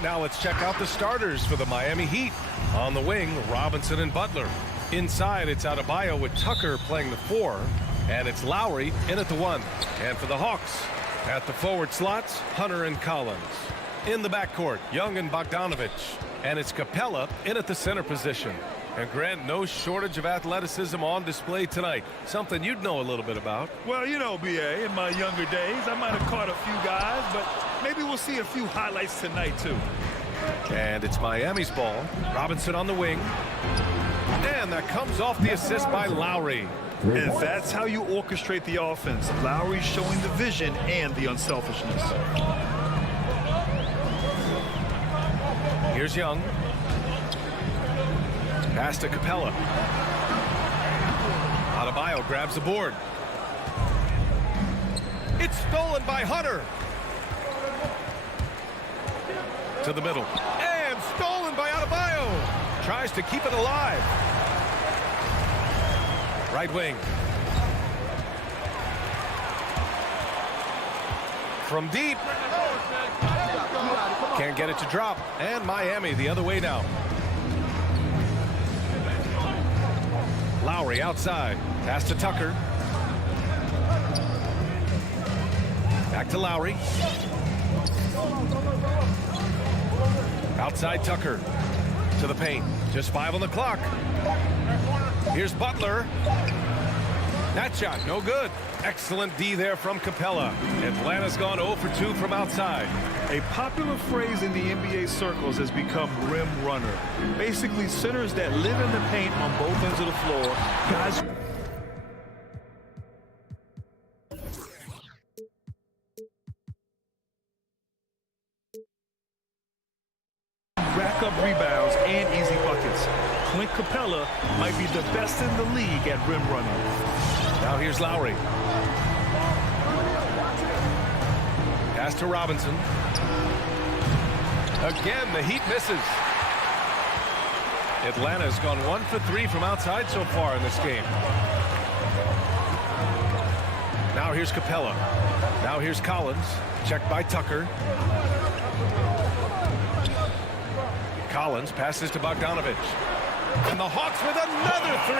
right, now let's check out the starters for the Miami Heat. On the wing, Robinson and Butler. Inside, it's Adebayo with Tucker playing the 4. And it's Lowry in at the 1. And for the Hawks, at the forward slots, Hunter and Collins. In the backcourt, Young and Bogdanovich. And it's Capella in at the center position. And Grant, no shortage of athleticism on display tonight. Something you'd know a little bit about. Well, you know, B.A., in my younger days, I might have caught a few guys, but maybe we'll see a few highlights tonight, too. And it's Miami's ball. Robinson on the wing. And that comes off the assist by Lowry. And that's how you orchestrate the offense. Lowry showing the vision and the unselfishness. Here's Young. Pass to Capella. Adebayo grabs the board. It's stolen by Hunter. To the middle. And stolen by Adebayo. Tries to keep it alive. Right wing. From deep. Can't get it to drop. And Miami the other way now. Lowry outside. Pass to Tucker. Back to Lowry. Outside Tucker. To the paint. Just 5 on the clock. Here's Butler. That shot, no good. Excellent D there from Capella. Atlanta's gone 0 for 2 from outside. A popular phrase in the NBA circles has become rim runner. Basically, centers that live in the paint on both ends of the floor. Guys rack up rebounds and easy buckets. Clint Capella might be the best in the league at rim running. Now here's Lowry. Pass to Robinson. Again, the Heat misses. Atlanta's gone 1 for 3 from outside so far in this game. Now here's Capella. Now here's Collins. Checked by Tucker. Collins passes to Bogdanovich. And the Hawks with another 3.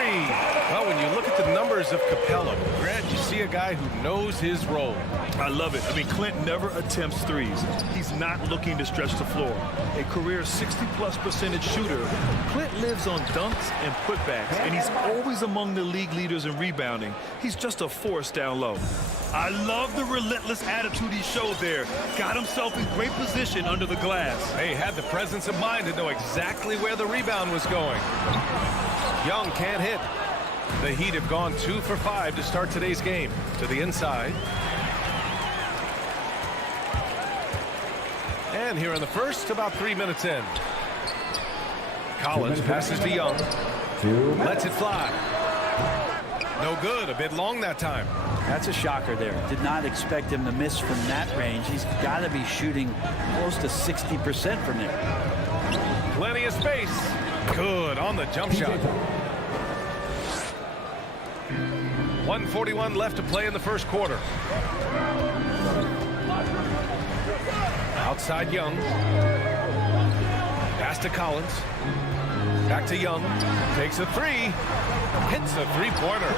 Well, when you look at the numbers of Capella, Grant, you see a guy who knows his role. I love it. I mean, Clint never attempts threes. He's not looking to stretch the floor. A career 60+% shooter, Clint lives on dunks and putbacks, and he's always among the league leaders in rebounding. He's just a force down low. I love the relentless attitude he showed there. Got himself in great position under the glass. He had the presence of mind to know exactly where the rebound was going. Young can't hit. The Heat have gone 2 for 5 to start today's game. To the inside. And here in the first, about 3 minutes in. Collins passes to Young. Lets it fly. No good. A bit long that time. That's a shocker there. Did not expect him to miss from that range. He's got to be shooting close to 60% from there. Plenty of space. Good on the jump shot. 1:41 left to play in the first quarter. Outside Young. Pass to Collins. Back to Young. Takes a 3. Hits a 3-pointer.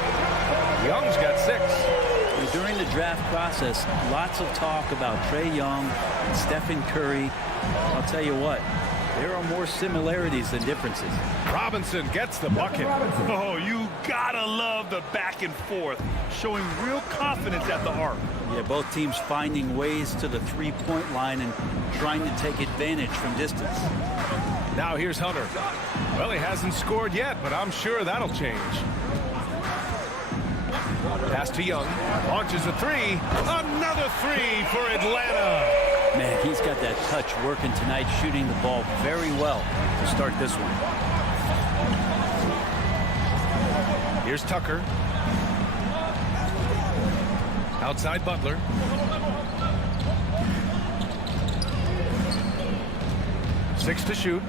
Young's got 6. During the draft process, lots of talk about Trae Young and Stephen Curry. I'll tell you what, there are more similarities than differences. Robinson gets the bucket. Oh, you gotta love the back and forth, showing real confidence at the arc. Yeah, both teams finding ways to the three-point line and trying to take advantage from distance. Now here's Hunter. Well, he hasn't scored yet, but I'm sure that'll change. Pass to Young. Launches a 3. Another 3 for Atlanta. Man, he's got that touch working tonight, shooting the ball very well to start this one. Here's Tucker. Outside Butler. Six to shoot.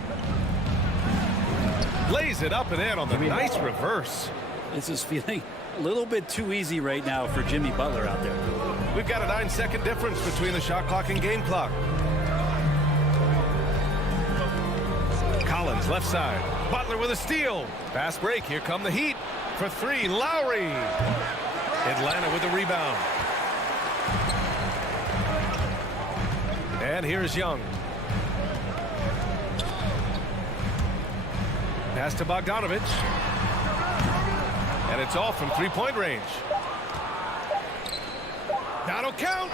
Lays it up and in on the nice reverse. This is feeling a little bit too easy right now for Jimmy Butler out there. We've got a 9-second difference between the shot clock and game clock. Collins, left side. Butler with a steal. Fast break. Here come the Heat. For three, Lowry. Atlanta with the rebound. And here's Young. Pass to Bogdanovich. And it's off from three-point range. That'll count.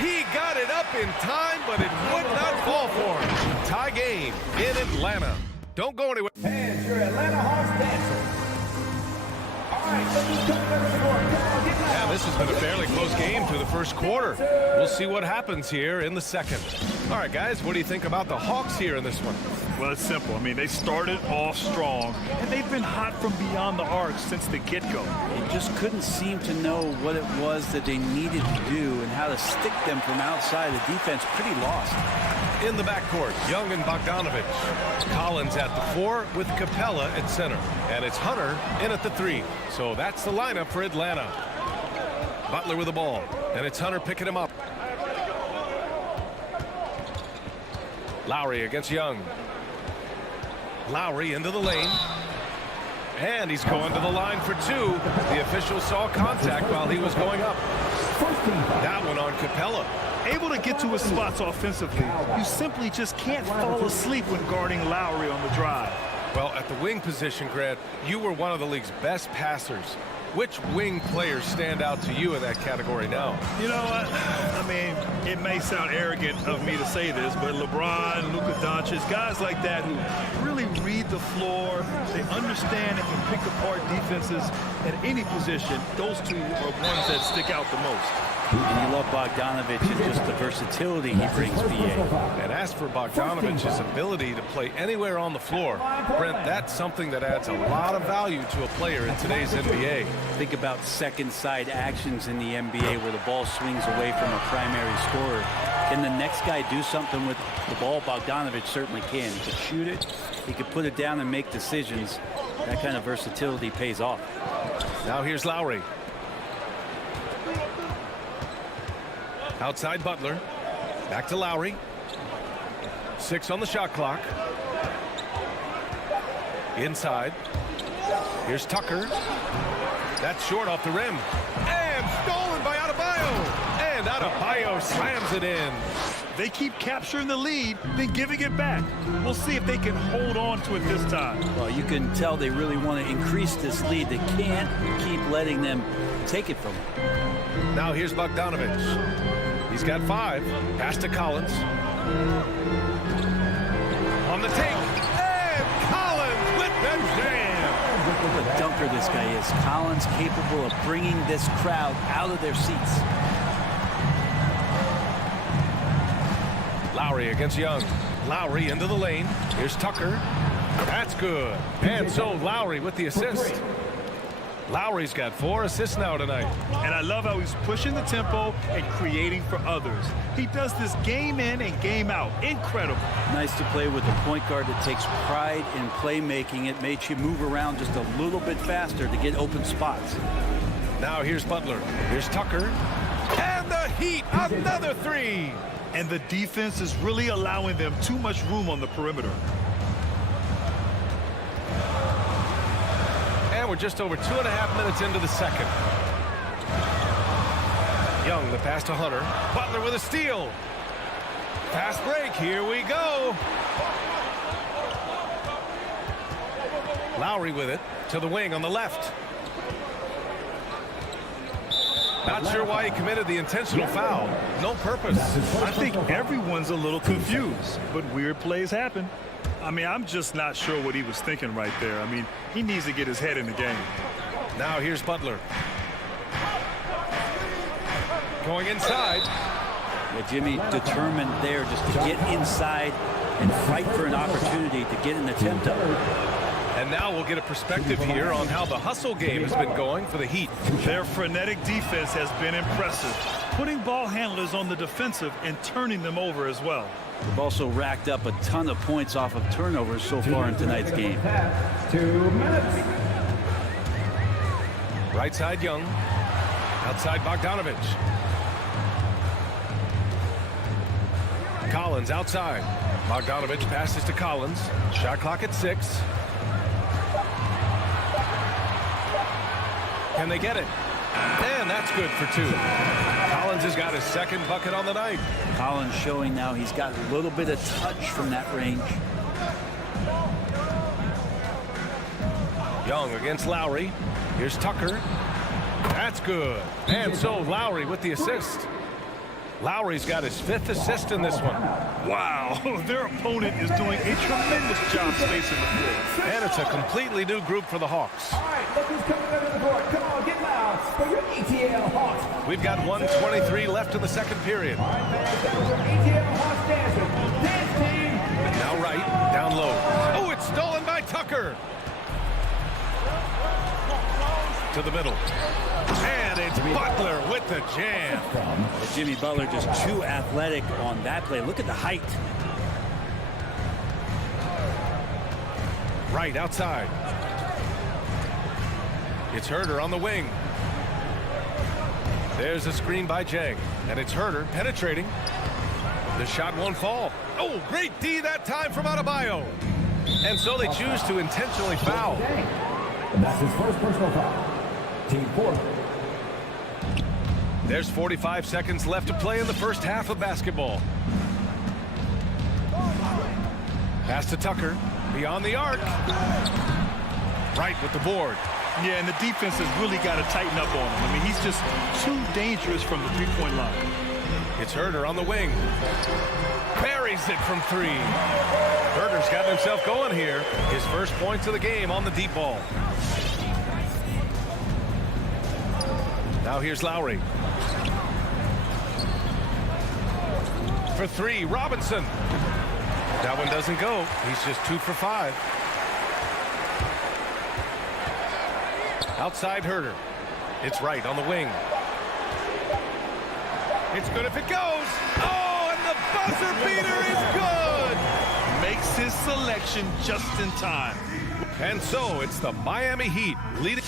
He got it up in time, but it would not fall for him. Tie game in Atlanta. Don't go anywhere. And your Atlanta Hawks dancer. All right, so he's coming up the court. Yeah, this has been a fairly close game through the first quarter. We'll see what happens here in the second. All right, guys, what do you think about the Hawks here in this one? Well, it's simple. I mean, they started off strong, and they've been hot from beyond the arc since the get-go. They just couldn't seem to know what it was that they needed to do and how to stick them from outside. The defense pretty lost. In the backcourt, Young and Bogdanovich. Collins at the 4 with Capella at center. And it's Hunter in at the 3. So that's the lineup for Atlanta. Butler with the ball. And it's Hunter picking him up. Lowry against Young. Lowry into the lane. And he's going to the line for 2. The official saw contact while he was going up. That one on Capella. Able to get to his spots offensively, you simply just can't fall asleep when guarding Lowry on the drive. Well, at the wing position, Grant, you were one of the league's best passers. Which wing players stand out to you in that category now? You know what? I mean, it may sound arrogant of me to say this, but LeBron, Luka Doncic, guys like that who really read the floor, they understand and can pick apart defenses at any position, those two are ones that stick out the most. And you love Bogdanovich and just the versatility he brings, BA. And as for Bogdanovich's ability to play anywhere on the floor, Brent, that's something that adds a lot of value to a player in today's NBA. Think about second side actions in the NBA where the ball swings away from a primary scorer. Can the next guy do something with the ball? Bogdanovich certainly can. He can shoot it, he can put it down and make decisions. That kind of versatility pays off. Now here's Lowry. Outside Butler. Back to Lowry. 6 on the shot clock. Inside. Here's Tucker. That's short off the rim. And stolen by Adebayo. And Adebayo slams it in. They keep capturing the lead, then giving it back. We'll see if they can hold on to it this time. Well, you can tell they really want to increase this lead. They can't keep letting them take it from them. Now here's Bogdanovich. He's got 5. Pass to Collins. On the take. And Collins with the jam. What a dunker this guy is. Collins capable of bringing this crowd out of their seats. Lowry against Young. Lowry into the lane. Here's Tucker. That's good. And so Lowry with the assist. Lowry's got 4 assists now tonight. And I love how he's pushing the tempo and creating for others. He does this game in and game out. Incredible. Nice to play with a point guard that takes pride in playmaking. It makes you move around just a little bit faster to get open spots. Now here's Butler. Here's Tucker. And the Heat, another 3. And the defense is really allowing them too much room on the perimeter. And we're just over 2.5 minutes into the second. Young, the pass to Hunter. Butler with a steal. Fast break. Here we go. Lowry with it to the wing on the left. Not sure why he committed the intentional foul. No purpose. I think everyone's a little confused, but weird plays happen. I mean, I'm just not sure what he was thinking right there. I mean, he needs to get his head in the game. Now here's Butler. Going inside. Yeah, Jimmy determined there just to get inside and fight for an opportunity to get an attempt up. And now we'll get a perspective here on how the hustle game has been going for the Heat. Their frenetic defense has been impressive, putting ball handlers on the defensive and turning them over as well. They've also racked up a ton of points off of turnovers so far in tonight's game. 2 minutes. Right side Young. Outside Bogdanovich. Collins outside. Bogdanovich passes to Collins. Shot clock at 6. Can they get it? And that's good for 2. Collins has got his second bucket on the night. Collins showing now he's got a little bit of touch from that range. Young against Lowry. Here's Tucker. That's good. And so Lowry with the assist. Lowry's got his 5th assist in this one. Wow, their opponent is doing a tremendous job spacing the floor. And it's a completely new group for the Hawks. All right, look who's coming under the board. Come on, get loud for your ATL Hawks. We've got 1:23 left in the second period. All right, fans, that was your ATL Hawks dancers. Dance team. Now right, down low. Oh, it's stolen by Tucker. To the middle. And it's Butler with the jam. Jimmy Butler just too athletic on that play. Look at the height. Right outside. It's Herder on the wing. There's a screen by Jang. And it's Herder penetrating. The shot won't fall. Oh, great D that time from Adebayo. And so they choose to intentionally foul. And that's his first personal foul. Team 4. There's 45 seconds left to play in the first half of basketball. Pass to Tucker. Beyond the arc. Right with the board. Yeah, and the defense has really got to tighten up on him. I mean, he's just too dangerous from the three-point line. It's Herder on the wing. Buries it from 3. Herder's got himself going here. His first points of the game on the deep ball. Now here's Lowry. For 3, Robinson. That one doesn't go. He's just 2 for 5. Outside Herder. It's right on the wing. It's good if it goes. Oh, and the buzzer beater is good. Makes his selection just in time. And so it's the Miami Heat leading.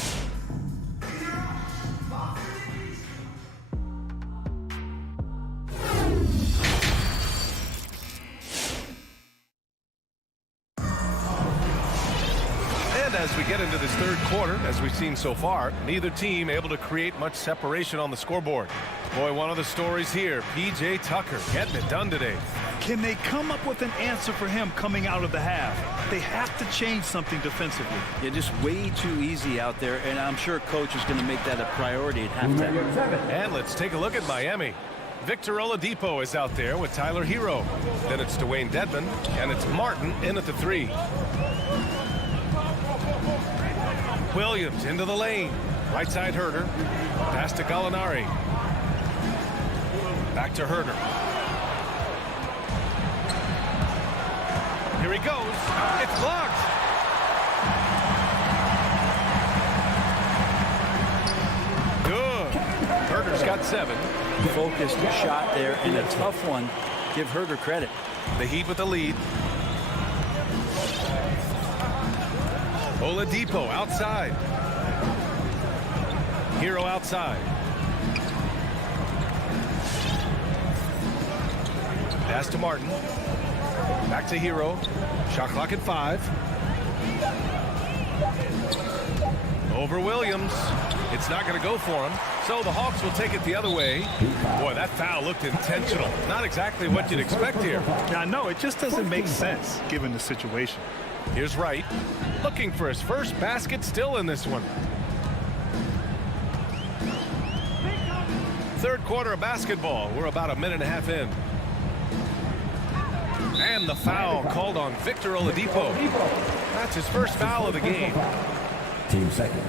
As we get into this third quarter, as we've seen so far, neither team able to create much separation on the scoreboard. Boy, one of the stories here, P.J. Tucker getting it done today. Can they come up with an answer for him coming out of the half? They have to change something defensively. Yeah, just way too easy out there, and I'm sure coach is going to make that a priority at halftime. And let's take a look at Miami. Victor Oladipo is out there with Tyler Hero. Then it's Dwayne Dedmon, and it's Martin in at the 3. Williams into the lane. Right side Herder. Pass to Gallinari. Back to Herder. Here he goes. It's blocked. Good. Herder's got 7. Focused shot there and a tough one. Give Herder credit. The Heat with the lead. Oladipo outside. Hero outside. Pass to Martin. Back to Hero. Shot clock at 5. Over Williams. It's not going to go for him. So the Hawks will take it the other way. Boy, that foul looked intentional. Not exactly what you'd expect here. Now, no, it just doesn't make sense given the situation. Here's Wright, looking for his first basket still in this one. Third quarter of basketball. We're about a minute and a half in. And the foul called on Victor Oladipo. That's his first foul of the game. Team second.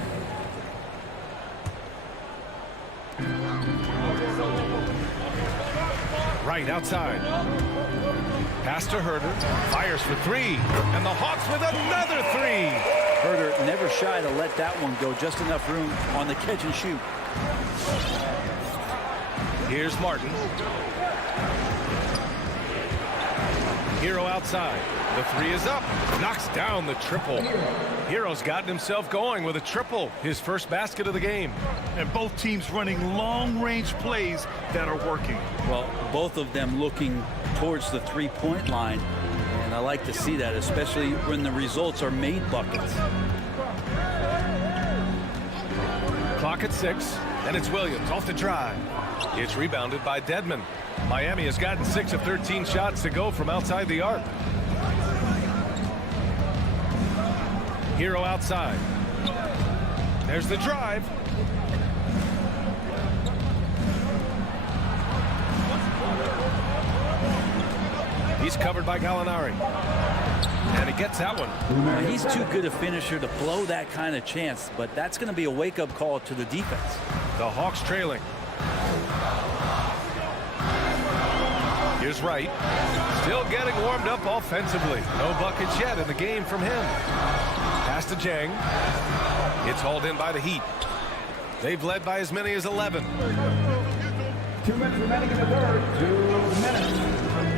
Right outside. Pass to Herder. Fires for 3. And the Hawks with another 3. Herder never shy to let that one go. Just enough room on the catch and shoot. Here's Martin. Hero outside. The 3 is up. Knocks down the triple. Hero's gotten himself going with a triple. His first basket of the game. And both teams running long-range plays that are working. Well, both of them looking towards the three-point line. I like to see that, especially when the results are made buckets. Clock at 6, and it's Williams off the drive. It's rebounded by Dedmon. Miami has gotten 6 of 13 shots to go from outside the arc. Hero outside. There's the drive. He's covered by Gallinari. And he gets that one. Now, he's too good a finisher to blow that kind of chance, but that's going to be a wake-up call to the defense. The Hawks trailing. Here's Wright. Still getting warmed up offensively. No buckets yet in the game from him. Pass to Jang. It's hauled in by the Heat. They've led by as many as 11. 2 minutes remaining in the third. 2 minutes.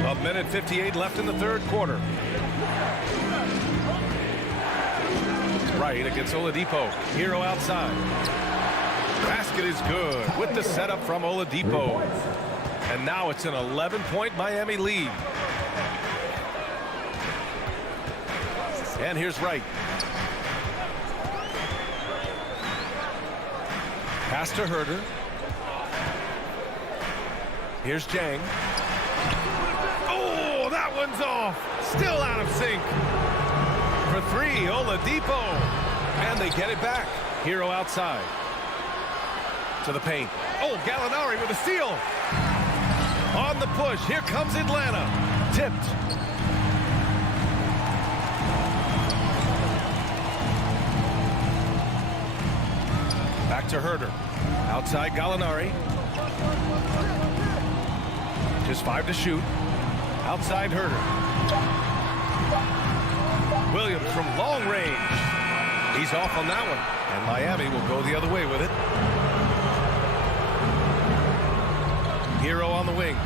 A minute 58 left in the third quarter. Right against Oladipo. Hero outside. Basket is good with the setup from Oladipo. And now it's an 11-point Miami lead. And here's Wright. Pass to Herter. Here's Jang. Oh, that one's off. Still out of sync. For 3, Oladipo. And they get it back. Hero outside. To the paint. Oh, Gallinari with a steal. On the push. Here comes Atlanta. Tipped. Back to Herter. Outside Gallinari. Just 5 to shoot. Outside Herter. Williams from long range. He's off on that one. And Miami will go the other way with it. Hero on the wing.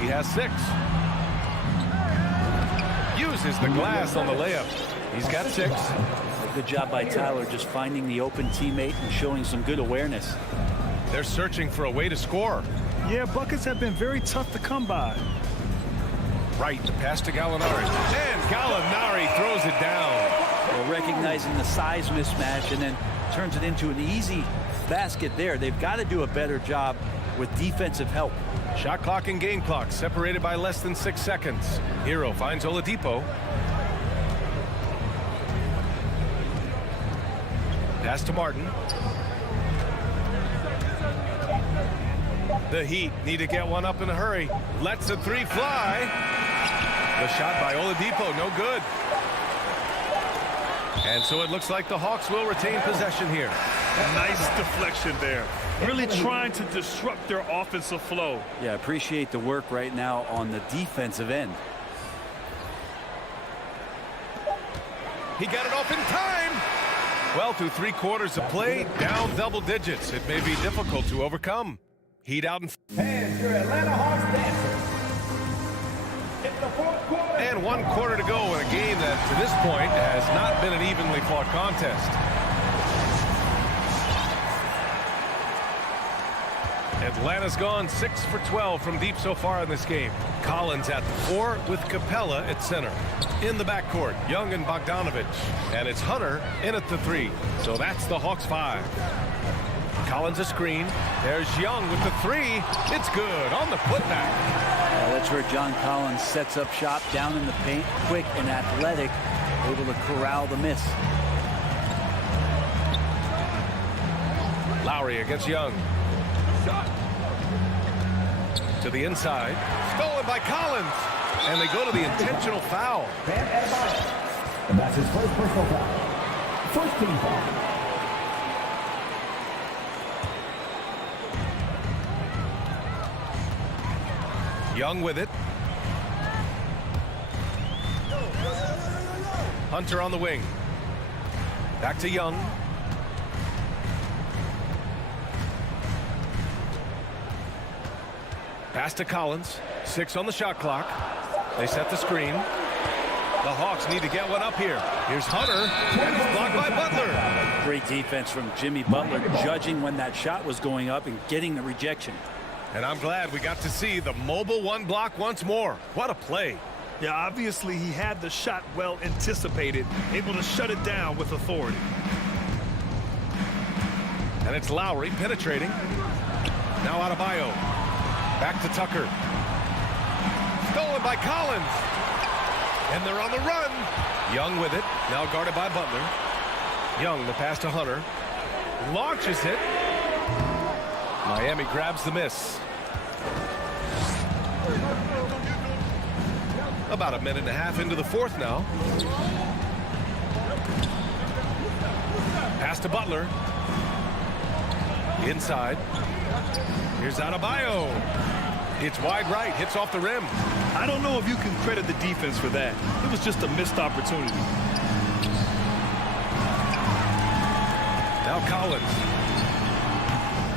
He has 6. Uses the glass on the layup. He's got 6. Good job by Tyler just finding the open teammate and showing some good awareness. They're searching for a way to score. Yeah, buckets have been very tough to come by. Right, the pass to Gallinari. And Gallinari throws it down. Well, recognizing the size mismatch and then turns it into an easy basket there. They've got to do a better job with defensive help. Shot clock and game clock separated by less than 6 seconds. Hero finds Oladipo. Pass to Martin. The Heat need to get one up in a hurry. Lets the 3 fly. The shot by Oladipo, no good. And so it looks like the Hawks will retain possession here. Nice deflection there. Really trying to disrupt their offensive flow. Yeah, appreciate the work right now on the defensive end. He got it off in time. Well, through 3 quarters of play, down double digits. It may be difficult to overcome. Heat out in And your Atlanta Hawks dancers. In the fourth quarter. and 1 quarter to go in a game that, to this point, has not been an evenly fought contest. Atlanta's gone 6 for 12 from deep so far in this game. Collins at the 4 with Capella at center. In the backcourt, Young and Bogdanovich. And it's Hunter in at the 3. So that's the Hawks 5. Collins a screen. There's Young with the 3. It's good on the putback. That's where John Collins sets up shop down in the paint, quick and athletic, able to corral the miss. Lowry against Young. To the inside. Stolen by Collins. And they go to the intentional foul. Bam Adebayo. And that's his first personal foul. First team foul. Young with it. Hunter on the wing. Back to Young. Pass to Collins. 6 on the shot clock. They set the screen. The Hawks need to get one up here. Here's Hunter. And it's blocked by Butler. Great defense from Jimmy Butler, judging when that shot was going up and getting the rejection. And I'm glad we got to see the mobile 1 block once more. What a play. Yeah, obviously he had the shot well anticipated, able to shut it down with authority. And it's Lowry penetrating. Now Adebayo. Back to Tucker. Stolen by Collins. And they're on the run. Young with it. Now guarded by Butler. Young, the pass to Hunter. Launches it. Miami grabs the miss. About a minute and a half into the fourth now. Pass to Butler. Inside. Here's Adebayo. It's wide right. Hits off the rim. I don't know if you can credit the defense for that. It was just a missed opportunity. Now Collins.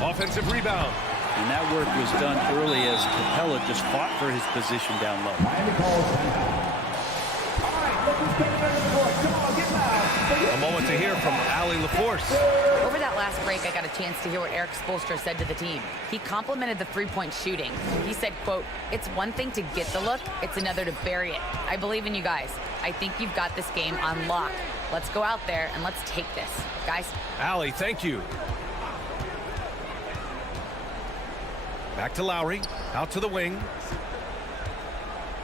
Offensive rebound. And that work was done early as Capella just fought for his position down low. A moment to hear from Allie LaForce. Over that last break, I got a chance to hear what Eric Spoelstra said to the team. He complimented the three-point shooting. He said, quote, "It's one thing to get the look, it's another to bury it. I believe in you guys. I think you've got this game on lock. Let's go out there and let's take this. Guys." Allie, thank you. Back to Lowry. Out to the wing.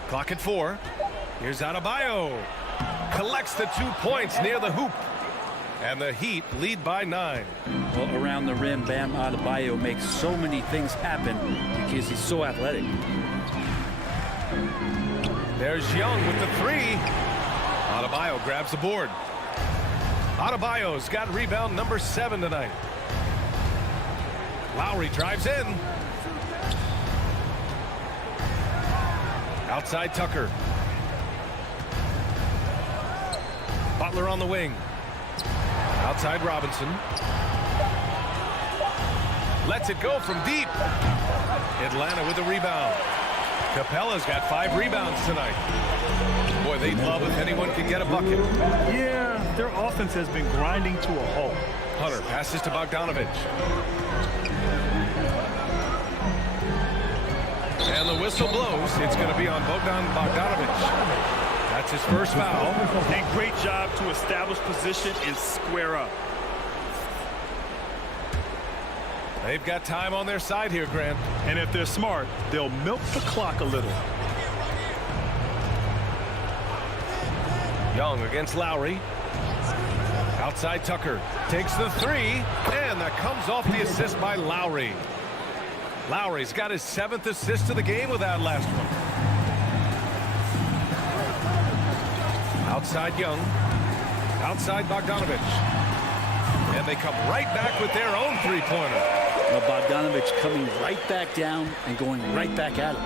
Clock at 4. Here's Adebayo. Collects the 2 points near the hoop. And the Heat lead by 9. Well, around the rim, Bam Adebayo makes so many things happen because he's so athletic. There's Young with the 3. Adebayo grabs the board. Adebayo's got rebound number 7 tonight. Lowry drives in. Outside Tucker. Butler on the wing. Outside Robinson. Lets it go from deep. Atlanta with the rebound. Capella's got 5 rebounds tonight. Boy, they'd love if anyone can get a bucket. Yeah, their offense has been grinding to a halt. Hunter passes to Bogdanovich. And the whistle blows. It's going to be on Bogdanovich. That's his first foul. And great job to establish position and square up. They've got time on their side here, Grant. And if they're smart, they'll milk the clock a little. Young against Lowry. Outside Tucker. Takes the 3. And that comes off the assist by Lowry. Lowry's got his 7th assist of the game with that last one. Outside Young. Outside Bogdanovich. And they come right back with their own 3-pointer. Well, Bogdanovich coming right back down and going right back at him.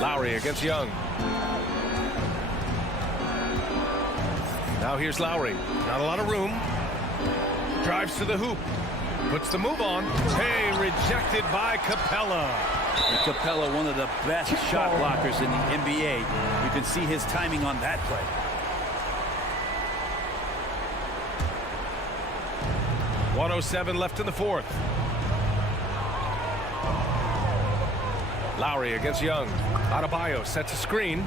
Lowry against Young. Now here's Lowry. Not a lot of room. Drives to the hoop. Puts the move on. Hey, rejected by Capella. And Capella, one of the best shot blockers in the NBA. You can see his timing on that play. .107 left in the fourth. Lowry against Young. Adebayo sets a screen.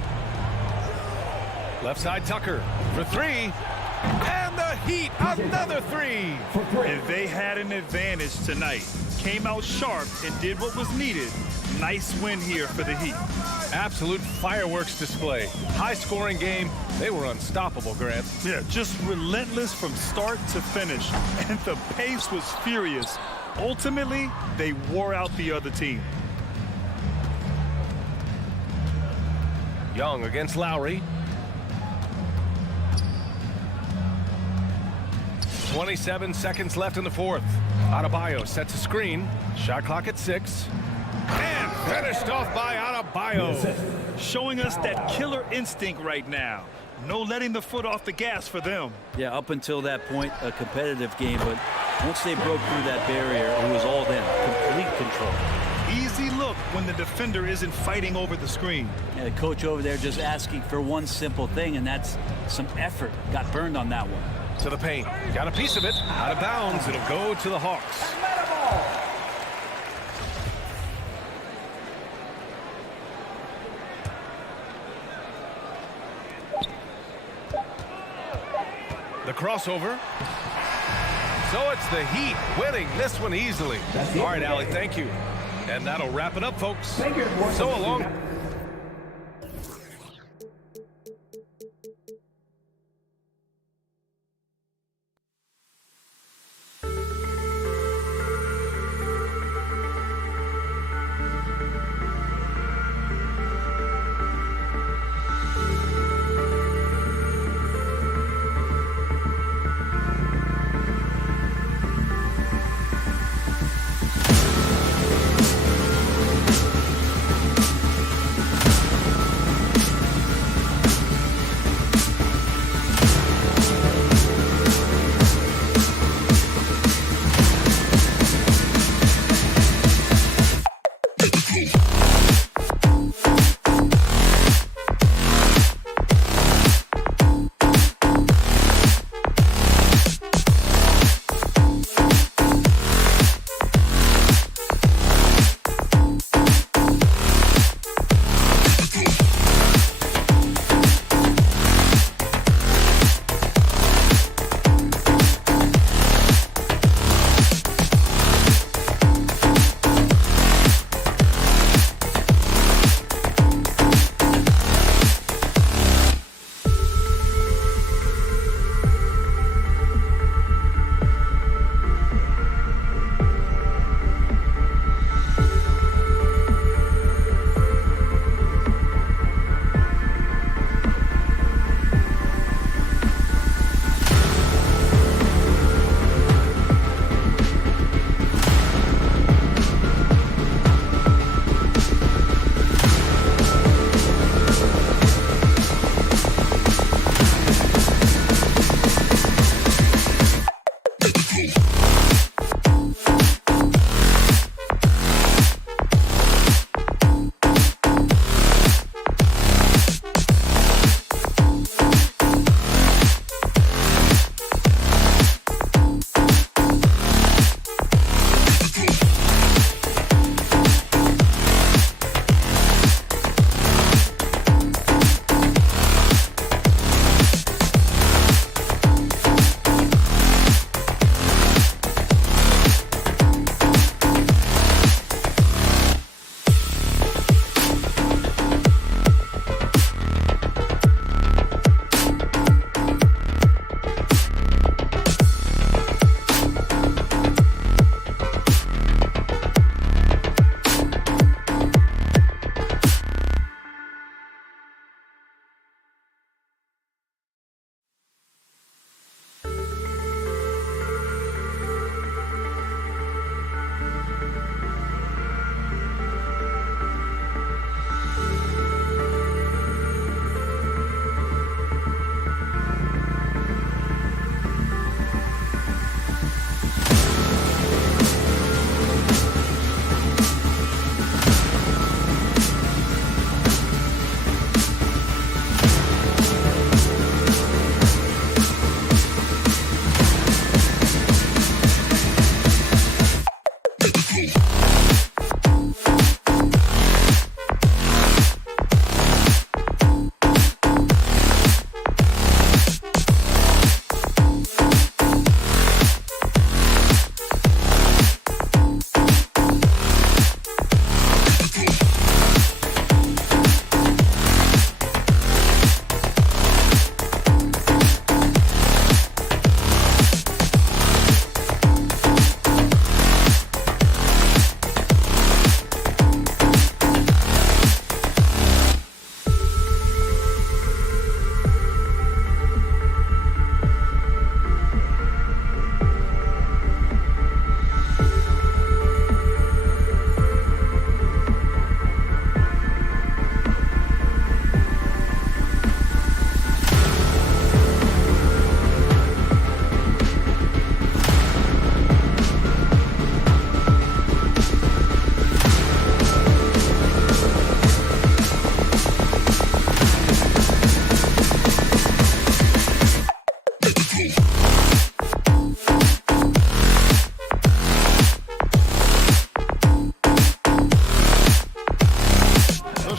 Left side Tucker for 3. And the Heat, another 3. And they had an advantage tonight. Came out sharp and did what was needed. Nice win here for the Heat. Absolute fireworks display. High-scoring game. They were unstoppable, Grant. Yeah, just relentless from start to finish. And the pace was furious. Ultimately, they wore out the other team. Young against Lowry. 27 seconds left in the fourth. Adebayo sets a screen. Shot clock at 6. And finished off by Adebayo. Showing us that killer instinct right now. No letting the foot off the gas for them. Yeah, up until that point, a competitive game. But once they broke through that barrier, it was all them. Complete control. Easy look when the defender isn't fighting over the screen. Yeah, the coach over there just asking for one simple thing, and that's some effort. Got burned on that one. To the paint. Got a piece of it. Out of bounds. It'll go to the Hawks. crossover. So it's the Heat winning this one easily. All right, Allie, thank you. And that'll wrap it up, folks. So long.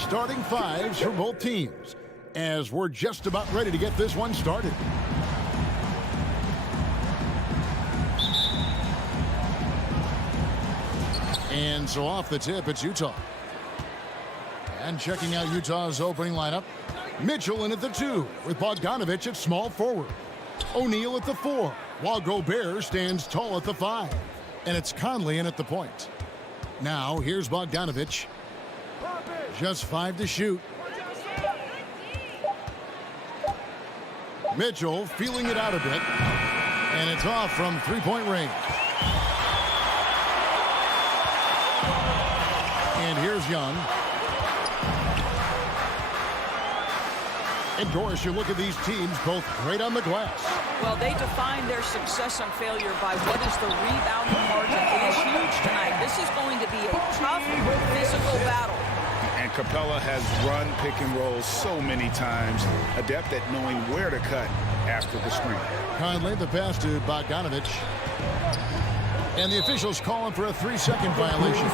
starting fives for both teams as we're just about ready to get this one started. And so off the tip, it's Utah. And checking out Utah's opening lineup, Mitchell in at the 2 with Bogdanovich at small forward. O'Neal at the 4, while Gobert stands tall at the 5. And it's Conley in at the point. Now, here's Bogdanovich. Just 5 to shoot. Mitchell feeling it out a bit. And it's off from three-point range. And here's Young. And Doris, you look at these teams, both great on the glass. Well, they define their success and failure by what is the rebounding margin. It is huge tonight. This is going to be a tough physical battle. And Capella has run pick and rolls so many times, adept at knowing where to cut after the screen. Conley, the pass to Bogdanovich. And the officials calling for a 3-second violation.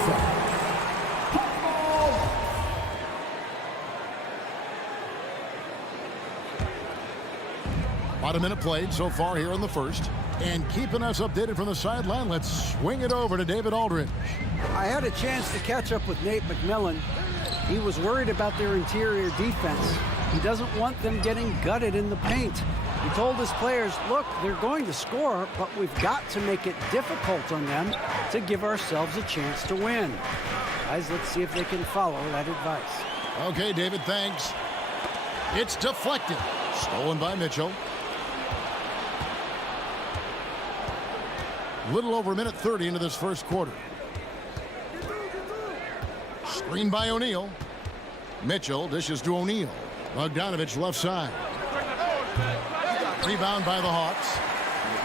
About a minute played so far here in the first. And keeping us updated from the sideline, let's swing it over to David Aldridge. I had a chance to catch up with Nate McMillan. He was worried about their interior defense. He doesn't want them getting gutted in the paint. He told his players, look, they're going to score, but we've got to make it difficult on them to give ourselves a chance to win. Guys, let's see if they can follow that advice. Okay, David, thanks. It's deflected. Stolen by Mitchell. Little over a minute 30 into this first quarter. Screen by O'Neal. Mitchell dishes to O'Neal. Bogdanovich left side. Rebound by the Hawks.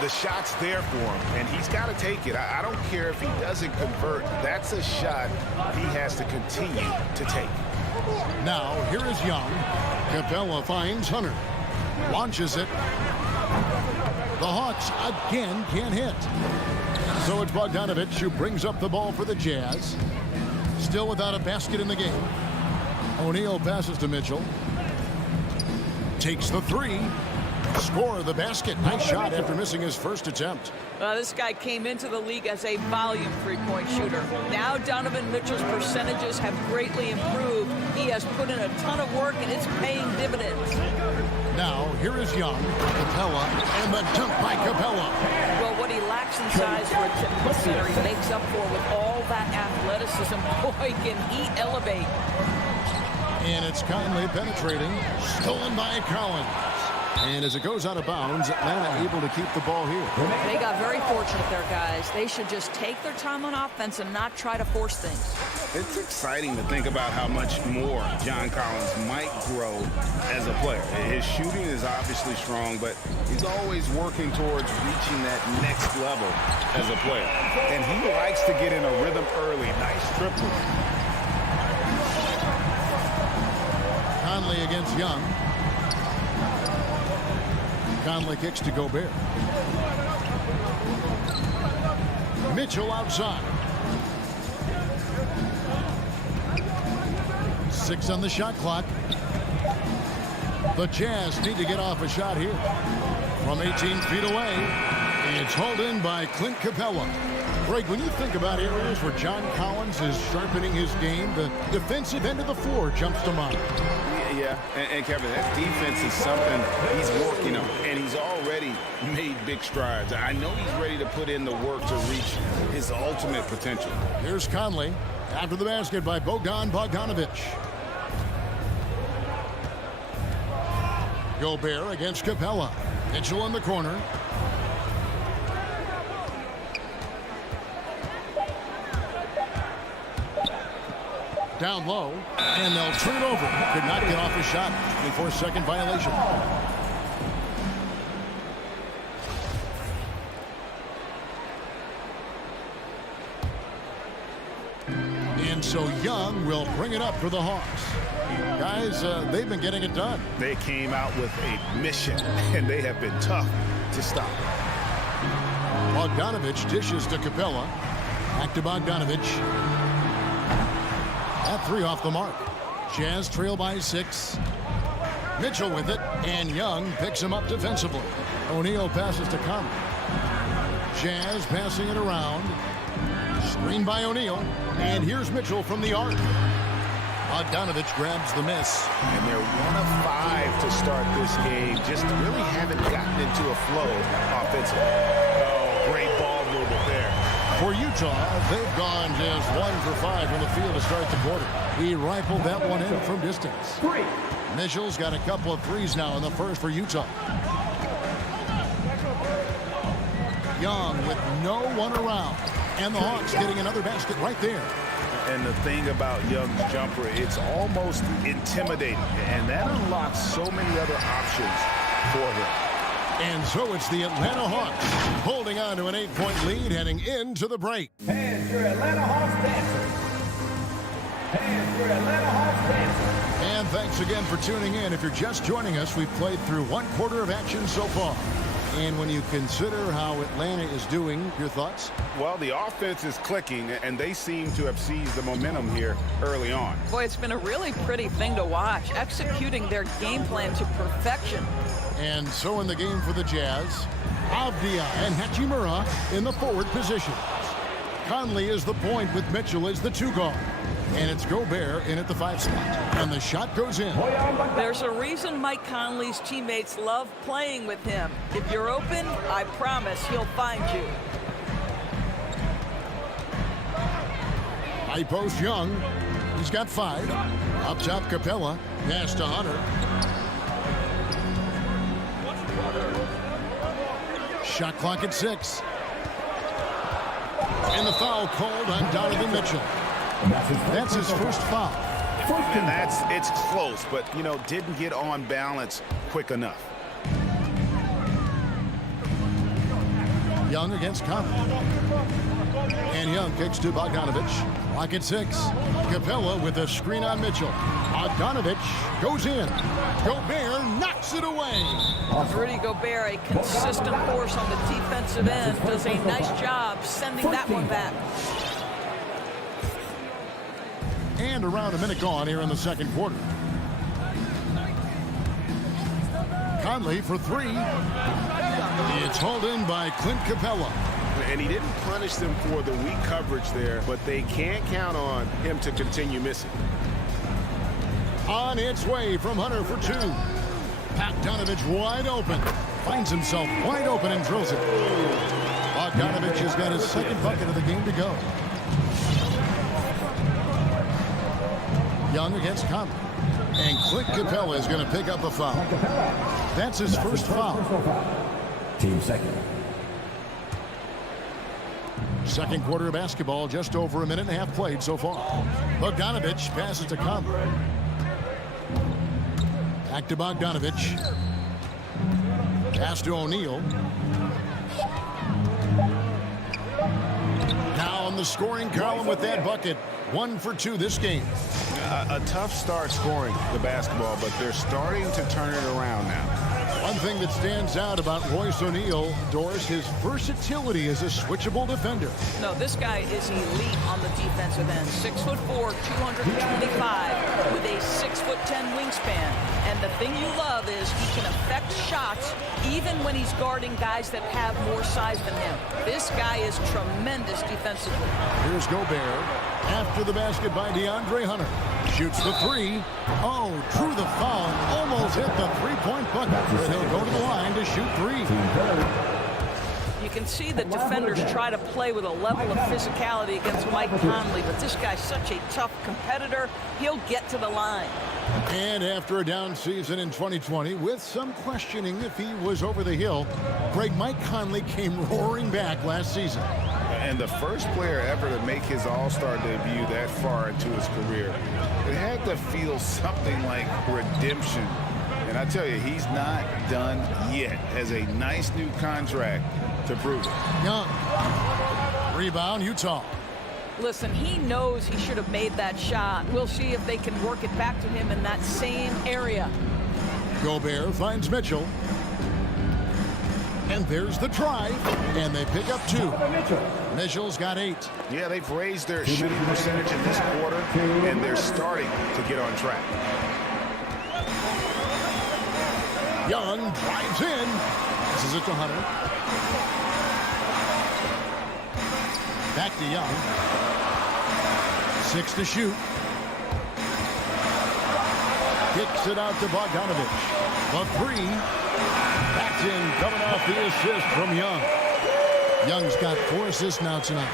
The shot's there for him, and he's got to take it. I don't care if he doesn't convert. That's a shot he has to continue to take. Now, here is Young. Capella finds Hunter. Launches it. The Hawks again can't hit. So it's Bogdanovich who brings up the ball for the Jazz. Still without a basket in the game. O'Neal passes to Mitchell. Takes the 3. Score the basket. Nice shot after missing his first attempt. This guy came into the league as a volume three-point shooter. Now Donovan Mitchell's percentages have greatly improved. He has put in a ton of work, and it's paying dividends. Now, here is Young. Capella, and the dunk by Capella. Well, what he lacks in size for a typical center, he makes up for with all that athleticism. Boy, can he elevate. And it's Conley penetrating. Stolen by Collins. And as it goes out of bounds, Atlanta able to keep the ball here. They got very fortunate there, guys. They should just take their time on offense and not try to force things. It's exciting to think about how much more John Collins might grow as a player. His shooting is obviously strong, but he's always working towards reaching that next level as a player. And he likes to get in a rhythm early. Nice triple. Conley against Young. Conley kicks to Gobert. Mitchell outside. 6 on the shot clock. The Jazz need to get off a shot here. From 18 feet away, it's hauled in by Clint Capella. Greg, when you think about areas where John Collins is sharpening his game, the defensive end of the floor jumps to mind. Yeah, and Kevin, that defense is something he's working on, and he's already made big strides. I know he's ready to put in the work to reach his ultimate potential. Here's Conley after the basket by Bogdanovich. Gobert against Capella. Mitchell in the corner. Down low, and they'll turn it over. Could not get off a shot. 24-second violation. And so Young will bring it up for the Hawks. Guys, they've been getting it done. They came out with a mission, and they have been tough to stop. Bogdanovich dishes to Capella. Back to Bogdanovich. That 3 off the mark. Jazz trail by 6. Mitchell with it, and Young picks him up defensively. O'Neal passes to Conley. Jazz passing it around. Screen by O'Neal. And here's Mitchell from the arc. Bogdanovich grabs the miss. And they're 1 of 5 to start this game. Just really haven't gotten into a flow offensively. Oh, great ball movement there. For Utah, they've gone just 1 for 5 from the field to start the quarter. He rifled that one in from distance. Mitchell's got a couple of threes now in the first for Utah. Young with no one around. And the Hawks getting another basket right there. And the thing about Young's jumper, it's almost intimidating. And that unlocks so many other options for him. And so it's the Atlanta Hawks holding on to an 8-point lead heading into the break. And your Atlanta Hawks dancers. And your Atlanta Hawks dancers. And thanks again for tuning in. If you're just joining us, we've played through 1 quarter of action so far. And when you consider how Atlanta is doing, your thoughts? Well, the offense is clicking, and they seem to have seized the momentum here early on. Boy, it's been a really pretty thing to watch, executing their game plan to perfection. And so in the game for the Jazz, Avdia and Hachimura in the forward positions. Conley is the point with Mitchell as the 2 guard. And it's Gobert in at the 5 spot. And the shot goes in. There's a reason Mike Conley's teammates love playing with him. If you're open, I promise he'll find you. High post Young. He's got 5. Up top Capella. Pass to Hunter. Shot clock at 6. And the foul called on Donovan Mitchell. That's his first foul. And it's close, but, didn't get on balance quick enough. Young against Conley. And Young kicks to Bogdanovich. Clock at 6. Capella with a screen on Mitchell. Bogdanovich goes in. Gobert knocks it away. Rudy Gobert, a consistent force on the defensive end, does a nice job sending that one back. And around a minute gone here in the second quarter. Conley for 3. It's hauled in by Clint Capella. And he didn't punish them for the weak coverage there, but they can't count on him to continue missing. On its way from Hunter for 2. Bogdanovich wide open. Finds himself wide open and drills it. Bogdanovich has got his second bucket of the game to go. Young against Conley. And Clint Capella is going to pick up a foul. That's his first foul. Team second. Second quarter of basketball, just over a minute and a half played so far. Bogdanovich passes to Conley. Back to Bogdanovich. Pass to O'Neal. Now on the scoring column with that bucket. 1 for 2 this game. A tough start scoring the basketball, but they're starting to turn it around now. One thing that stands out about Royce O'Neal, Doris, his versatility as a switchable defender. No, this guy is elite on the defensive end. 6'4", 225, with a 6'10" wingspan. And the thing you love is he can affect shots even when he's guarding guys that have more size than him. This guy is tremendous defensively. Here's Gobert. After the basket by DeAndre Hunter. Shoots the 3. Oh, drew the foul. Almost hit the 3-point bucket. But he'll go to the line to shoot 3. You can see the defenders try to play with a level of physicality against Mike Conley, but this guy's such a tough competitor, he'll get to the line. And after a down season in 2020, with some questioning if he was over the hill, Mike Conley came roaring back last season. And the first player ever to make his All-Star debut that far into his career, it had to feel something like redemption. And I tell you, he's not done yet. Has a nice new contract to prove it. Young. Rebound, Utah. Listen, he knows he should have made that shot. We'll see if they can work it back to him in that same area. Gobert finds Mitchell. And there's the try. And they pick up 2. Mitchell's got 8. Yeah, they've raised their shooting percentage in this quarter, and they're starting to get on track. Young drives in. This is it to Hunter. Back to Young. 6 to shoot. Kicks it out to Bogdanovich. The 3. That's in, coming off the assist from Young. Young's got 4 assists now tonight.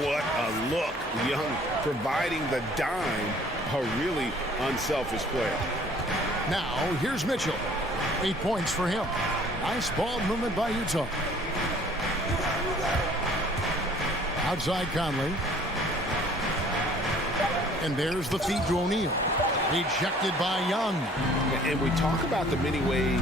What a look. Young providing the dime. A really unselfish player. Now, here's Mitchell. 8 points for him. Nice ball movement by Utah. Outside Conley. And there's the feed to O'Neal. Rejected by Young. And we talk about the many ways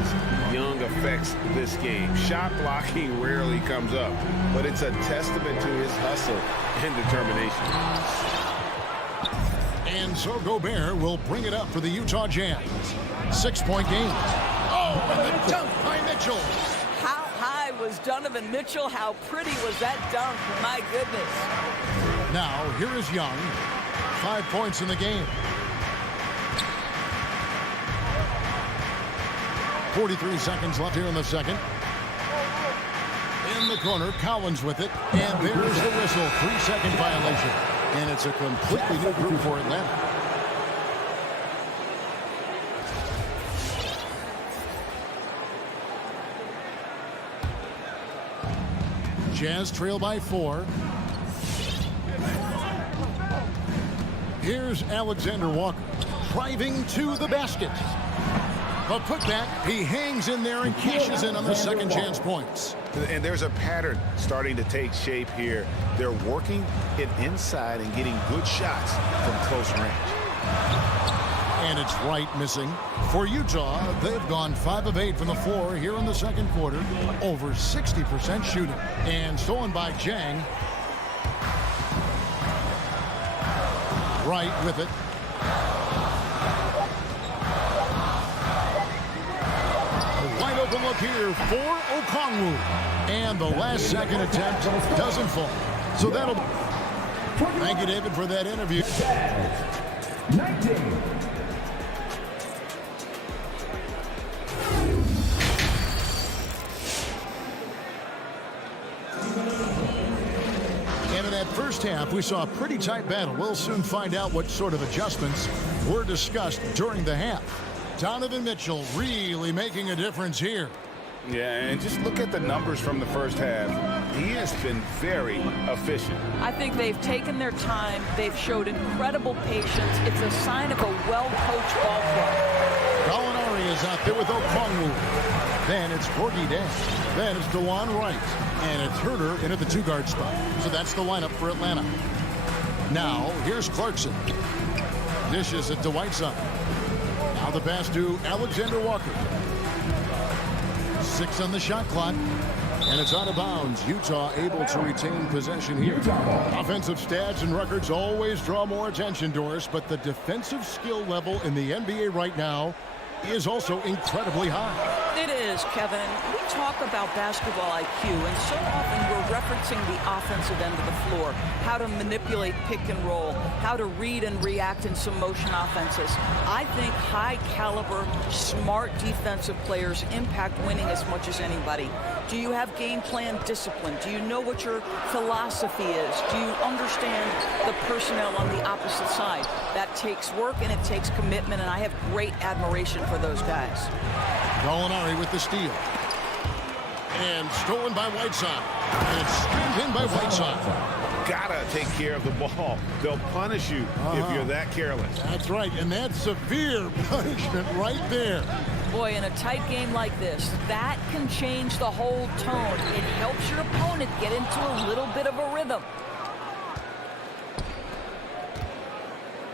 Young affects this game. Shot blocking rarely comes up, but it's a testament to his hustle and determination. And so Gobert will bring it up for the Utah Jazz. 6-point game. Oh, and the dunk by Mitchell. How high was Donovan Mitchell? How pretty was that dunk? My goodness. Now, here is Young. 5 points in the game. 43 seconds left here in the second. In the corner, Collins with it. And there's the whistle. 3-second violation. And it's a completely new group for Atlanta. Jazz trail by 4. Here's Alexander Walker driving to the basket. A putback, he hangs in there and cashes in on the second chance points. And there's a pattern starting to take shape here. They're working it inside and getting good shots from close range. And it's Wright missing. For Utah, they've gone 5 of 8 from the floor here in the second quarter. Over 60% shooting. And stolen by Jang. Wright with it. Wide open look here for Okongwu. And the last second attempt doesn't fall. So that'll... Thank you, David, for that interview. 19. And in that first half, we saw a pretty tight battle. We'll soon find out what sort of adjustments were discussed during the half. Donovan Mitchell really making a difference here. Yeah, and just look at the numbers from the first half. He has been very efficient. I think they've taken their time. They've showed incredible patience. It's a sign of a well-coached ball club. Gallinari is out there with Okongwu. Then it's Porgy Dan. Then it's DeJuan Wright. And it's Herter in at the 2-guard spot. So that's the lineup for Atlanta. Now, here's Clarkson. Dishes it to Whiteside. Now the pass to Alexander Walker. 6 on the shot clock. And it's out of bounds. Utah able to retain possession here. Offensive stats and records always draw more attention, Doris, but the defensive skill level in the NBA right now is also incredibly high. It is, Kevin. We talk about basketball IQ, and so often we're referencing the offensive end of the floor, how to manipulate pick and roll, how to read and react in some motion offenses. I think high-caliber, smart defensive players impact winning as much as anybody. Do you have game plan discipline? Do you know what your philosophy is? Do you understand the personnel on the opposite side? That takes work and it takes commitment, and I have great admiration for those guys. Gallinari with the steal. And stolen by Whiteside. And it's streamed in by Whiteside. Gotta take care of the ball. They'll punish you if you're that careless. That's right, and that's severe punishment right there. Boy, in a tight game like this, that can change the whole tone. It helps your opponent get into a little bit of a rhythm.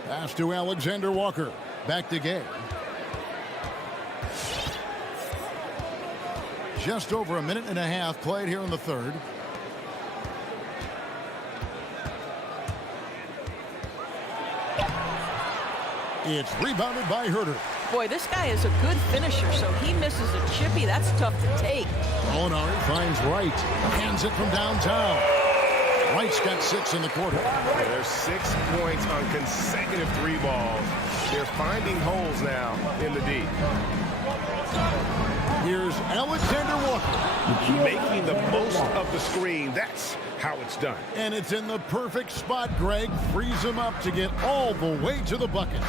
Pass to Alexander Walker. Back to Gay. Just over a minute and a half played here in the third. It's rebounded by Herter. Boy, this guy is a good finisher, so he misses a chippy. That's tough to take. Gallinari finds Wright. Hands it from downtown. Wright's got 6 in the quarter. There's 6 points on consecutive 3 balls. They're finding holes now in the D. Here's Alexander Walker. Making the most of the screen. That's how it's done. And it's in the perfect spot, Greg. Frees him up to get all the way to the bucket.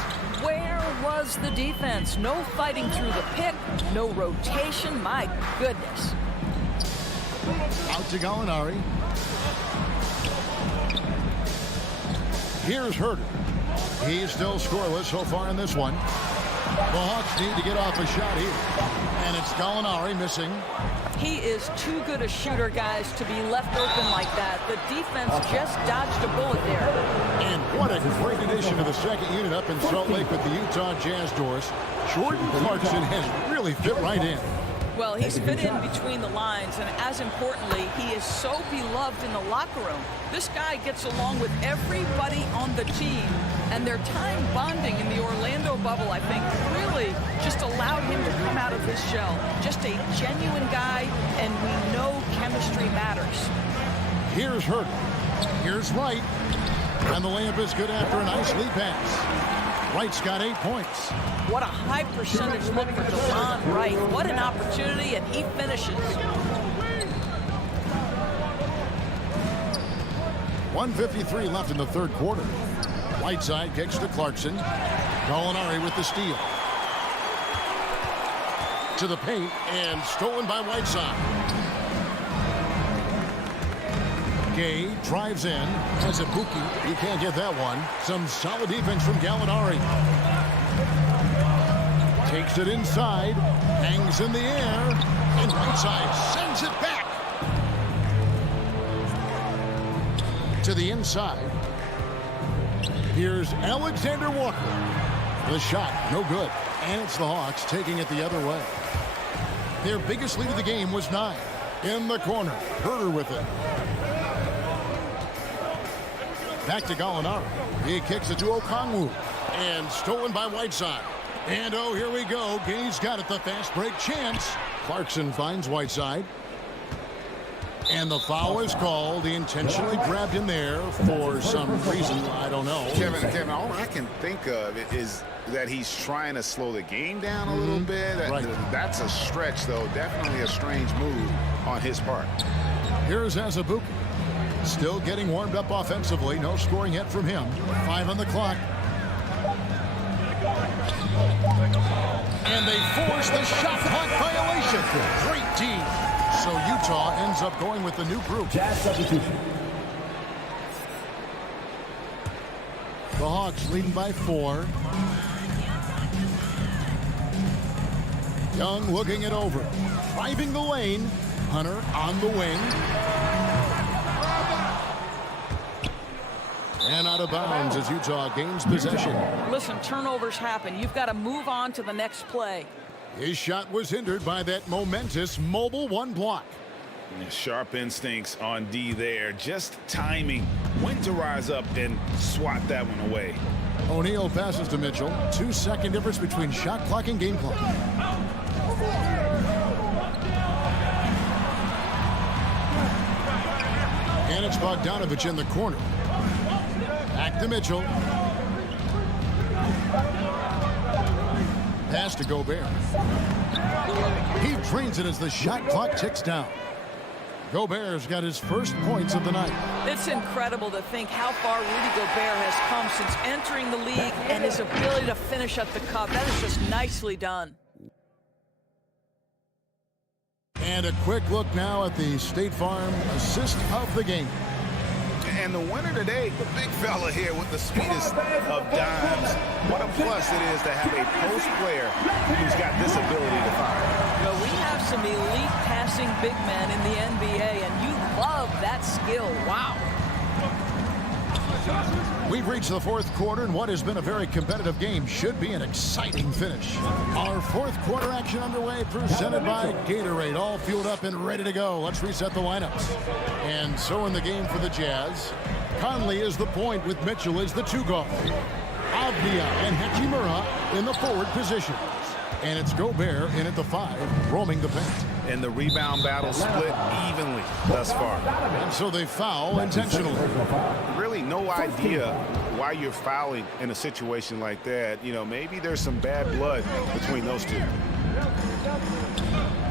Where was the defense? No fighting through the pick, no rotation. My goodness. Out to Gallinari. Here's Herter. He's still scoreless so far in this one. The Hawks need to get off a shot here. And it's Gallinari missing. He is too good a shooter, guys, to be left open like that. The defense just dodged a bullet there. And what a great addition to the second unit up in Salt Lake with the Utah Jazz doors. Jordan Clarkson has really fit right in. Well, he's fit in between the lines, and as importantly, he is so beloved in the locker room. This guy gets along with everybody on the team, and their time bonding in the Orlando bubble, I think, really just allowed him to come out of his shell. Just a genuine guy, and we know chemistry matters. Here's Hurt. Here's Wright. And the layup is good after a nice lead pass. Wright's got 8 points. What a high percentage look for DeLon Wright. What an opportunity, and he finishes. 1:53 left in the third quarter. Whiteside kicks to Clarkson. Gallinari with the steal. To the paint, and stolen by Whiteside. Gay drives in. Has a Buki. He can't get that one. Some solid defense from Gallinari. Takes it inside. Hangs in the air. And Whiteside sends it back. To the inside. Here's Alexander Walker. The shot, no good. And it's the Hawks taking it the other way. Their biggest lead of the game was 9. In the corner. Herter with it. Back to Gallinari. He kicks it to Okongwu. And stolen by Whiteside. And oh, here we go. Gay's got it, the fast break chance. Clarkson finds Whiteside. And the foul is called. He intentionally grabbed him there for some reason. I don't know. Kevin, all I can think of is that he's trying to slow the game down a little bit. Right. That's a stretch, though. Definitely a strange move on his part. Here's Azubuike. Still getting warmed up offensively. No scoring yet from him. 5 on the clock. And they force the shot clock violation. Great team. So Utah ends up going with the new group. Jazz substitution. The Hawks leading by 4. Young looking it over. Driving the lane. Hunter on the wing. And out of bounds as Utah gains possession. Listen, turnovers happen. You've got to move on to the next play. His shot was hindered by that momentous mobile 1 block. Sharp instincts on D there. Just timing when to rise up and swat that one away. O'Neal passes to Mitchell. 2-second difference between shot clock and game clock. And it's Bogdanovich in the corner. Back to Mitchell. Pass to Gobert. He drains it as the shot clock ticks down. Gobert's got his first points of the night. It's incredible to think how far Rudy Gobert has come since entering the league and his ability to finish at the cup. That is just nicely done. And a quick look now at the State Farm assist of the game. And the winner today, the big fella here with the sweetest of dimes. What a plus it is to have a post player who's got this ability to fire. You know, we have some elite passing big men in the NBA, and you love that skill. Wow. We've reached the fourth quarter, and what has been a very competitive game should be an exciting finish. Our fourth quarter action underway, presented by Gatorade, all fueled up and ready to go. Let's reset the lineups. And so in the game for the Jazz, Conley is the point with Mitchell as the 2 guard. Avdia and Hachimura in the forward positions. And it's Gobert in at the 5, roaming the paint. And the rebound battle split evenly thus far. And so they foul intentionally. Really no idea why you're fouling in a situation like that. You know, maybe there's some bad blood between those two.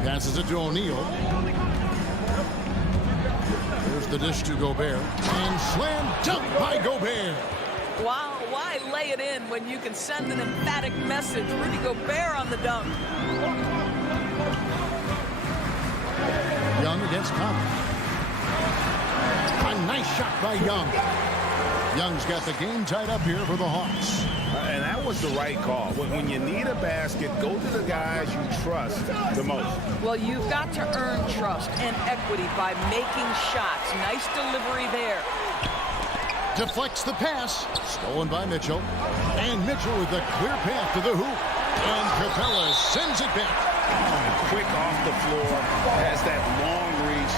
Passes it to O'Neal. Here's the dish to Gobert. And slam dunk by Gobert. Wow, why lay it in when you can send an emphatic message? Rudy Gobert on the dunk. Young against Conley. A nice shot by Young. Young's got the game tied up here for the Hawks. And that was the right call. When you need a basket, go to the guys you trust the most. Well, you've got to earn trust and equity by making shots. Nice delivery there. Deflects the pass. Stolen by Mitchell. And Mitchell with a clear path to the hoop. And Capella sends it back. Quick off the floor. Has that long reach.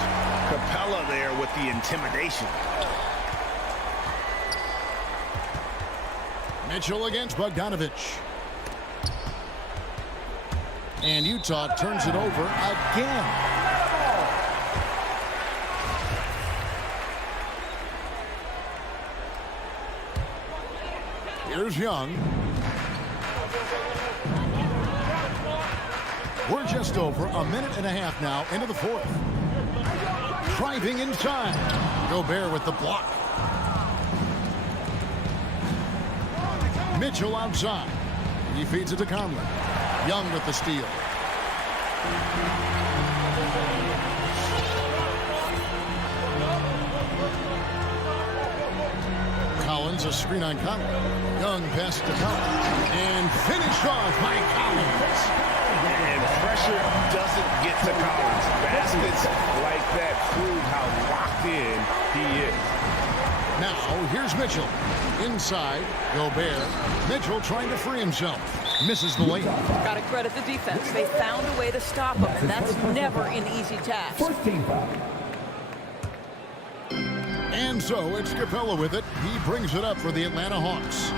Capella there with the intimidation. Mitchell against Bogdanovich. And Utah turns it over again. Here's Young. We're just over a minute and a half now into the fourth. Driving inside. Gobert with the block. Mitchell outside. He feeds it to Conley. Young with the steal. Collins, a screen on Conley. Young pass to Collins. And finished off by Collins. And pressure doesn't get to Collins. Baskets like that prove how locked in he is. Now, here's Mitchell. Inside, Gobert. Mitchell trying to free himself. Misses the lane. Got to credit the defense. They found a way to stop him, and that's never an easy task. 14 foul. And so it's Capella with it. He brings it up for the Atlanta Hawks.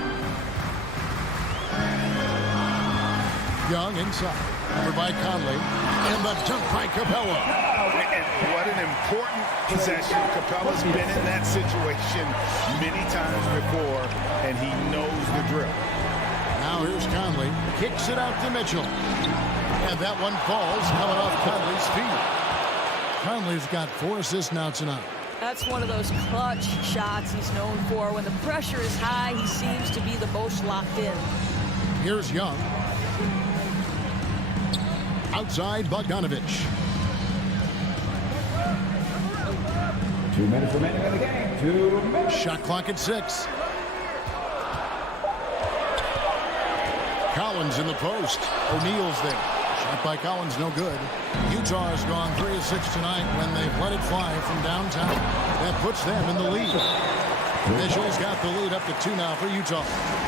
Young inside. Over by Conley. And the dunk by Capella. And what an important possession. Capella's been in that situation many times before, and he knows the drill. Now here's Conley. Kicks it out to Mitchell. And that one falls coming off Conley's feet. Conley's got 4 assists now tonight. That's one of those clutch shots he's known for. When the pressure is high, he seems to be the most locked in. Here's Young. Outside Bogdanovich. 2 minutes remaining in the game. 2 minutes. Shot clock at 6. Collins in the post. O'Neal's there. Shot by Collins, no good. Utah has gone 3 of 6 tonight when they've let it fly from downtown. That puts them in the lead. Mitchell's got the lead up to 2 now for Utah.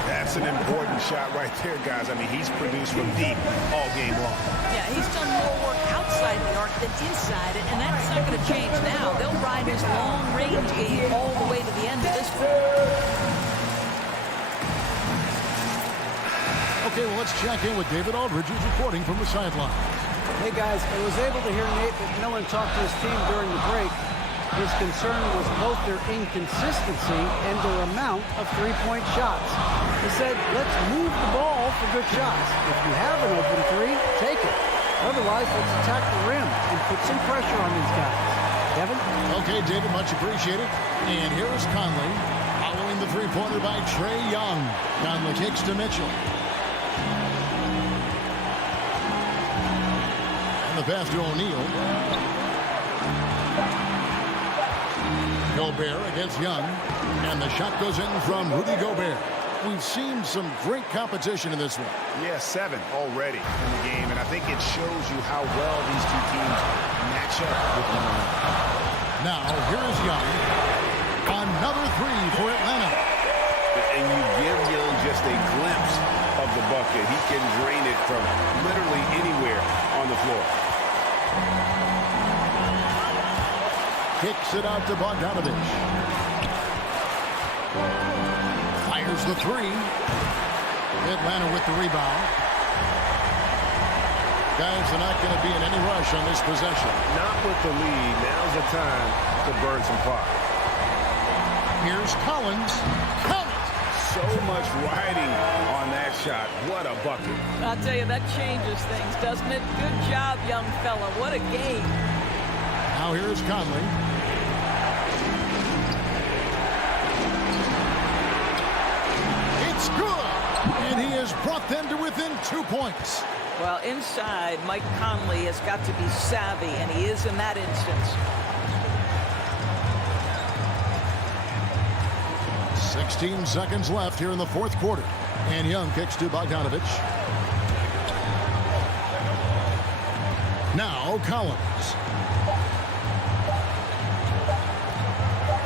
That's an important shot right there, guys. I mean, he's produced from deep all game long. Yeah, he's done more work outside the arc than inside it, and that's not going to change now. They'll ride his long-range game all the way to the end of this one. Okay, well, let's check in with David Aldridge, who's reporting from the sideline. Hey, guys, I was able to hear Nate McMillan talk to his team during the break. His concern was both their inconsistency and their amount of three-point shots. He said, let's move the ball for good shots. If you have an open three, take it. Otherwise, let's attack the rim and put some pressure on these guys. Kevin? Okay, David, much appreciated. And here is Conley following the three-pointer by Trae Young. Conley kicks to Mitchell. And the pass to O'Neal. Gobert against Young. And the shot goes in from Rudy Gobert. We've seen some great competition in this one. Yeah, 7 already in the game, and I think it shows you how well these two teams match up with one another. Now, here is Young. Another 3 for Atlanta. And you give Young just a glimpse of the bucket. He can drain it from literally anywhere on the floor. Kicks it out to Bogdanovich. Fires the 3. Atlanta with the rebound. Guys are not going to be in any rush on this possession. Not with the lead. Now's the time to burn some clock. Here's Collins. Collins So much riding on that shot. What a bucket. I'll tell you, that changes things, doesn't it? Good job, young fella. What a game. Now here's Conley. It's good! And he has brought them to within 2 points. Well, inside, Mike Conley has got to be savvy, and he is in that instance. 16 seconds left here in the fourth quarter. And Young kicks to Bogdanovich. Now Collins.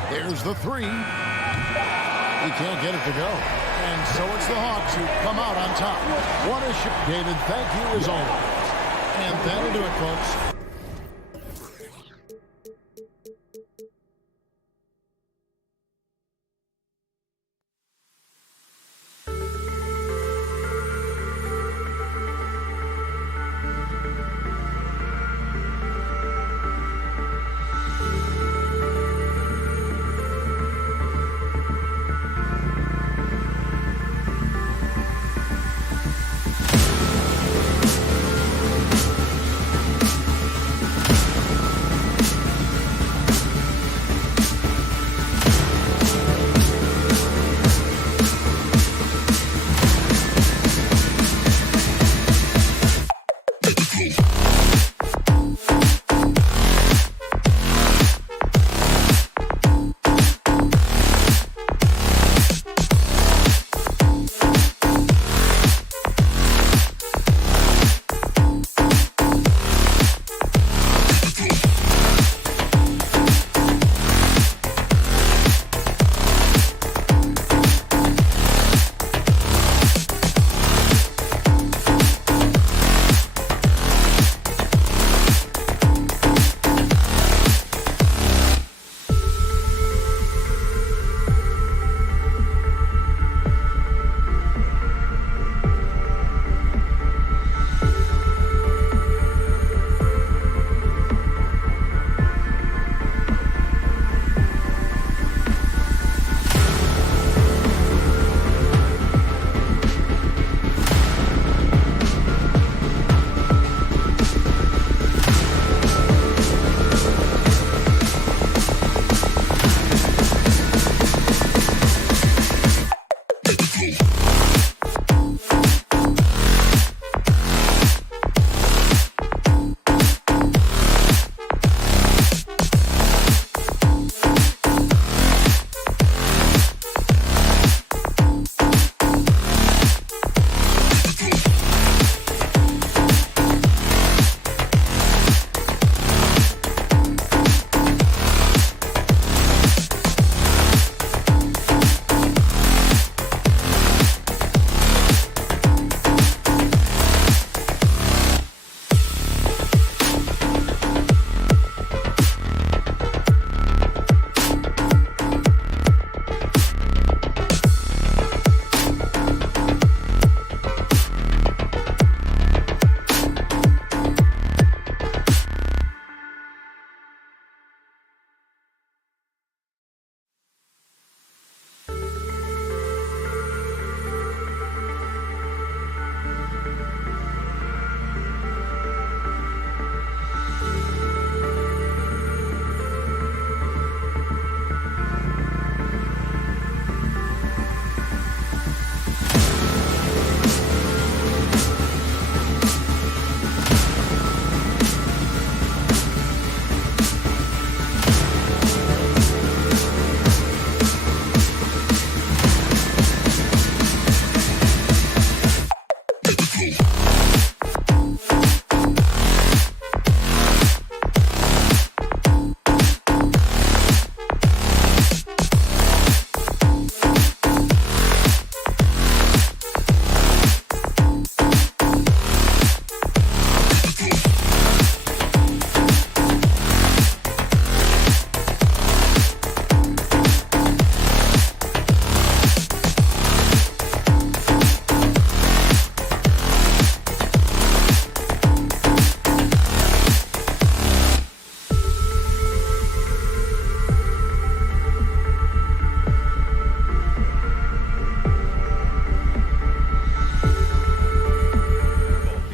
There's the three. He can't get it to go. And so it's the Hawks who come out on top. What a shot, David. Thank you as always. And that'll do it, folks.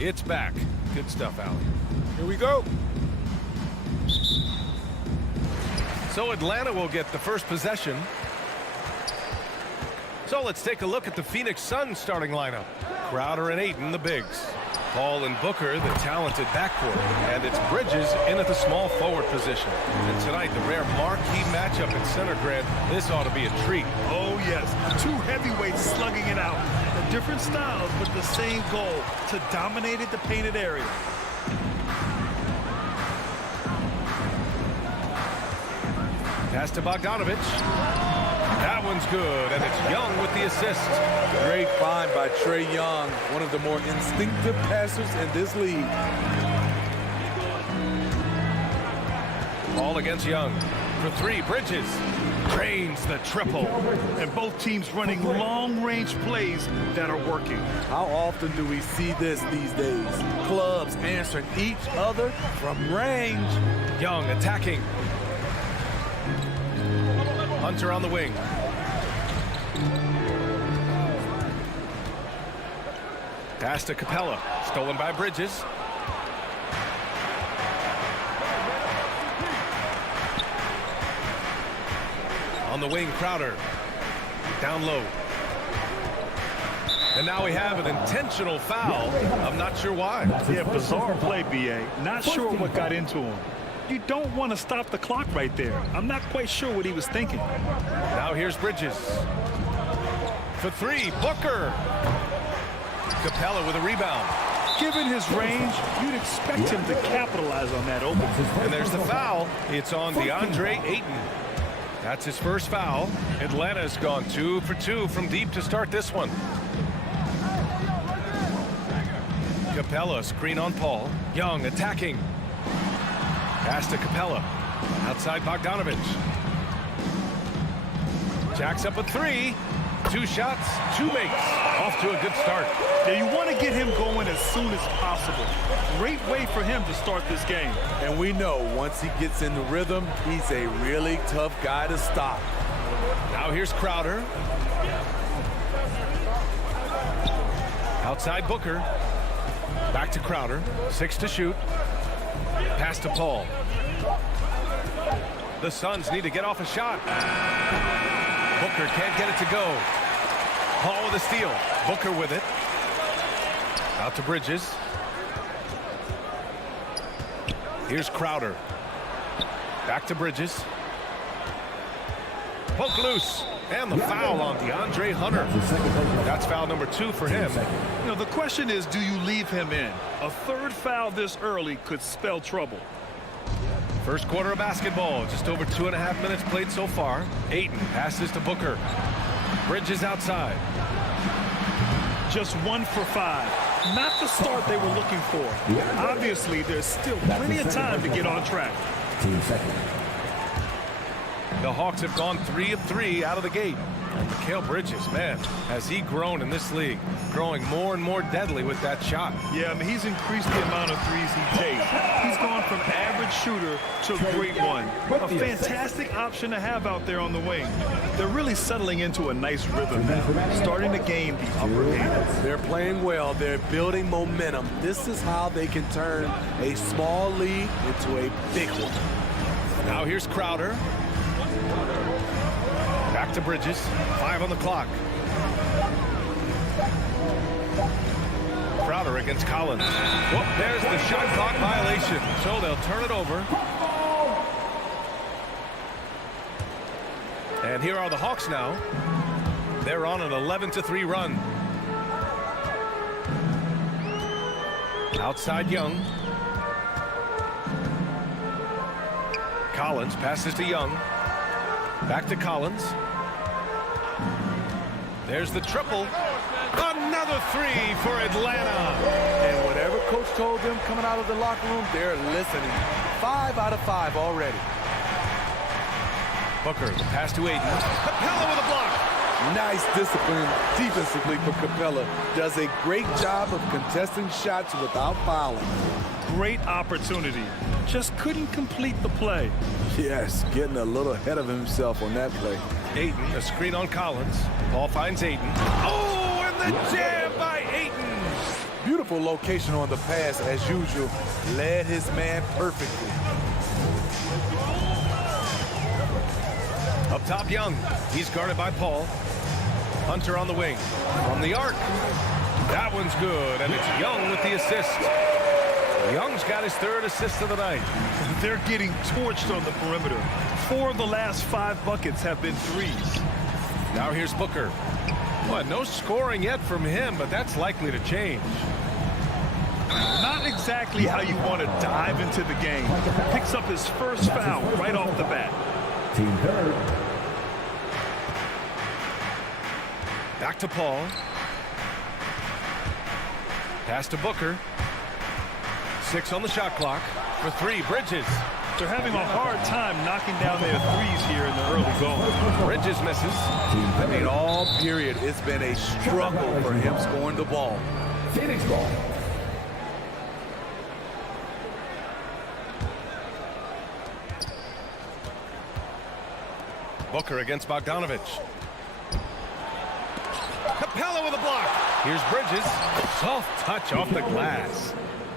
It's back. Good stuff, Allie. Here we go. So Atlanta will get the first possession. So let's take a look at the Phoenix Suns starting lineup. Crowder and Ayton, the bigs. Paul and Booker, the talented backcourt. And it's Bridges in at the small forward position. And tonight, the rare marquee matchup in center, Grant. This ought to be a treat. Oh, yes. Two heavyweights slugging it out. The different styles, but the same goal, to dominate the painted area. Pass to Bogdanovich. That one's good, and it's Young with the assist. Great find by Trae Young, one of the more instinctive passers in this league. Ball against Young. For three, Bridges drains the triple. And both teams running long-range plays that are working. How often do we see this these days? Clubs answering each other from range. Young attacking. Hunter on the wing. Pass to Capella. Stolen by Bridges. On the wing, Crowder. Down low. And now we have an intentional foul. I'm not sure why. Yeah, bizarre play, B.A. Not sure what got into him. You don't want to stop the clock right there. I'm not quite sure what he was thinking. Now here's Bridges. For three, Booker. Capella with a rebound. Given his range, you'd expect him to capitalize on that open. And there's the foul. It's on DeAndre Ayton. That's his first foul. Atlanta's gone 2 for 2 from deep to start this one. Capella, screen on Paul. Young attacking. Pass to Capella. Outside Bogdanovich. Jacks up a three. 2 shots, 2 makes. Off to a good start. Yeah, you want to get him going as soon as possible. Great way for him to start this game. And we know once he gets in the rhythm, he's a really tough guy to stop. Now here's Crowder. Outside Booker. Back to Crowder. 6 to shoot. Pass to Paul. The Suns need to get off a shot. Booker can't get it to go. Paul with a steal. Booker with it. Out to Bridges. Here's Crowder. Back to Bridges. Poke loose. And the foul on DeAndre Hunter. That's foul number 2 for him. You know, the question is, do you leave him in? A third foul this early could spell trouble. First quarter of basketball. Just over 2.5 minutes played so far. Ayton passes to Booker. Bridges outside. Just 1 for 5. Not the start they were looking for. Obviously, there's still plenty of time to get on track. The Hawks have gone 3 of 3 out of the gate. And Mikal Bridges, man, has he grown in this league, growing more and more deadly with that shot. Yeah, I mean, he's increased the amount of threes he takes. He's gone from average shooter to a great one. A fantastic option to have out there on the wing. They're really settling into a nice rhythm now, starting to gain the upper hand. They're playing well. They're building momentum. This is how they can turn a small lead into a big one. Now here's Crowder. Back to Bridges. 5 on the clock. Crowder against Collins. Whoop, there's the shot clock violation. So they'll turn it over. And here are the Hawks now. They're on an 11-3 run. Outside Young. Collins passes to Young. Back to Collins. There's the triple. Another 3 for Atlanta. And whatever coach told them coming out of the locker room, they're listening. 5 out of 5 already. Booker, the pass to Ayton. Capella with a block. Nice discipline defensively for Capella. Does a great job of contesting shots without fouling. Great opportunity. Just couldn't complete the play. Yes, getting a little ahead of himself on that play. Ayton, a screen on Collins. Paul finds Ayton. Oh, and the jam by Ayton. Beautiful Wonderful location on the pass, as usual. Led his man perfectly. Up top, Young. He's guarded by Paul. Hunter on the wing. From the arc. That one's good, and it's Young with the assist. Young's got his 3rd assist of the night. They're getting torched on the perimeter. 4 of the last 5 buckets have been threes. Now here's Booker. Well, no scoring yet from him, but that's likely to change. Not exactly how you want to dive into the game. Picks up his first foul right off the bat. Team third. Back to Paul. Pass to Booker. 6 on the shot clock. For 3, Bridges. They're having a hard time knocking down their threes here in the early going. Bridges misses. I mean, all period, it's been a struggle for him scoring the ball. Phoenix ball. Booker against Bogdanovich. Capella with a block. Here's Bridges. Soft touch off the glass.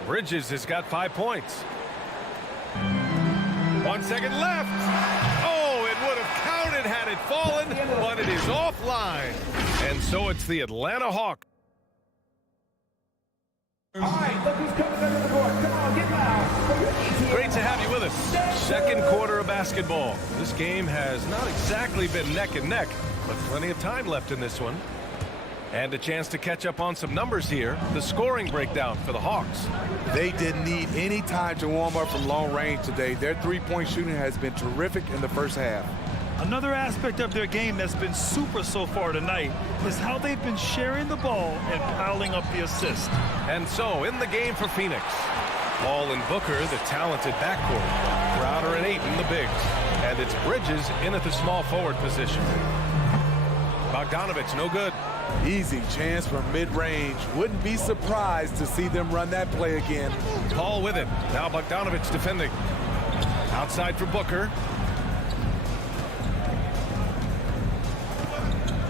Bridges has got 5 points. 1 second left. Oh, it would have counted had it fallen, but it is offline. And so it's the Atlanta Hawks. All right, look who's coming under the board. Come on, get loud. Great to have you with us. Second quarter of basketball. This game has not exactly been neck and neck, but plenty of time left in this one. And a chance to catch up on some numbers here. The scoring breakdown for the Hawks. They didn't need any time to warm up from long range today. Their three-point shooting has been terrific in the first half. Another aspect of their game that's been super so far tonight is how they've been sharing the ball and piling up the assists. And so in the game for Phoenix, Paul and Booker, the talented backcourt. Crowder and Ayton, the bigs. And it's Bridges in at the small forward position. Bogdanovich, no good. Easy chance from mid-range. Wouldn't be surprised to see them run that play again. Paul with it. Now Bogdanovich defending. Outside for Booker.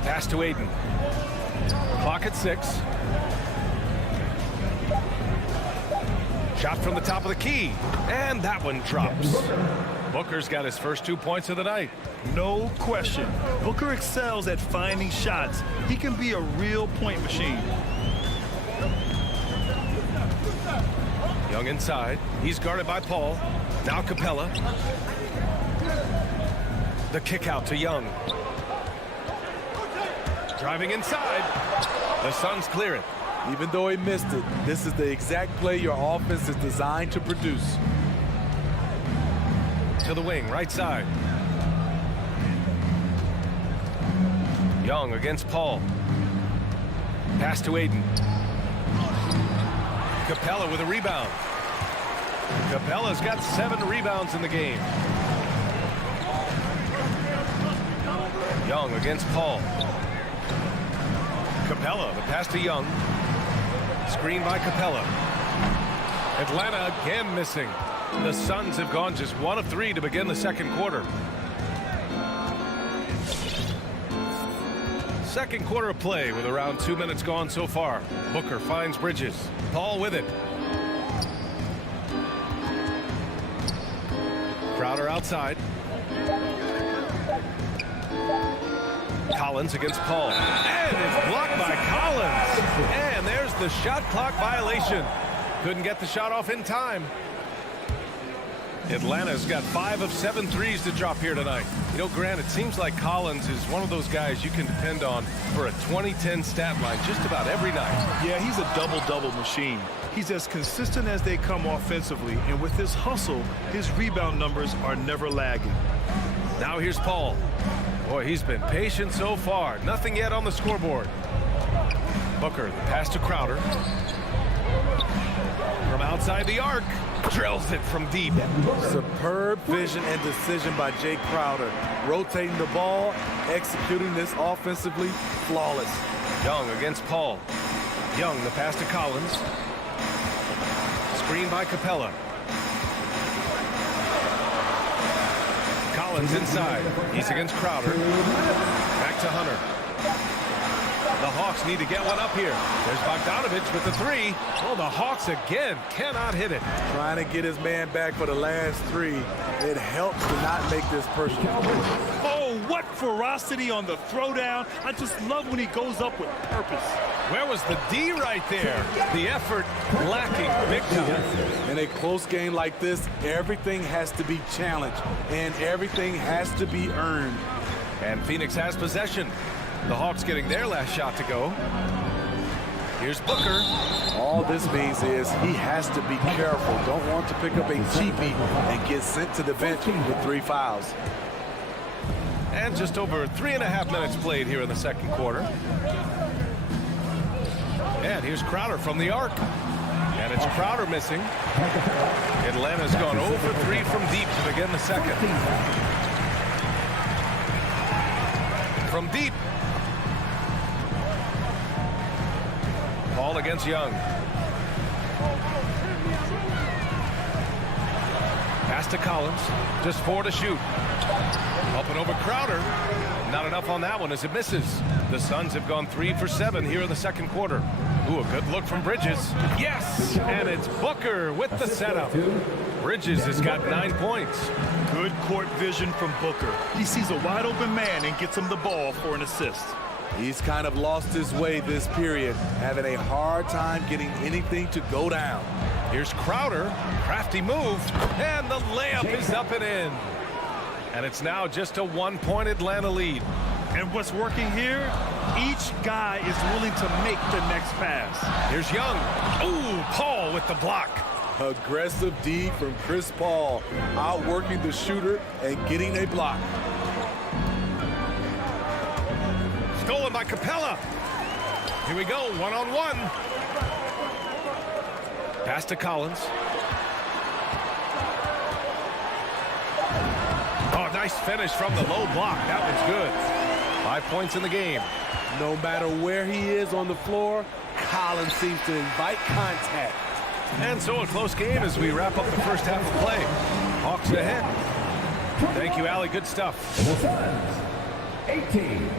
Pass to Ayton. Clock at 6. Shot from the top of the key. And that one drops. Booker's got his first 2 points of the night. No question. Booker excels at finding shots. He can be a real point machine. Young inside. He's guarded by Paul. Now Capella. The kick out to Young. Driving inside. The Suns clear it. Even though he missed it, this is the exact play your offense is designed to produce. To the wing, right side. Young against Paul. Pass to Ayton. Capella with a rebound. Capella's got 7 rebounds in the game. Young against Paul. Capella, the pass to Young. Screen by Capella. Atlanta again missing. The Suns have gone just 1 of 3 to begin the second quarter. Second quarter of play with around 2 minutes gone so far. Booker finds Bridges. Paul with it. Crowder outside. Collins against Paul. And it's blocked by Collins. And there's the shot clock violation. Couldn't get the shot off in time. Atlanta's got 5 of 7 threes to drop here tonight. You know, Grant, it seems like Collins is one of those guys you can depend on for a 20-10 stat line just about every night. Yeah, he's a double-double machine. He's as consistent as they come offensively, and with his hustle, his rebound numbers are never lagging. Now here's Paul. Boy, he's been patient so far. Nothing yet on the scoreboard. Booker, the pass to Crowder. From outside the arc. Drills it from deep. Superb vision and decision by Jay Crowder. Rotating the ball, executing this offensively, flawless. Young against Paul. Young, the pass to Collins. Screen by Capella. Collins inside. He's against Crowder. Back to Hunter. The Hawks need to get one up here. There's Bogdanovich with the three. Oh, the Hawks again cannot hit it. Trying to get his man back for the last three. It helps to not make this personal. Oh, what ferocity on the throwdown. I just love when he goes up with purpose. Where was the D right there? The effort lacking big time. In a close game like this, everything has to be challenged, and everything has to be earned. And Phoenix has possession. The Hawks getting their last shot to go. Here's Booker. All this means is he has to be careful. Don't want to pick up a cheapie and get sent to the bench with 3 fouls. And just over 3.5 minutes played here in the second quarter. And here's Crowder from the arc. And it's Crowder missing. Atlanta's gone 0 for 3 from deep to begin the second. From deep. Ball against Young. Pass to Collins. Just 4 to shoot. Up and over Crowder. Not enough on that one as it misses. The Suns have gone 3 for 7 here in the second quarter. Ooh, a good look from Bridges. Yes! And it's Booker with the setup. Bridges has got 9 points. Good court vision from Booker. He sees a wide open man and gets him the ball for an assist. He's kind of lost his way this period, having a hard time getting anything to go down. Here's Crowder. Crafty move. And the layup is up and in. And it's now just a 1-point Atlanta lead. And what's working here? Each guy is willing to make the next pass. Here's Young. Ooh, Paul with the block. Aggressive D from Chris Paul, outworking the shooter and getting a block. Stolen by Capella. Here we go, 1-on-1. Pass to Collins. Oh, nice finish from the low block. That was good. 5 points in the game. No matter where he is on the floor, Collins seems to invite contact. And so a close game as we wrap up the first half of play. Hawks ahead. Thank you, Allie. Good stuff. 18.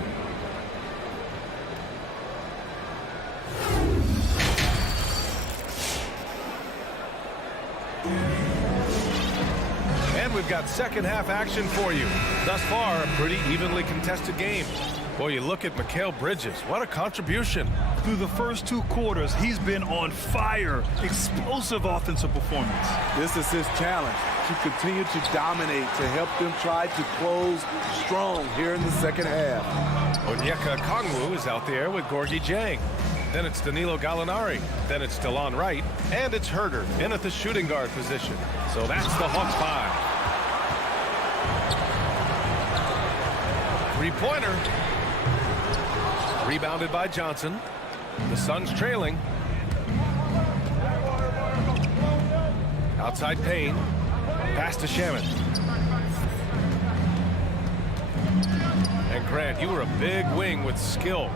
And we've got second half action for you. Thus far, a pretty evenly contested game. Boy, you look at Mikal Bridges. What a contribution. Through the first 2 quarters, he's been on fire. Explosive offensive performance. This is his challenge, to continue to dominate, to help them try to close strong here in the second half. Onyeka Okongwu is out there with Gorgie Jang. Then it's Danilo Gallinari. Then it's DeLon Wright. And it's Herder in at the shooting guard position. So that's the Hawks 5. 3-pointer. Rebounded by Johnson. The Suns trailing. Outside Payne. Pass to Shaman. And Grant, you were a big wing with skill.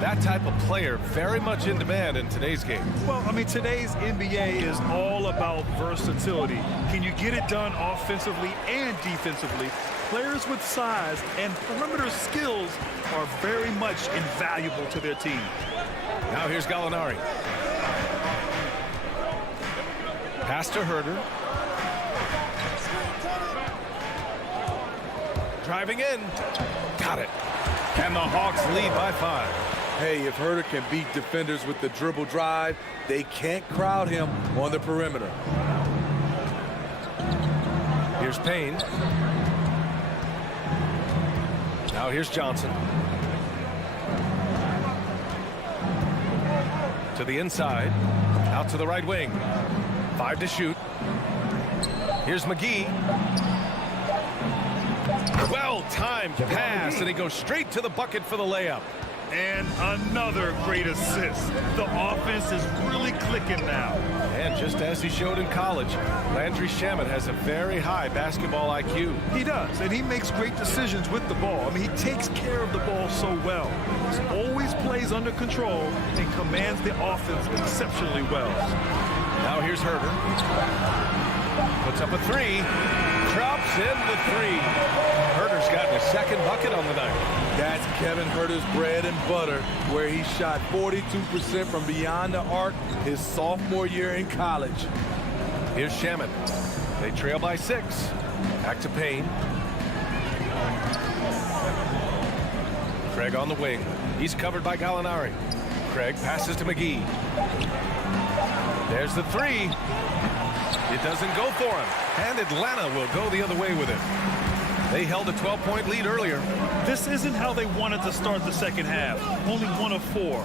That type of player very much in demand in today's game. Well, I mean, today's NBA is all about versatility. Can you get it done offensively and defensively? Players with size and perimeter skills are very much invaluable to their team. Now here's Gallinari. Pass to Herder. Driving in. Got it. And the Hawks lead by 5. Hey, if Herder can beat defenders with the dribble drive, they can't crowd him on the perimeter. Here's Payne. Now here's Johnson. To the inside. Out to the right wing. 5 to shoot. Here's McGee. Well-timed pass, and he goes straight to the bucket for the layup. And another great assist. The offense is really clicking now. And just as he showed in college, Landry Shamet has a very high basketball IQ. He does, and he makes great decisions with the ball. I mean, he takes care of the ball so well. He always plays under control and commands the offense exceptionally well. Now here's Herder. Puts up a 3. Drops in the 3. Herder's gotten his second bucket on the night. That's Kevin Huerter's bread and butter, where he shot 42% from beyond the arc his sophomore year in college. Here's Shaman. They trail by 6. Back to Payne. Craig on the wing. He's covered by Gallinari. Craig passes to McGee. There's the 3. It doesn't go for him. And Atlanta will go the other way with it. They held a 12-point lead earlier. This isn't how they wanted to start the second half. Only 1 of 4.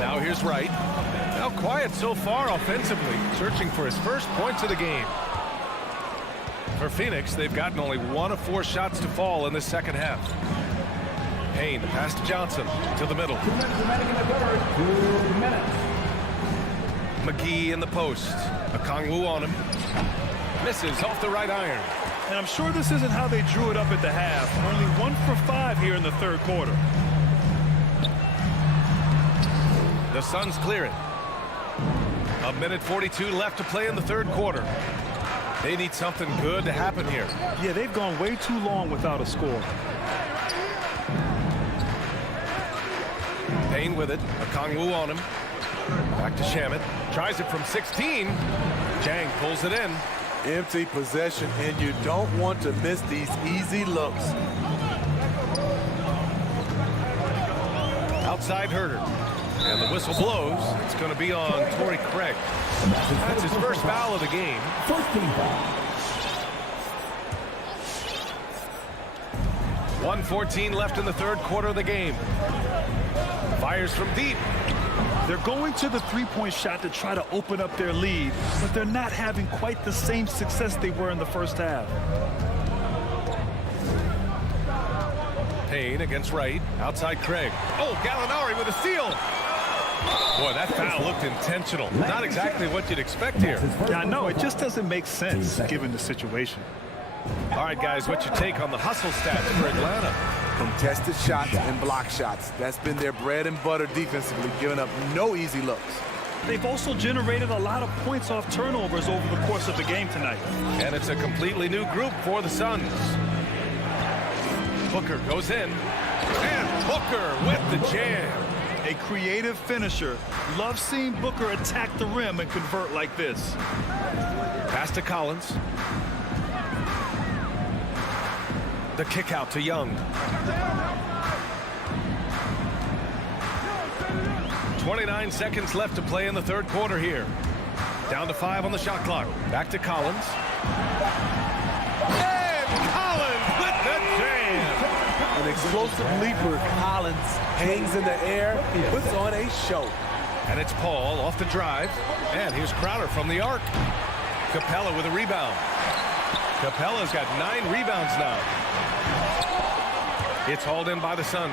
Now here's Wright. Now quiet so far offensively, searching for his first points of the game. For Phoenix, they've gotten only 1 of 4 shots to fall in the second half. Payne pass to Johnson to the middle. 2 minutes remaining in the third. 2 minutes. McGee in the post. Okongwu on him. Misses off the right iron. And I'm sure this isn't how they drew it up at the half. Only 1 for 5 here in the third quarter. The Suns clear it. 1:42 left to play in the third quarter. They need something good to happen here. Yeah, they've gone way too long without a score. Payne with it. Okongwu on him. Back to Shamet. Tries it from 16. Jang pulls it in. Empty possession, and you don't want to miss these easy looks. Outside Huerter. And the whistle blows. It's going to be on Torrey Craig. That's his first foul of the game. First team foul. 1:14 left in the third quarter of the game. Fires from deep. They're going to the three-point shot to try to open up their lead, but they're not having quite the same success they were in the first half. Payne against Wright. Outside Craig. Oh, Gallinari with a steal. Boy, that foul looked intentional. Not exactly what you'd expect here. Yeah, I know. It just doesn't make sense given the situation. All right, guys, what's your take on the hustle stats for Atlanta? Contested shots and block shots. That's been their bread and butter defensively, giving up no easy looks. They've also generated a lot of points off turnovers over the course of the game tonight. And it's a completely new group for the Suns. Booker goes in. And Booker with the jam. A creative finisher. Love seeing Booker attack the rim and convert like this. Pass to Collins. The kick out to Young. 29 seconds left to play in the third quarter here. Down to 5 on the shot clock. Back to Collins. And Collins with the jam. An explosive leaper. Collins hangs in the air, puts on a show. And it's Paul off the drive. And here's Crowder from the arc. Capella with a rebound. Capella's got 9 rebounds now. It's hauled in by the Suns.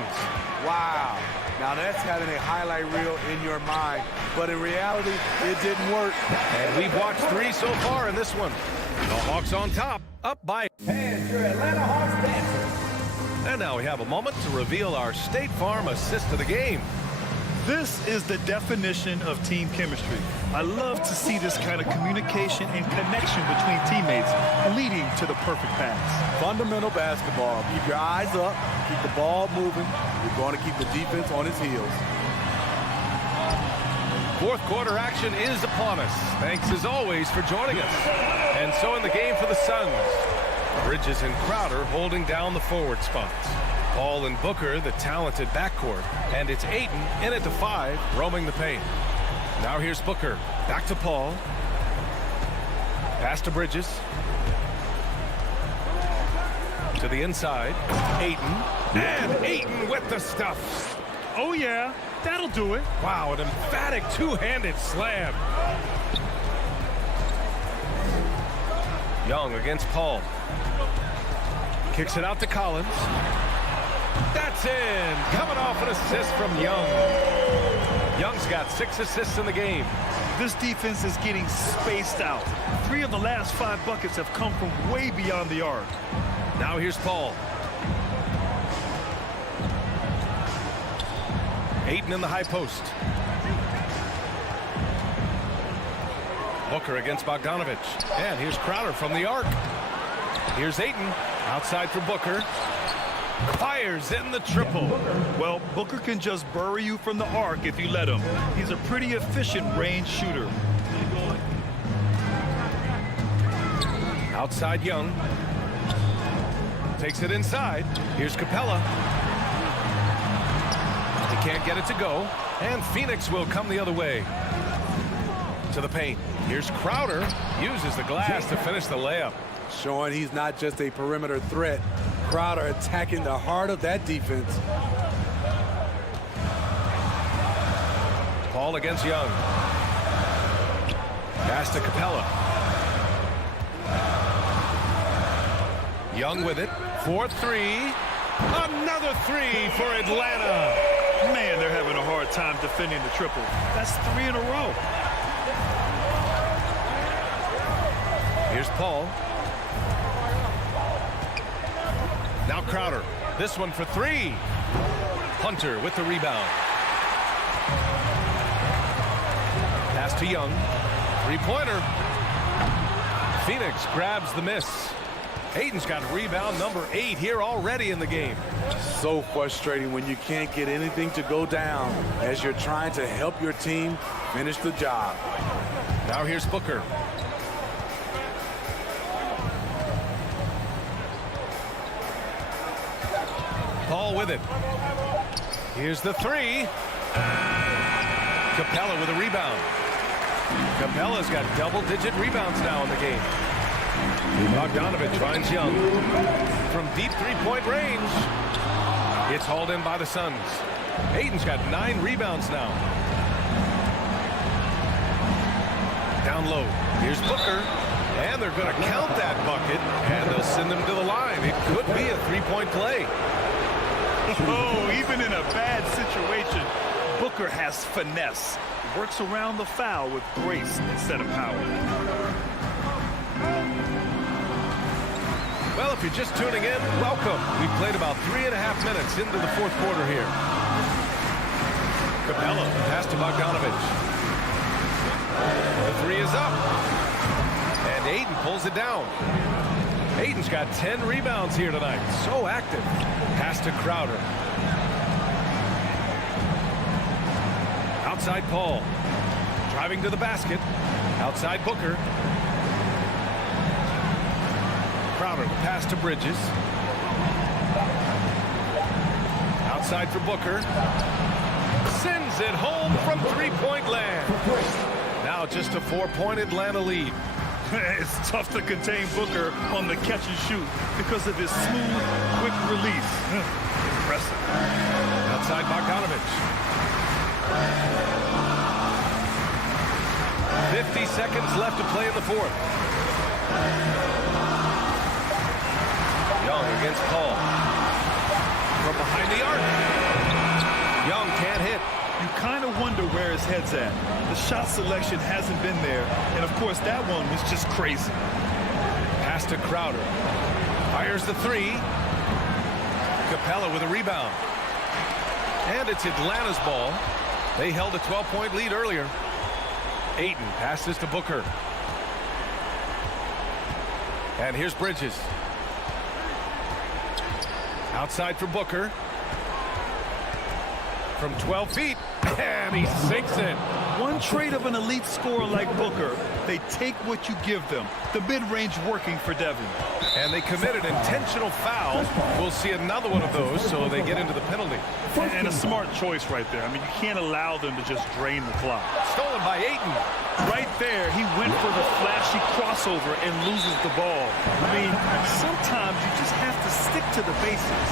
Wow. Now that's having a highlight reel in your mind. But in reality, it didn't work. And we've watched 3 so far in this one. The Hawks on top, up by. And your Atlanta Hawks dancers. And now we have a moment to reveal our State Farm assist of the game. This is the definition of team chemistry. I love to see this kind of communication and connection between teammates leading to the perfect pass. Fundamental basketball. Keep your eyes up, keep the ball moving. You're going to keep the defense on its heels. Fourth quarter action is upon us. Thanks as always for joining us. And so in the game for the Suns, Bridges and Crowder holding down the forward spots. Paul and Booker, the talented backcourt, and it's Ayton in at the 5, roaming the paint. Now here's Booker, back to Paul. Pass to Bridges. To the inside, Ayton, and Ayton with the stuff. Oh yeah, that'll do it. Wow, an emphatic two-handed slam. Young against Paul. Kicks it out to Collins. That's in. Coming off an assist from Young. Young's got 6 assists in the game. This defense is getting spaced out. 3 of the last 5 buckets have come from way beyond the arc. Now here's Paul. Ayton in the high post. Booker against Bogdanovich. And here's Crowder from the arc. Here's Ayton. Outside for Booker. Fires in the triple. Well, Booker can just bury you from the arc if you let him. He's a pretty efficient range shooter. Outside Young. Takes it inside. Here's Capella. He can't get it to go. And Phoenix will come the other way. To the paint. Here's Crowder. Uses the glass to finish the layup. Showing he's not just a perimeter threat. Crowder attacking the heart of that defense. Paul against Young. Pass to Capella. Young with it. 4-3. Another three for Atlanta. Man, they're having a hard time defending the triple. That's 3 in a row. Here's Paul. Now Crowder. This one for 3. Hunter with the rebound. Pass to Young. 3-pointer. Phoenix grabs the miss. Hayden's got rebound number 8 here already in the game. So frustrating when you can't get anything to go down as you're trying to help your team finish the job. Now here's Booker. Paul with it. Here's the 3. Capella with a rebound. Capella's got double-digit rebounds now in the game. Bogdanovich finds Young. From deep three-point range. It's hauled in by the Suns. Hayden's got 9 rebounds now. Down low. Here's Booker. And they're going to count that bucket. And they'll send him to the line. It could be a 3-point play. Oh, even in a bad situation, Booker has finesse. Works around the foul with grace instead of power. Well, if you're just tuning in, welcome. We've played about 3.5 minutes into the fourth quarter here. Capella, pass to Bogdanovich. The 3 is up. And Ayton pulls it down. Ayton's got 10 rebounds here tonight. So active. Pass to Crowder. Outside Paul. Driving to the basket. Outside Booker. Crowder, the pass to Bridges. Outside for Booker. Sends it home from three-point land. Now just a 4-point Atlanta lead. It's tough to contain Booker on the catch and shoot because of his smooth, quick release. Impressive. Outside Bogdanovich. 50 seconds left to play in the fourth. Young against Paul. From behind the arc. Young can't hit. You kind of wonder where his head's at. The shot selection hasn't been there. And, of course, that one was just crazy. Pass to Crowder. Fires the 3. Capella with a rebound. And it's Atlanta's ball. They held a 12-point lead earlier. Ayton passes to Booker. And here's Bridges. Outside for Booker. From 12 feet. And he sinks it. One trait of an elite scorer like Booker, they take what you give them. The mid-range working for Devin. And they committed intentional foul. We'll see another one of those, so they get into the penalty. And a smart choice right there. I mean, you can't allow them to just drain the clock. Stolen by Ayton. Right there, he went for the flashy crossover and loses the ball. I mean, sometimes you just have to stick to the basics.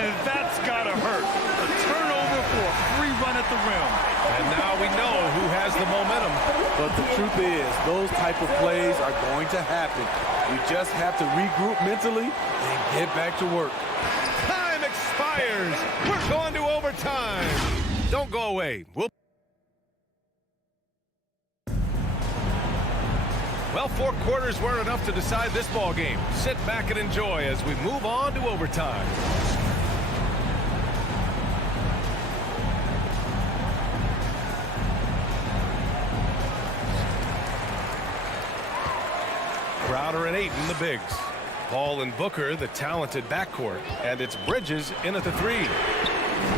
And that's got to hurt. A turnover for a free run at the rim. And now we know who has the momentum. But the truth is, those type of plays are going to happen. You just have to regroup mentally and get back to work. Time expires. We're going to overtime. Don't go away. Well, 4 quarters weren't enough to decide this ball game. Sit back and enjoy as we move on to overtime. Crowder and Ayton, the bigs. Paul and Booker, the talented backcourt, and it's Bridges in at the 3.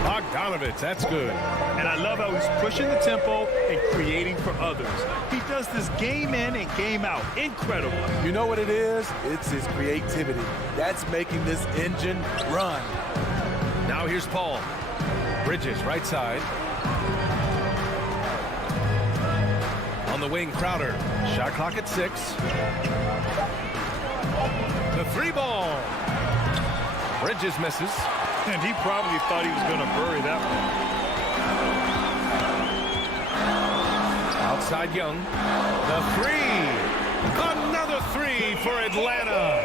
Bogdanovich, that's good. And I love how he's pushing the tempo and creating for others. He does this game in and game out. Incredible. You know what it is? It's his creativity. That's making this engine run. Now here's Paul. Bridges, right side. On the wing, Crowder. Shot clock at 6. The 3 ball. Bridges misses. And he probably thought he was going to bury that one. Outside Young. The 3. Another 3 for Atlanta.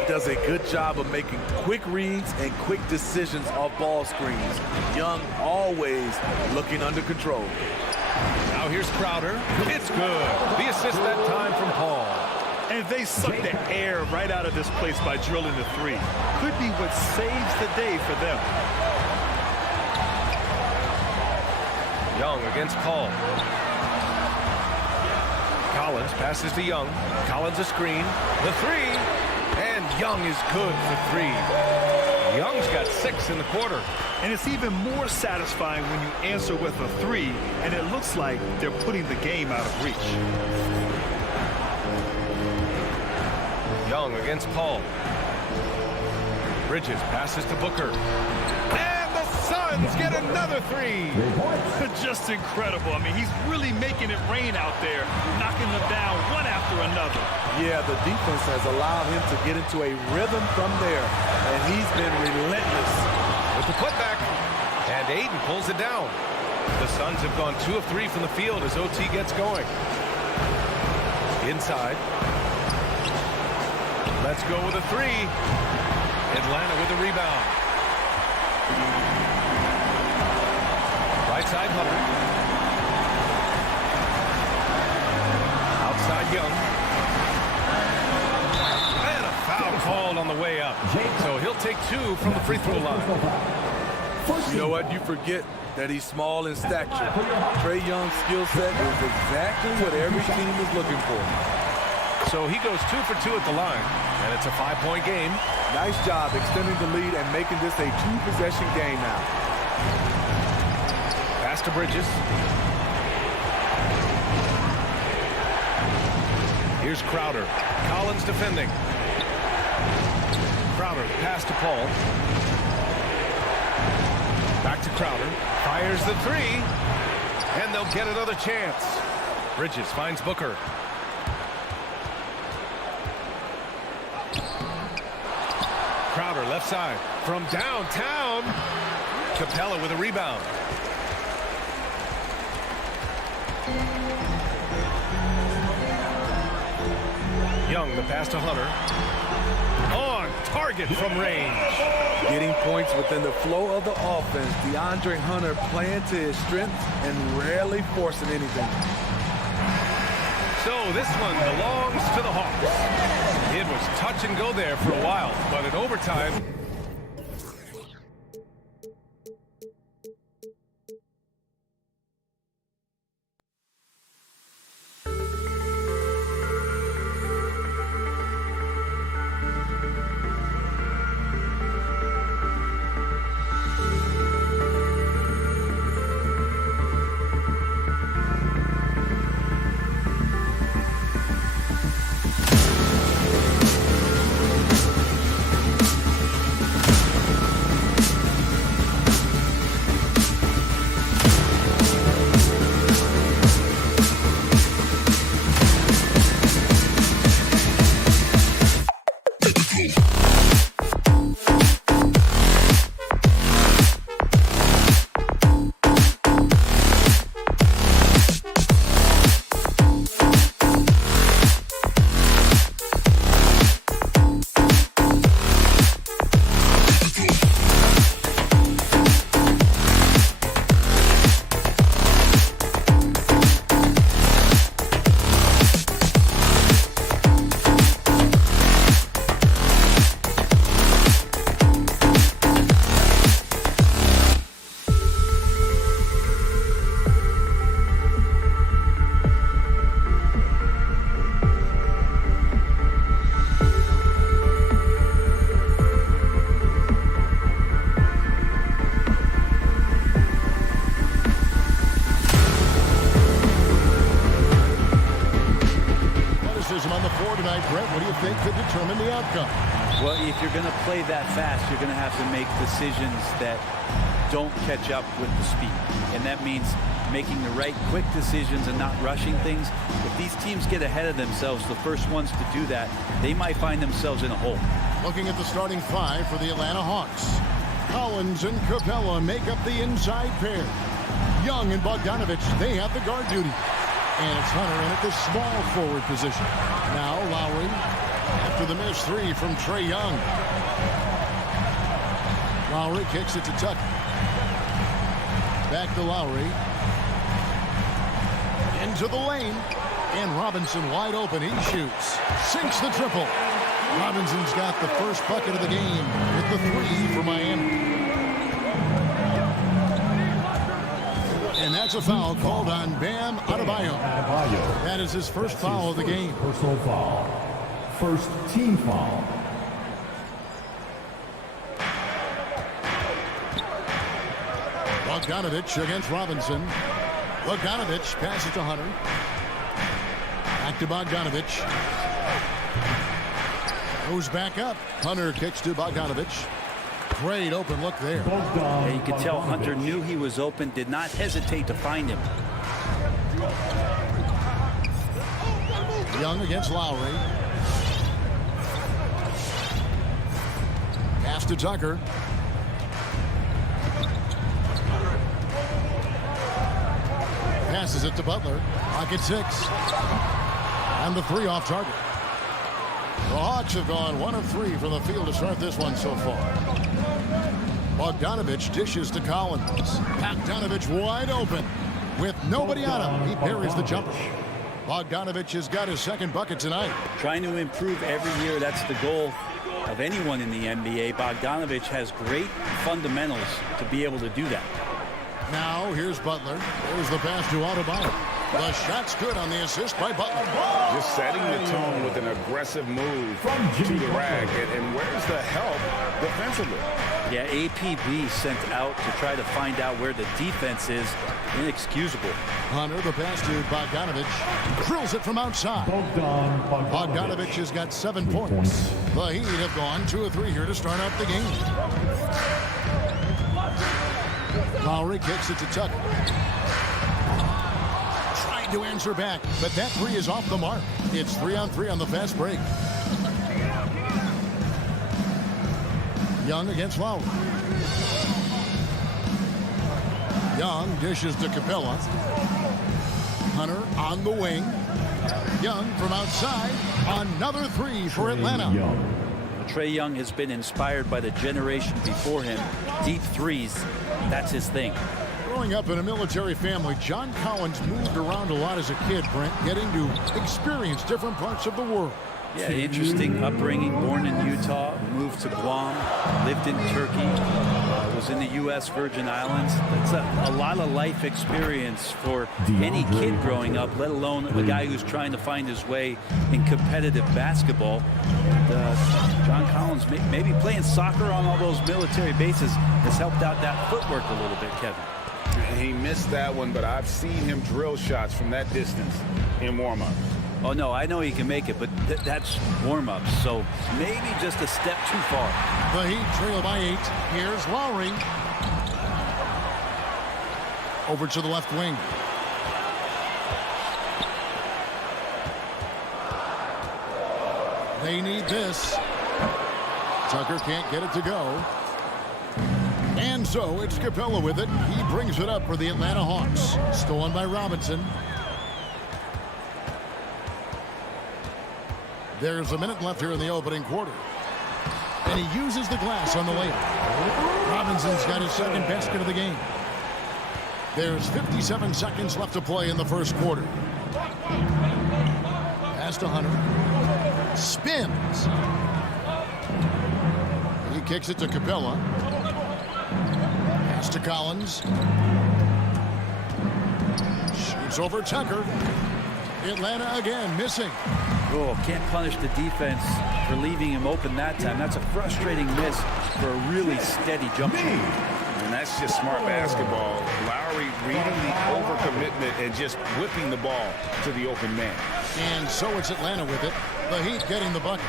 He does a good job of making quick reads and quick decisions off ball screens. Young always looking under control. Now here's Crowder. It's good. The assist that time from Paul. And they suck the air right out of this place by drilling the 3. Could be what saves the day for them. Young against Paul. Collins passes to Young. Collins a screen. The 3. And Young is good for 3. Young's got 6 in the quarter. And it's even more satisfying when you answer with a 3, and it looks like they're putting the game out of reach. Young against Paul. Bridges passes to Booker. And the Suns get another 3. Just incredible. I mean, he's really making it rain out there, knocking them down one after another. Yeah, the defense has allowed him to get into a rhythm from there, and he's been relentless. With the putback, and Aiden pulls it down. The Suns have gone 2 of 3 from the field as OT gets going. Inside. Let's go with a 3. Atlanta with the rebound. Right side Hunter. Outside Young. And a foul called on the way up. So he'll take 2 from the free throw line. You know what? You forget that he's small in stature. Trae Young's skill set is exactly what every team is looking for. So he goes 2 for 2 at the line, and it's a 5-point game. Nice job extending the lead and making this a 2-possession game now. Pass to Bridges. Here's Crowder. Collins defending. Crowder, pass to Paul. Back to Crowder. Fires the 3. And they'll get another chance. Bridges finds Booker. Crowder left side from downtown. Capella with a rebound. Young, the pass to Hunter. On target from range. Getting points within the flow of the offense. DeAndre Hunter playing to his strengths and rarely forcing anything. So this one belongs to the Hawks. It was touch and go there for a while, but in overtime, score tonight, Brett, what do you think could determine the outcome? Well, if you're going to play that fast, you're going to have to make decisions that don't catch up with the speed. And that means making the right quick decisions and not rushing things. If these teams get ahead of themselves, the first ones to do that, they might find themselves in a hole. Looking at the starting five for the Atlanta Hawks. Collins and Capella make up the inside pair. Young and Bogdanovich, they have the guard duty. And it's Hunter in at the small forward position. Now Lowry after the missed three from Trae Young. Lowry kicks it to Tucker. Back to Lowry. Into the lane. And Robinson wide open. He shoots. Sinks the triple. Robinson's got the first bucket of the game with the three for Miami. And that's a foul called on Bam Adebayo. That is his first foul of the game. Personal foul. First team foul. Bogdanovich against Robinson. Bogdanovich passes to Hunter. Back to Bogdanovich. Goes back up. Hunter kicks to Bogdanovich. Great open look there. Yeah, you could tell Hunter knew he was open, did not hesitate to find him. Young against Lowry. Pass to Tucker. Passes it to Butler. Pocket six. And the three off target. The Hawks have gone 1 of 3 from the field to start this one so far. Bogdanovich dishes to Collins. Bogdanovich wide open. With nobody on him, he buries the jumper. Bogdanovich has got his second bucket tonight. Trying to improve every year, that's the goal of anyone in the NBA. Bogdanovich has great fundamentals to be able to do that. Now here's Butler. There's the pass to Adebayo. The shot's good on the assist by Butler. Just setting the tone with an aggressive move to the rack. And where's the help defensively? Yeah, APB sent out to try to find out where the defense is. Inexcusable. Hunter, the pass to Bogdanovich. Drills it from outside. Bogdanovich has got 7 points. The Heat have gone 2 of 3 here to start out the game. Lowry kicks it to Tucker. Trying to answer back, but that three is off the mark. It's 3-on-3 on the fast break. Young against Lowry. Young dishes to Capella. Hunter on the wing. Young from outside. Another three for Atlanta. Trae Young has been inspired by the generation before him. Deep threes, that's his thing. Growing up in a military family, John Collins moved around a lot as a kid, Brent, getting to experience different parts of the world. Yeah, interesting upbringing. Born in Utah, moved to Guam, lived in Turkey, was in the U.S. Virgin Islands. That's a lot of life experience for any kid growing up, let alone a guy who's trying to find his way in competitive basketball. John Collins, maybe playing soccer on all those military bases, has helped out that footwork a little bit, Kevin. He missed that one, but I've seen him drill shots from that distance in warm-up. Oh, no, I know he can make it, but that's warm-ups, so maybe just a step too far. The Heat trail by 8. Here's Lowry. Over to the left wing. They need this. Tucker can't get it to go. And so it's Capella with it. He brings it up for the Atlanta Hawks. Stolen by Robinson. There's a minute left here in the opening quarter. And he uses the glass on the layup. Robinson's got his second basket of the game. There's 57 seconds left to play in the first quarter. Pass to Hunter. Spins. He kicks it to Capella. Pass to Collins. Shoots over Tucker. Atlanta again missing. Oh, can't punish the defense for leaving him open that time. That's a frustrating miss for a really steady jump shot. And that's just smart basketball. Lowry reading the overcommitment and just whipping the ball to the open man. And so it's Atlanta with it. The Heat getting the bucket.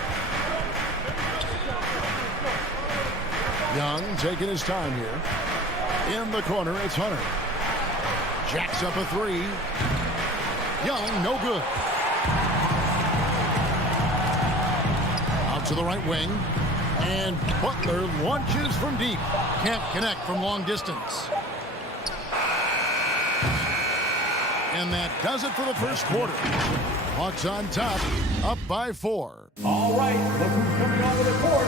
Young taking his time here. In the corner, it's Hunter. Jacks up a three. Young, no good. Out to the right wing. And Butler launches from deep. Can't connect from long distance. And that does it for the first quarter. Hawks on top, up by 4. All right, look who's coming onto the court.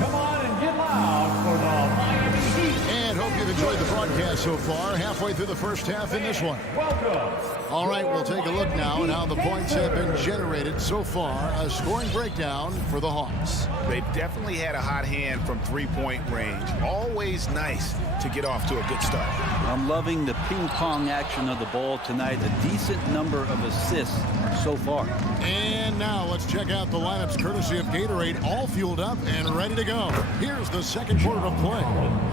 Come on and get loud for the Miami Heat. And hope you've enjoyed the broadcast so far. Halfway through the first half in this one. Welcome. All right, we'll take a look now at how the points have been generated so far. A scoring breakdown for the Hawks. They've definitely had a hot hand from three-point range. Always nice to get off to a good start. I'm loving the ping-pong action of the ball tonight. A decent number of assists so far. And now let's check out the lineups courtesy of Gatorade, all fueled up and ready to go. Here's the second quarter of play.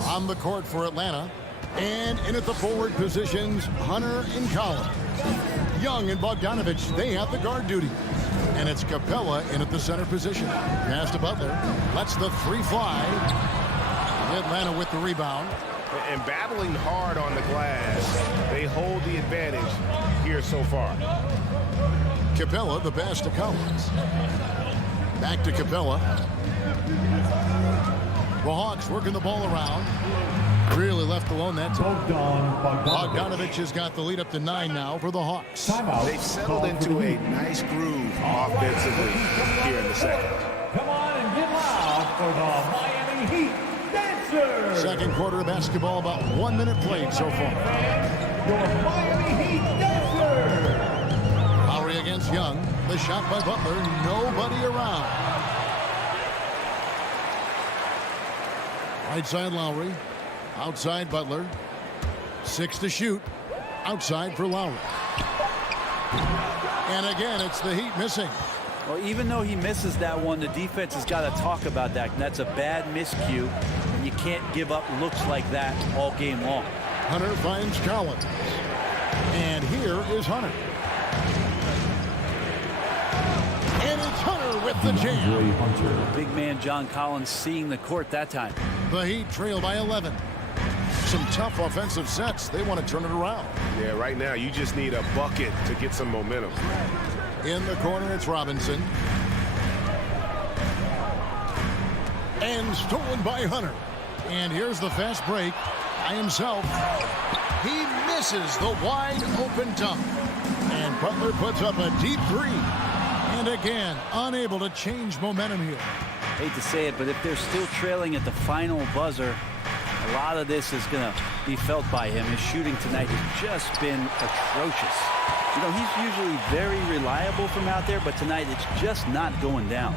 On the court for Atlanta. And in at the forward positions, Hunter and Collins. Young and Bogdanovich, they have the guard duty. And it's Capella in at the center position. Pass to Butler. Lets the three fly. Atlanta with the rebound. And battling hard on the glass, they hold the advantage here so far. Capella, the pass to Collins. Back to Capella. The Hawks working the ball around. Really left alone that time. Bogdanovich has got the lead up to 9 now for the Hawks. They've settled into a nice groove offensively here in the second. Come on and get loud for the Miami Heat Dancers. Second quarter of basketball, about 1 minute played so far. Your Miami Heat Dancers. Lowry against Young. The shot by Butler. Nobody around. Right side Lowry. Outside Butler. 6 to shoot. Outside for Lowry. And again, it's the Heat missing. Well, even though he misses that one, the defense has got to talk about that. And that's a bad miscue. And you can't give up looks like that all game long. Hunter finds Collins. And here is Hunter. And it's Hunter with the jam. Big man John Collins seeing the court that time. The Heat trail by 11. Some tough offensive sets. They want to turn it around. Yeah, right now you just need a bucket to get some momentum. In the corner, it's Robinson. And stolen by Hunter. And here's the fast break by himself. He misses the wide open dunk. And Butler puts up a deep three. And again, unable to change momentum here. Hate to say it, but if they're still trailing at the final buzzer, a lot of this is going to be felt by him. His shooting tonight has just been atrocious. You know, he's usually very reliable from out there, but tonight it's just not going down.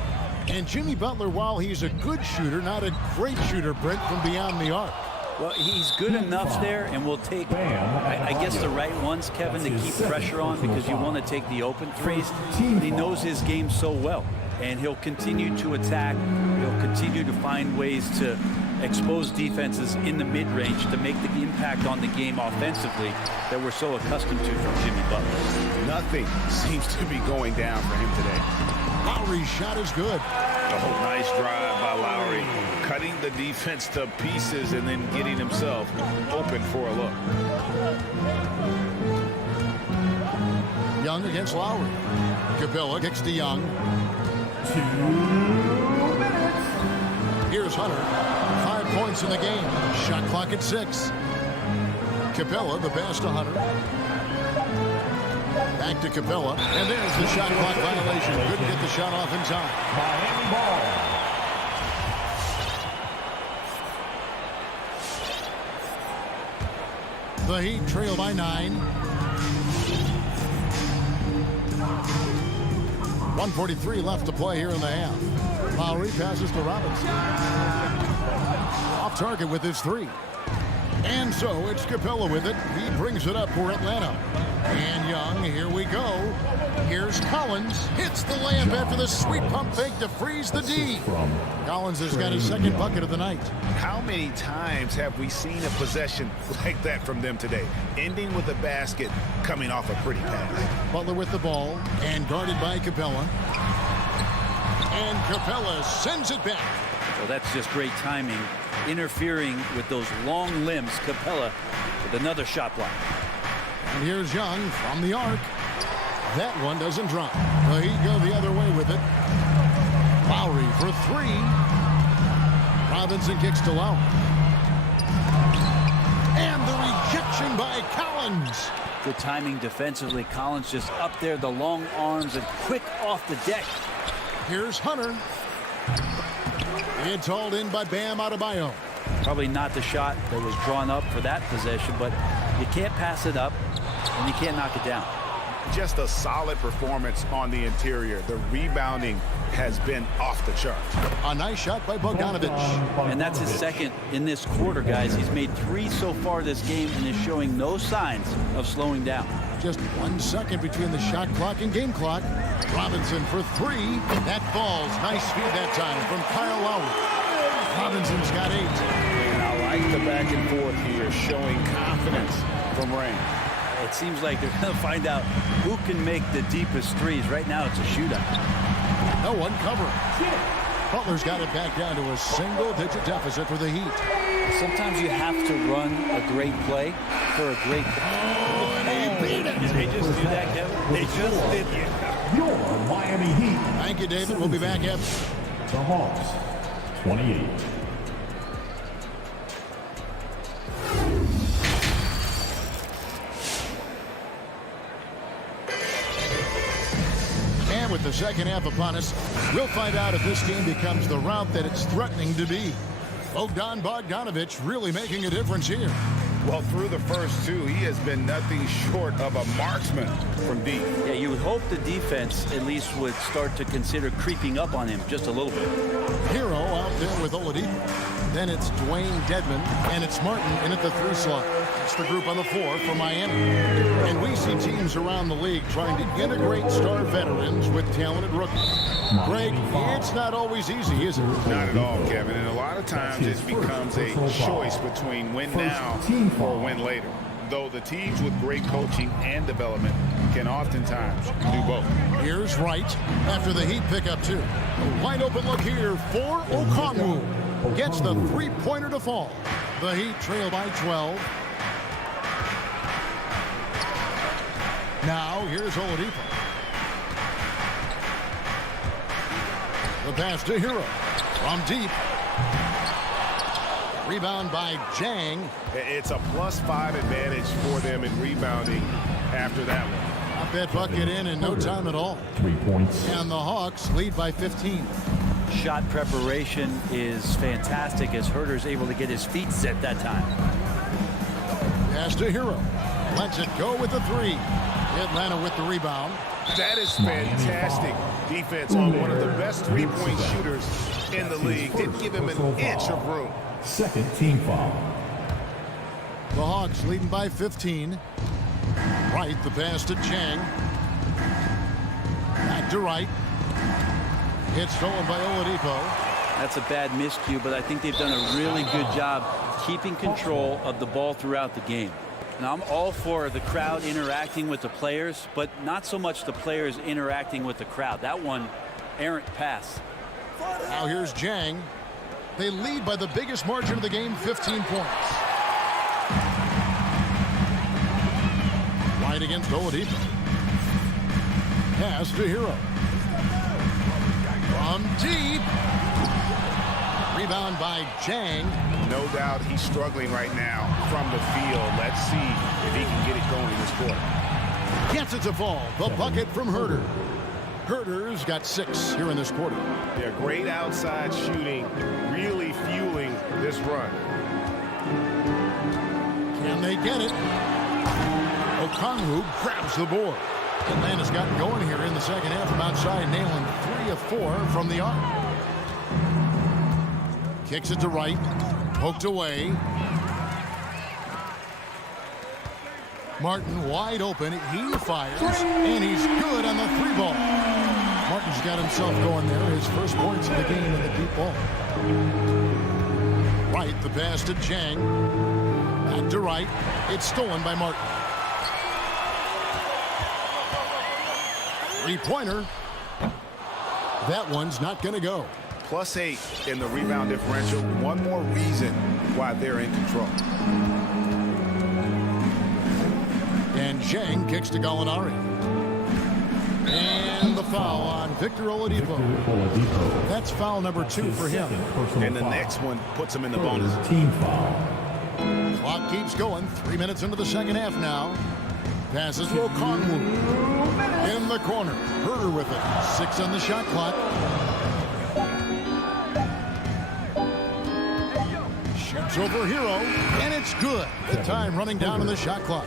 And Jimmy Butler, while he's a good shooter, not a great shooter, Brent, from beyond the arc. Well, he's good enough there, and will take, I guess, the right ones, Kevin, to keep pressure on, because you want to take the open threes. But he knows his game so well, and he'll continue to attack. He'll continue to find ways to expose defenses in the mid-range to make the impact on the game offensively that we're so accustomed to from Jimmy Butler. Nothing seems to be going down for him today. Lowry's shot is good. Oh, nice drive by Lowry, cutting the defense to pieces and then getting himself open for a look. Young against Lowry. Capella kicks to Young. 2 minutes. Here's Hunter. 5 points in the game. Shot clock at 6. Capella, the pass to Hunter. Back to Capella. And there's the shot clock violation. Couldn't get the shot off in time. Miami ball. The Heat trail by 9. 1:43 left to play here in the half. Lowry passes to Robinson. Off target with his 3. And so it's Capella with it. He brings it up for Atlanta. And Young, here we go. Here's Collins. Hits the layup after the sweet pump fake to freeze the D. Collins has got his second bucket of the night. How many times have we seen a possession like that from them today? Ending with a basket, coming off a pretty pass. Butler with the ball and guarded by Capella. And Capella sends it back. Well, that's just great timing. Interfering with those long limbs. Capella with another shot block. And here's Young from the arc. That one doesn't drop. The Heat go the other way with it. Lowry for three. Robinson kicks to Lowry. And the rejection by Collins. Good timing defensively. Collins just up there, the long arms, and quick off the deck. Here's Hunter. It's hauled in by Bam Adebayo. Probably not the shot that was drawn up for that possession, but you can't pass it up, and you can't knock it down. Just a solid performance on the interior. The rebounding has been off the charts. A nice shot by Bogdanovic. And that's his second in this quarter, guys. He's made 3 so far this game and is showing no signs of slowing down. Just 1 second between the shot clock and game clock. Robinson for 3. That falls. Nice speed that time from Kyle Lowry. Robinson's got 8. And I like the back and forth here, showing confidence from Rain. It seems like they're going to find out who can make the deepest threes. Right now, it's a shootout. No one covering. Butler's got it back down to a single-digit deficit for the Heat. Sometimes you have to run a great play for a great beat it. Did they just do that, Kevin? They just did it. Your Miami Heat. Thank you, David. We'll be back after. The Hawks, 28. And with the second half upon us, we'll find out if this game becomes the route that it's threatening to be. Bogdanovic really making a difference here. Well, through the first 2, he has been nothing short of a marksman from deep. Yeah, you would hope the defense at least would start to consider creeping up on him just a little bit. Hero out there with Oladipo. Then it's Dwayne Dedman, and it's Martin in at the 3 slot. It's the group on the 4 for Miami. And we see teams around the league trying to integrate star veterans with talented rookies. Greg, it's not always easy, is it? Not at all, Kevin. And a lot of times it becomes a choice between win now or win later. Though the teams with great coaching and development can oftentimes do both. Here's Wright after the Heat pick up 2. A wide open look here for Okongwu. Gets the 3-pointer to fall. The Heat trail by 12. Now here's Oladipo. The pass to Hero from deep. Rebound by Jang. It's a +5 advantage for them in rebounding after that one. Got that bucket in no time at all. 3 points. And the Hawks lead by 15. Shot preparation is fantastic as Herter's able to get his feet set that time. Pass to Hero. Lets it go with the 3. Atlanta with the rebound. That is fantastic defense on one of the best 3-point shooters in the league. Didn't give him an inch of room. Second team foul. The Hawks leading by 15. Wright, the pass to Chang. Back to Wright. It's stolen by Oladipo. That's a bad miscue, but I think they've done a really good job keeping control of the ball throughout the game. Now, I'm all for the crowd interacting with the players, but not so much the players interacting with the crowd. That one, errant pass. Now here's Jang. They lead by the biggest margin of the game, 15 points. Right against Oladipo. Pass to Hero. From deep. Rebound by Jang. No doubt he's struggling right now from the field. Let's see if he can get it going this quarter. Gets it to fall. The bucket from Herter. Herter's got 6 here in this quarter. Yeah, great outside shooting, really fueling this run. Can they get it? Okongwu grabs the board. Atlanta's gotten going here in the second half from outside, nailing 3 of 4 from the arc. Kicks it to Wright. Poked away. Martin wide open. He fires, and he's good on the 3 got himself going there. His first points of the game in the deep ball. Wright, the pass to Chang. Back to Wright. It's stolen by Martin. Three-pointer. That one's not going to go. +8 in the rebound differential. One more reason why they're in control. And Zhang kicks to Gallinari. And the foul on Victor Oladipo. That's foul number 2 for him. And the next one puts him in the bonus. Team foul. Clock keeps going. 3 minutes into the second half now. Passes to Okongwu. In the corner. Herder with it. 6 on the shot clock. Shoots over Hero. And it's good. The time running down on the shot clock.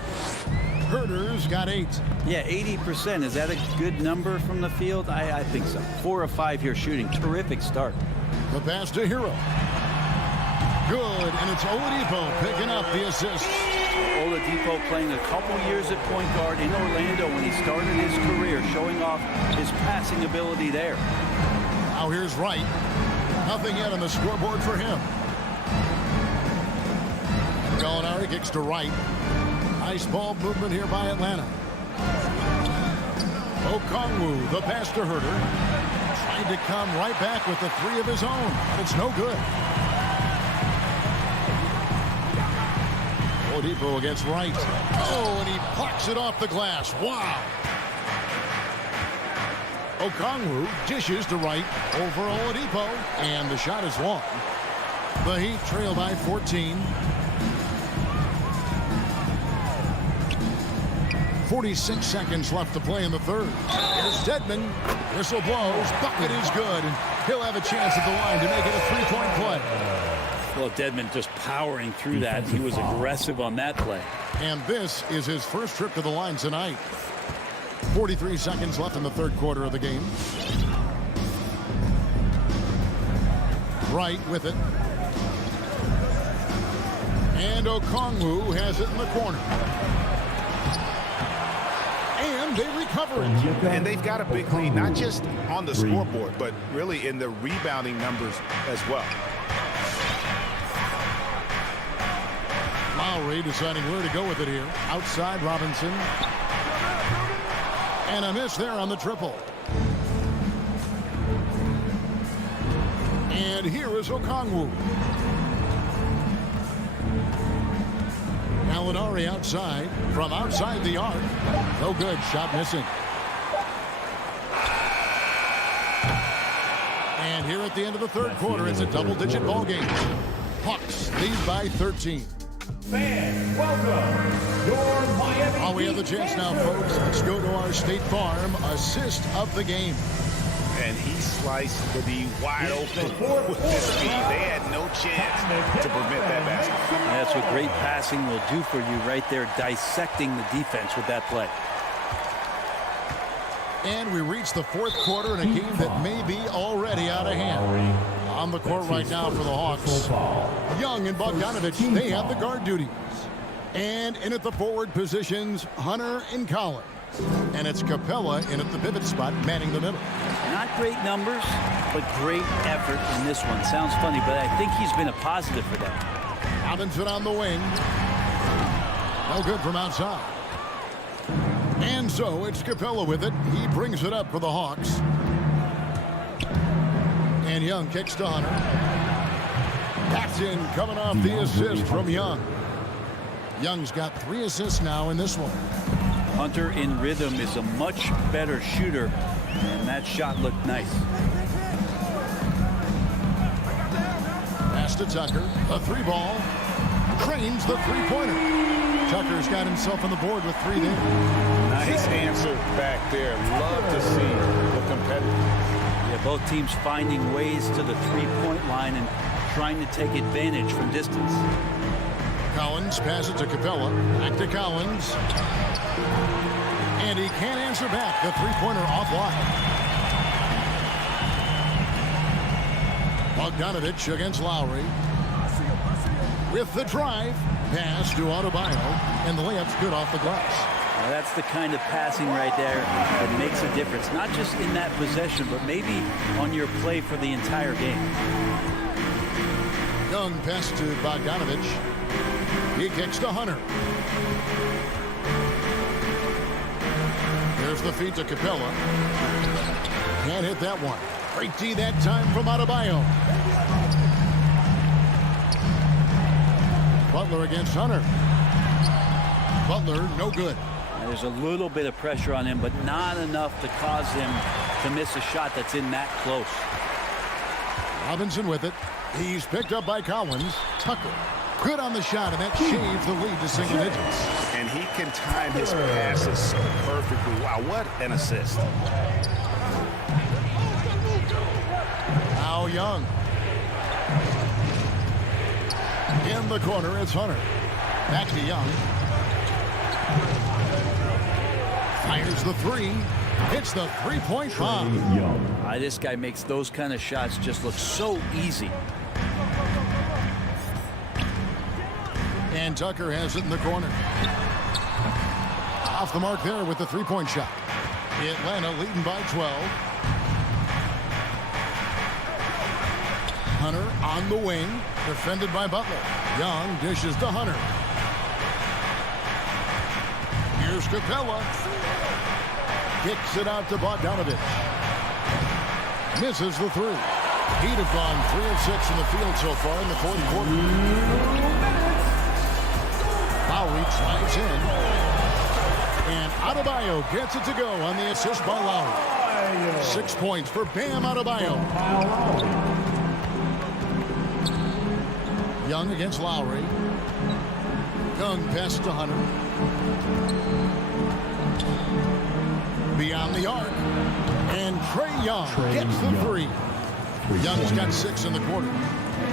Herder's got 8. Yeah, 80%. Is that a good number from the field? I think so. 4 of 5 here shooting. Terrific start. The pass to Hero. Good, and it's Oladipo picking up the assist. Oladipo playing a couple years at point guard in Orlando when he started his career, showing off his passing ability there. Now here's Wright. Nothing yet on the scoreboard for him. Gallinari kicks to Wright. Nice ball movement here by Atlanta. Okongwu, the pass to Herder. Trying to come right back with the 3 of his own, but it's no good. Oladipo against Wright. Oh, and he blocks it off the glass. Wow. Okongwu dishes to Wright over Oladipo, and the shot is long. The Heat trail by 14. 46 seconds left to play in the third. Here's Dedmon. Whistle blows. Bucket is good, and he'll have a chance at the line to make it a 3-point play. Well, Dedmon just powering through that. He was aggressive on that play. And this is his first trip to the line tonight. 43 seconds left in the third quarter of the game. Wright with it. And Okongwu has it in the corner. And they recover it. And they've got a big lead, not just on the scoreboard, but really in the rebounding numbers as well. Lowry deciding where to go with it here. Outside Robinson. And a miss there on the triple. And here is Okongwu. Gallinari outside. From outside the arc. No good. Shot missing. And here at the end of the third quarter, it's a double-digit ball game. Hawks lead by 13. Fans, welcome your Miami. Oh, we have the chance now, folks. Let's go to our State Farm assist of the game. And he sliced the D wide open with this speed. They had no chance to prevent that basket. That's what great passing will do for you right there, dissecting the defense with that play. And we reach the fourth quarter in a game that may be already out of hand. On the court right now for the Hawks. Young and Bogdanovich, they have the guard duties. And in at the forward positions, Hunter and Collins. And it's Capella in at the pivot spot, manning the middle. Not great numbers, but great effort in this one. Sounds funny, but I think he's been a positive for them. Robinson on the wing. No good from outside. And so it's Capella with it. He brings it up for the Hawks. And Young kicks to Hunter. That's in, coming off the assist from Young. Young's got 3 assists now in this one. Hunter in rhythm is a much better shooter, and that shot looked nice. Pass to Tucker. The 3-ball. Cranes the 3-pointer. Tucker's got himself on the board with 3 there. Nice answer back there. Love to see the competitive. Yeah, both teams finding ways to the 3-point line and trying to take advantage from distance. Collins passes to Capella. Back to Collins. And he can't answer back. The 3-pointer offline. Bogdanovich against Lowry. With the drive. Pass to Adebayo. And the layup's good off the glass. Well, that's the kind of passing right there that makes a difference, not just in that possession, but maybe on your play for the entire game. Young pass to Bogdanovich. He kicks to Hunter. Here's the feed to Capella. Can't hit that one. Great D that time from Adebayo. Butler against Hunter. Butler, no good. There's a little bit of pressure on him, but not enough to cause him to miss a shot that's in that close. Robinson with it. He's picked up by Collins. Tucker, good on the shot, and that shaves the lead to single digits. And he can time his passes so perfectly. Wow, what an assist. Now Young. In the corner, it's Hunter. Back to Young. Fires the three. Hits the three-point bomb. This guy makes those kind of shots just look so easy. And Tucker has it in the corner. Off the mark there with the three-point shot. Atlanta leading by 12. Hunter on the wing, defended by Butler. Young dishes to Hunter. Here's Capella. Kicks it out to Bogdanovich. Misses the three. He'd have gone 3 of 6 in the field so far in the fourth quarter. Lowry drives in. And Adebayo gets it to go on the assist by Lowry. 6 points for Bam Adebayo. Young against Lowry. Young pass to Hunter. Beyond the arc. And Trae Young gets the three. Young's got 6 in the quarter.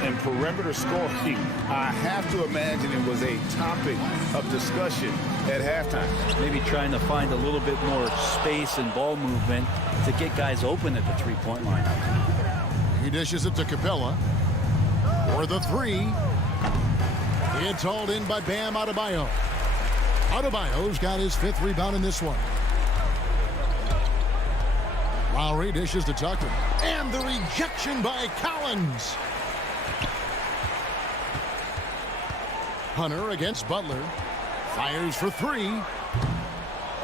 And perimeter scoring, I have to imagine it was a topic of discussion at halftime. Maybe trying to find a little bit more space and ball movement to get guys open at the three-point line. He dishes it to Capella for the three. It's hauled in by Bam Adebayo. Adebayo's got his 5th rebound in this one. Lowry dishes to Tucker. And the rejection by Collins. Hunter against Butler. Fires for 3.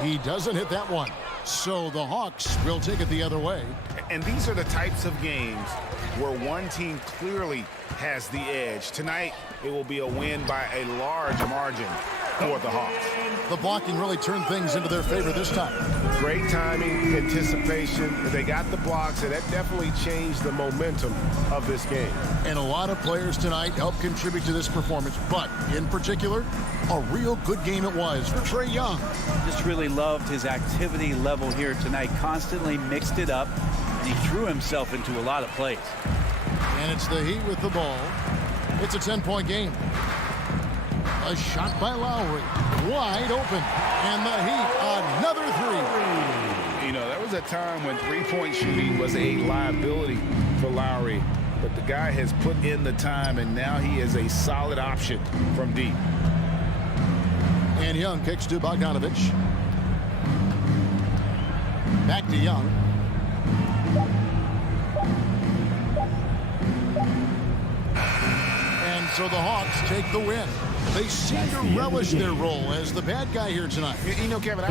He doesn't hit that one. So the Hawks will take it the other way. And these are the types of games where one team clearly has the edge. Tonight, it will be a win by a large margin for the Hawks. The blocking really turned things into their favor this time. Great timing, anticipation. They got the blocks, and that definitely changed the momentum of this game. And a lot of players tonight helped contribute to this performance, but in particular, a real good game it was for Trae Young. Just really loved his activity level here tonight. Constantly mixed it up. He threw himself into a lot of plays. And it's the Heat with the ball. It's a 10-point game. A shot by Lowry. Wide open. And the Heat, another three. You know, there was a time when three-point shooting was a liability for Lowry. But the guy has put in the time, and now he is a solid option from deep. And Young kicks to Bogdanovich. Back to Young. And so the Hawks take the win. They seem to relish their role as the bad guy here tonight. You know, Kevin,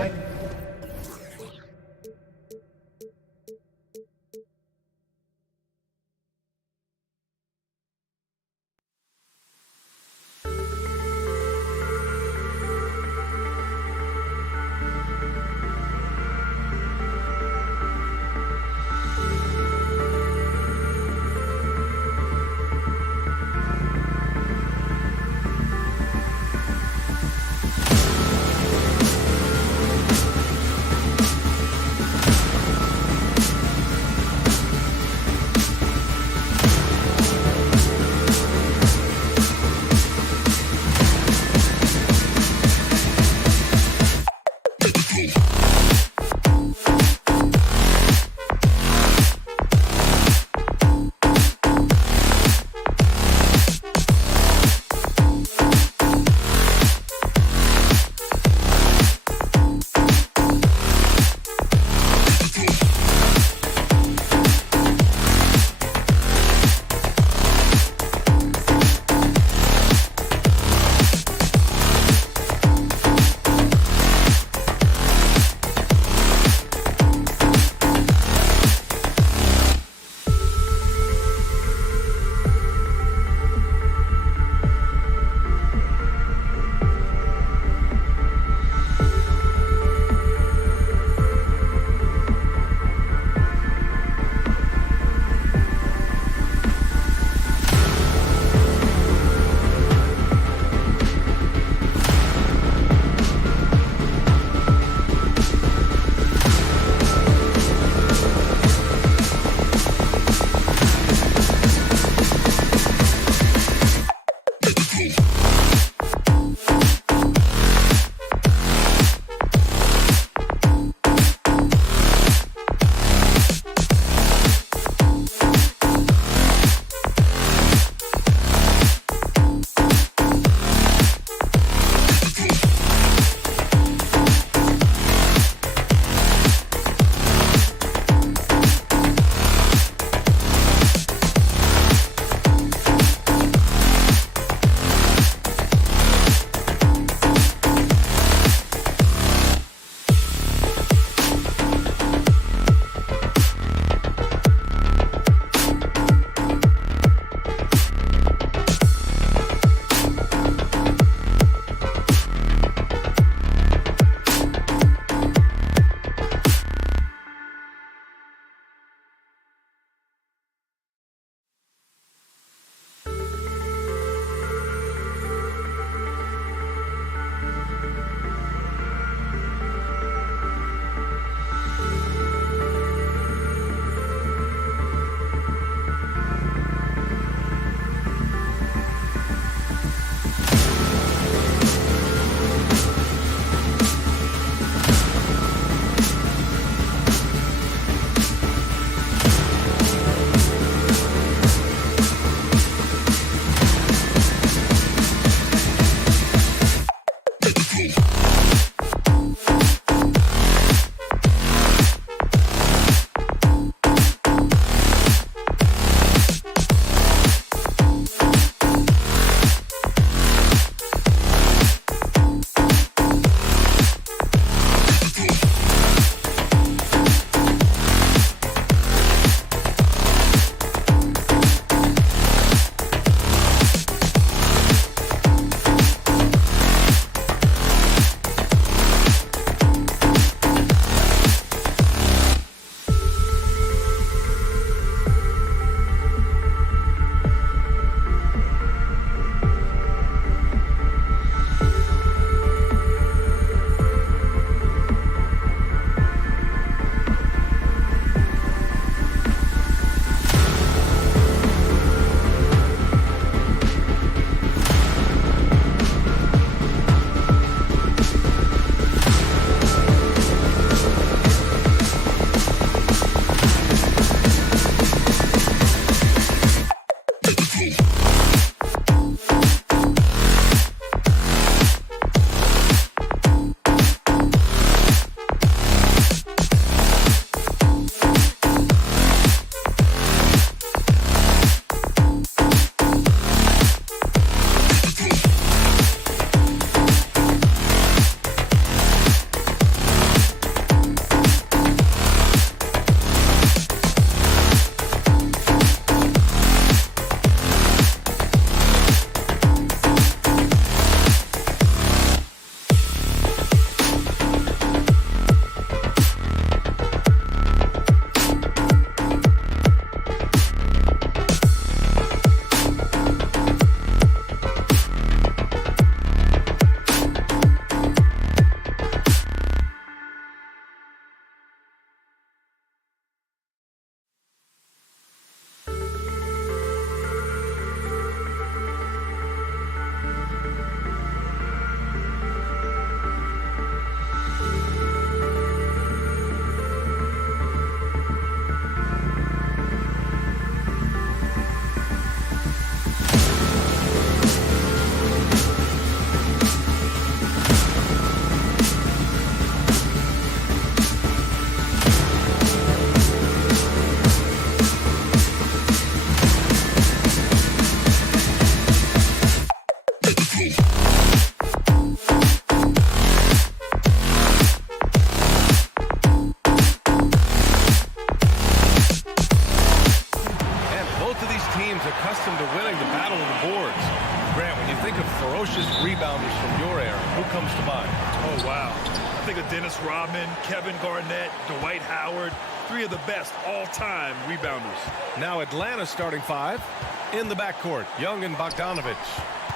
think of Dennis Rodman, Kevin Garnett, Dwight Howard, 3 of the best all-time rebounders. Now Atlanta starting 5 in the backcourt. Young and Bogdanovich.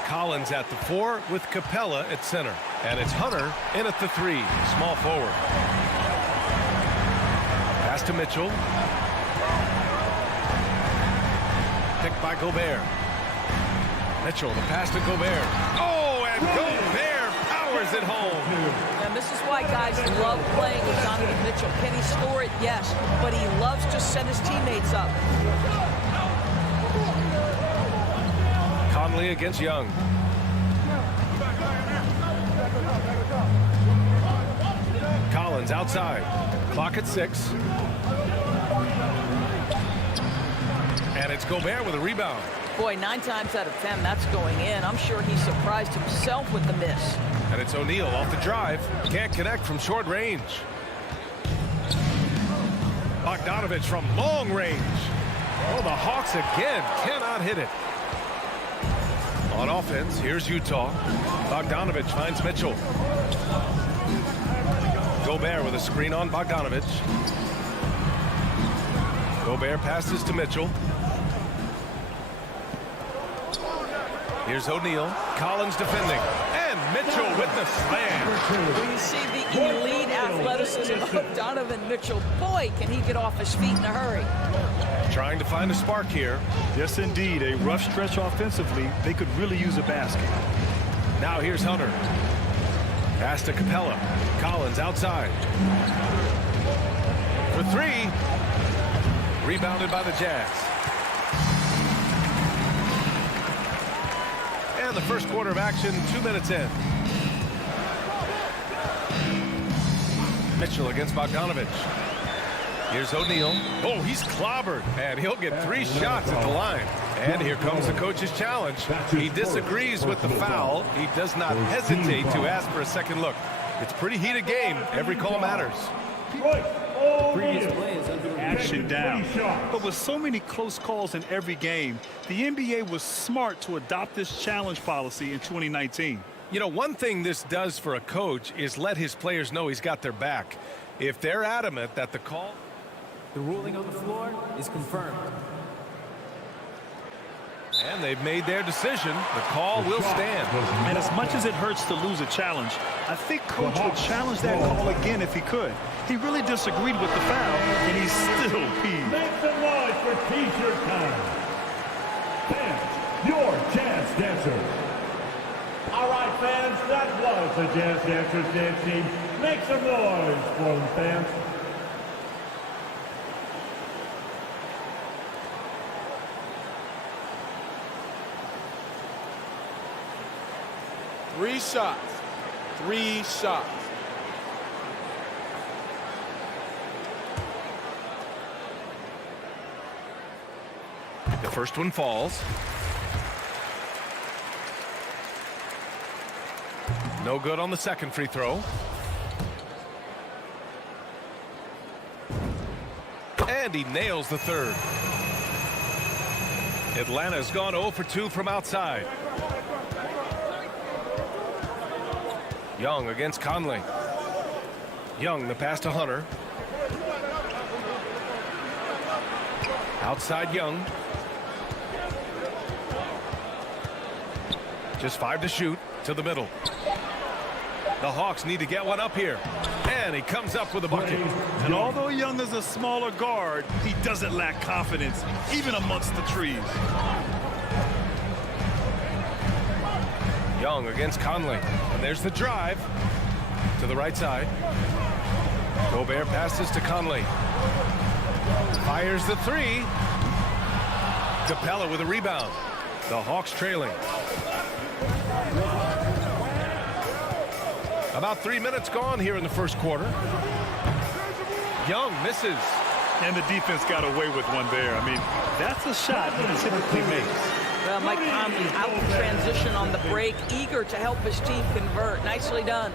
Collins at the 4 with Capella at center. And it's Hunter in at the 3, small forward. Pass to Mitchell. Picked by Gobert. Mitchell, the pass to Gobert. Oh, and Gobert powers it home. And this is why guys love playing with Donovan Mitchell. Can he score it? Yes. But he loves to set his teammates up. Conley against Young. Collins outside. Clock at 6. And it's Gobert with a rebound. Boy, 9 times out of 10, that's going in. I'm sure he surprised himself with the miss. And it's O'Neal off the drive. Can't connect from short range. Bogdanovich from long range. Oh, the Hawks again cannot hit it. On offense, here's Utah. Bogdanovich finds Mitchell. Gobert with a screen on Bogdanovich. Gobert passes to Mitchell. Here's O'Neal. Collins defending. And Mitchell with the slam. When you see the elite athleticism of Donovan Mitchell, boy, can he get off his feet in a hurry. Trying to find a spark here. Yes, indeed. A rough stretch offensively. They could really use a basket. Now here's Hunter. Pass to Capella. Collins outside. For 3. Rebounded by the Jazz. And the first quarter of action, 2 minutes in. Mitchell against Bogdanovich. Here's O'Neal. Oh, he's clobbered. And he'll get 3 shots at the line. And here comes the coach's challenge. He disagrees with the foul. He does not hesitate to ask for a second look. It's a pretty heated game. Every call matters. Action down. But with so many close calls in every game, the NBA was smart to adopt this challenge policy in 2019. You know, one thing this does for a coach is let his players know he's got their back. If they're adamant that the call... The ruling on the floor is confirmed. And they've made their decision. The call will stand. And as much as it hurts to lose a challenge, I think Coach would challenge that call again if he could. He really disagreed with the foul, and he's still peeved. Make some noise for T-shirt time. Fans, your Jazz Dancers. All right, fans, that was the Jazz Dancers dance team. Make some noise for them, fans. Three shots. The first one falls. No good on the second free throw. And he nails the third. Atlanta's gone 0 for 2 from outside. Young against Conley. Young, the pass to Hunter. Outside Young. Just 5 to shoot to the middle. The Hawks need to get one up here. And he comes up with a bucket. And although Young is a smaller guard, he doesn't lack confidence, even amongst the trees. Young against Conley. And there's the drive to the right side. Gobert passes to Conley. Fires the 3. Capella with a rebound. The Hawks trailing. About 3 minutes gone here in the first quarter. Young misses. And the defense got away with one there. I mean, that's a shot he typically makes. Well, Mike Conley out in transition on the break, eager to help his team convert. Nicely done.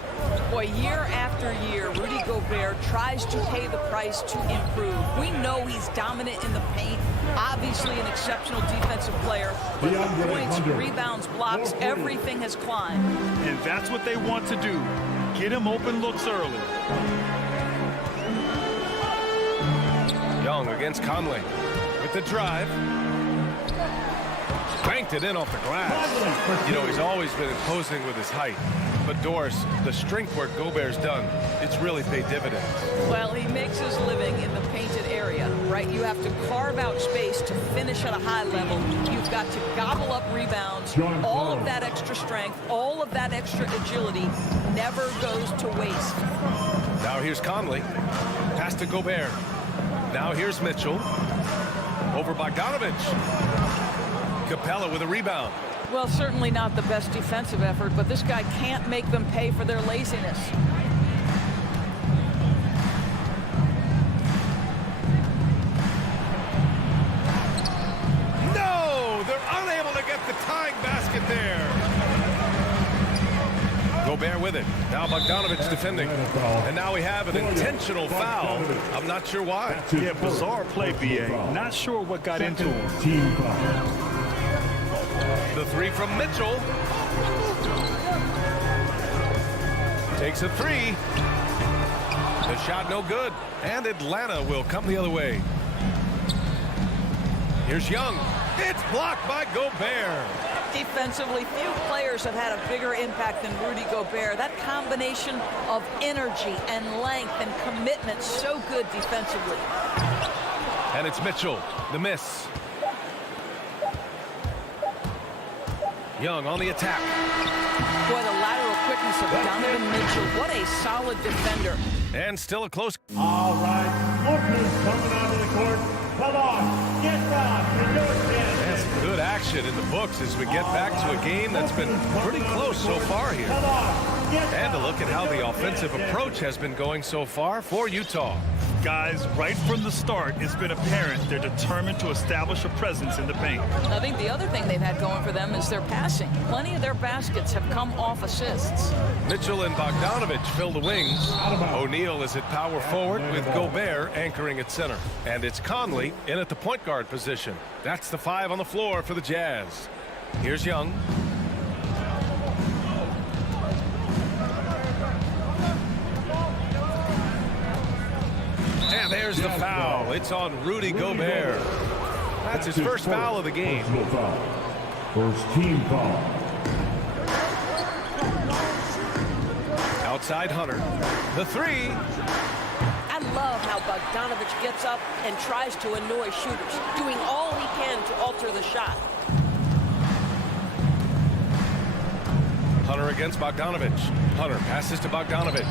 Boy, year after year, Rudy Gobert tries to pay the price to improve. We know he's dominant in the paint, obviously an exceptional defensive player, but the points, rebounds, blocks, everything has climbed. And that's what they want to do. Get him open looks early. Young against Conley with the drive. Banked it in off the glass. You know, he's always been imposing with his height. But Doris, the strength work Gobert's done, it's really paid dividends. Well, he makes his living in the painted area, right? You have to carve out space to finish at a high level. You've got to gobble up rebounds. All of that extra strength, all of that extra agility never goes to waste. Now here's Conley. Pass to Gobert. Now here's Mitchell. Over Bogdanovich. Capella with a rebound. Well, certainly not the best defensive effort, but this guy can't make them pay for their laziness. No! They're unable to get the tying basket there. Gobert with it. Now Bogdanovich defending. And now we have an intentional foul. I'm not sure why. Yeah, bizarre play, BA. Not sure what got into him. Team foul. The three from Mitchell. Takes a three. The shot no good. And Atlanta will come the other way. Here's Young. It's blocked by Gobert. Defensively, few players have had a bigger impact than Rudy Gobert. That combination of energy and length and commitment, so good defensively. And it's Mitchell, the miss. Young on the attack. Boy, the lateral quickness of Donovan Mitchell. What a solid defender. And still a close. All right, look who's coming onto the court. Come on, get down for your chance. That's good action in the books as we get back to a game that's been pretty close so far here. Come on, get And to look at how the offensive approach has been going so far for Utah. Guys, right from the start, it's been apparent they're determined to establish a presence in the paint. I think the other thing they've had going for them is their passing. Plenty of their baskets have come off assists. Mitchell and Bogdanovich fill the wings. O'Neal is at power forward with Gobert anchoring at center. And it's Conley in at the point guard position. That's the five on the floor for the Jazz. Here's Young. And there's the foul. It's on Rudy Gobert. That's his first foul of the game. First team foul. Outside Hunter. The three. I love how Bogdanovich gets up and tries to annoy shooters, doing all he can to alter the shot. Hunter against Bogdanovich. Hunter passes to Bogdanovich.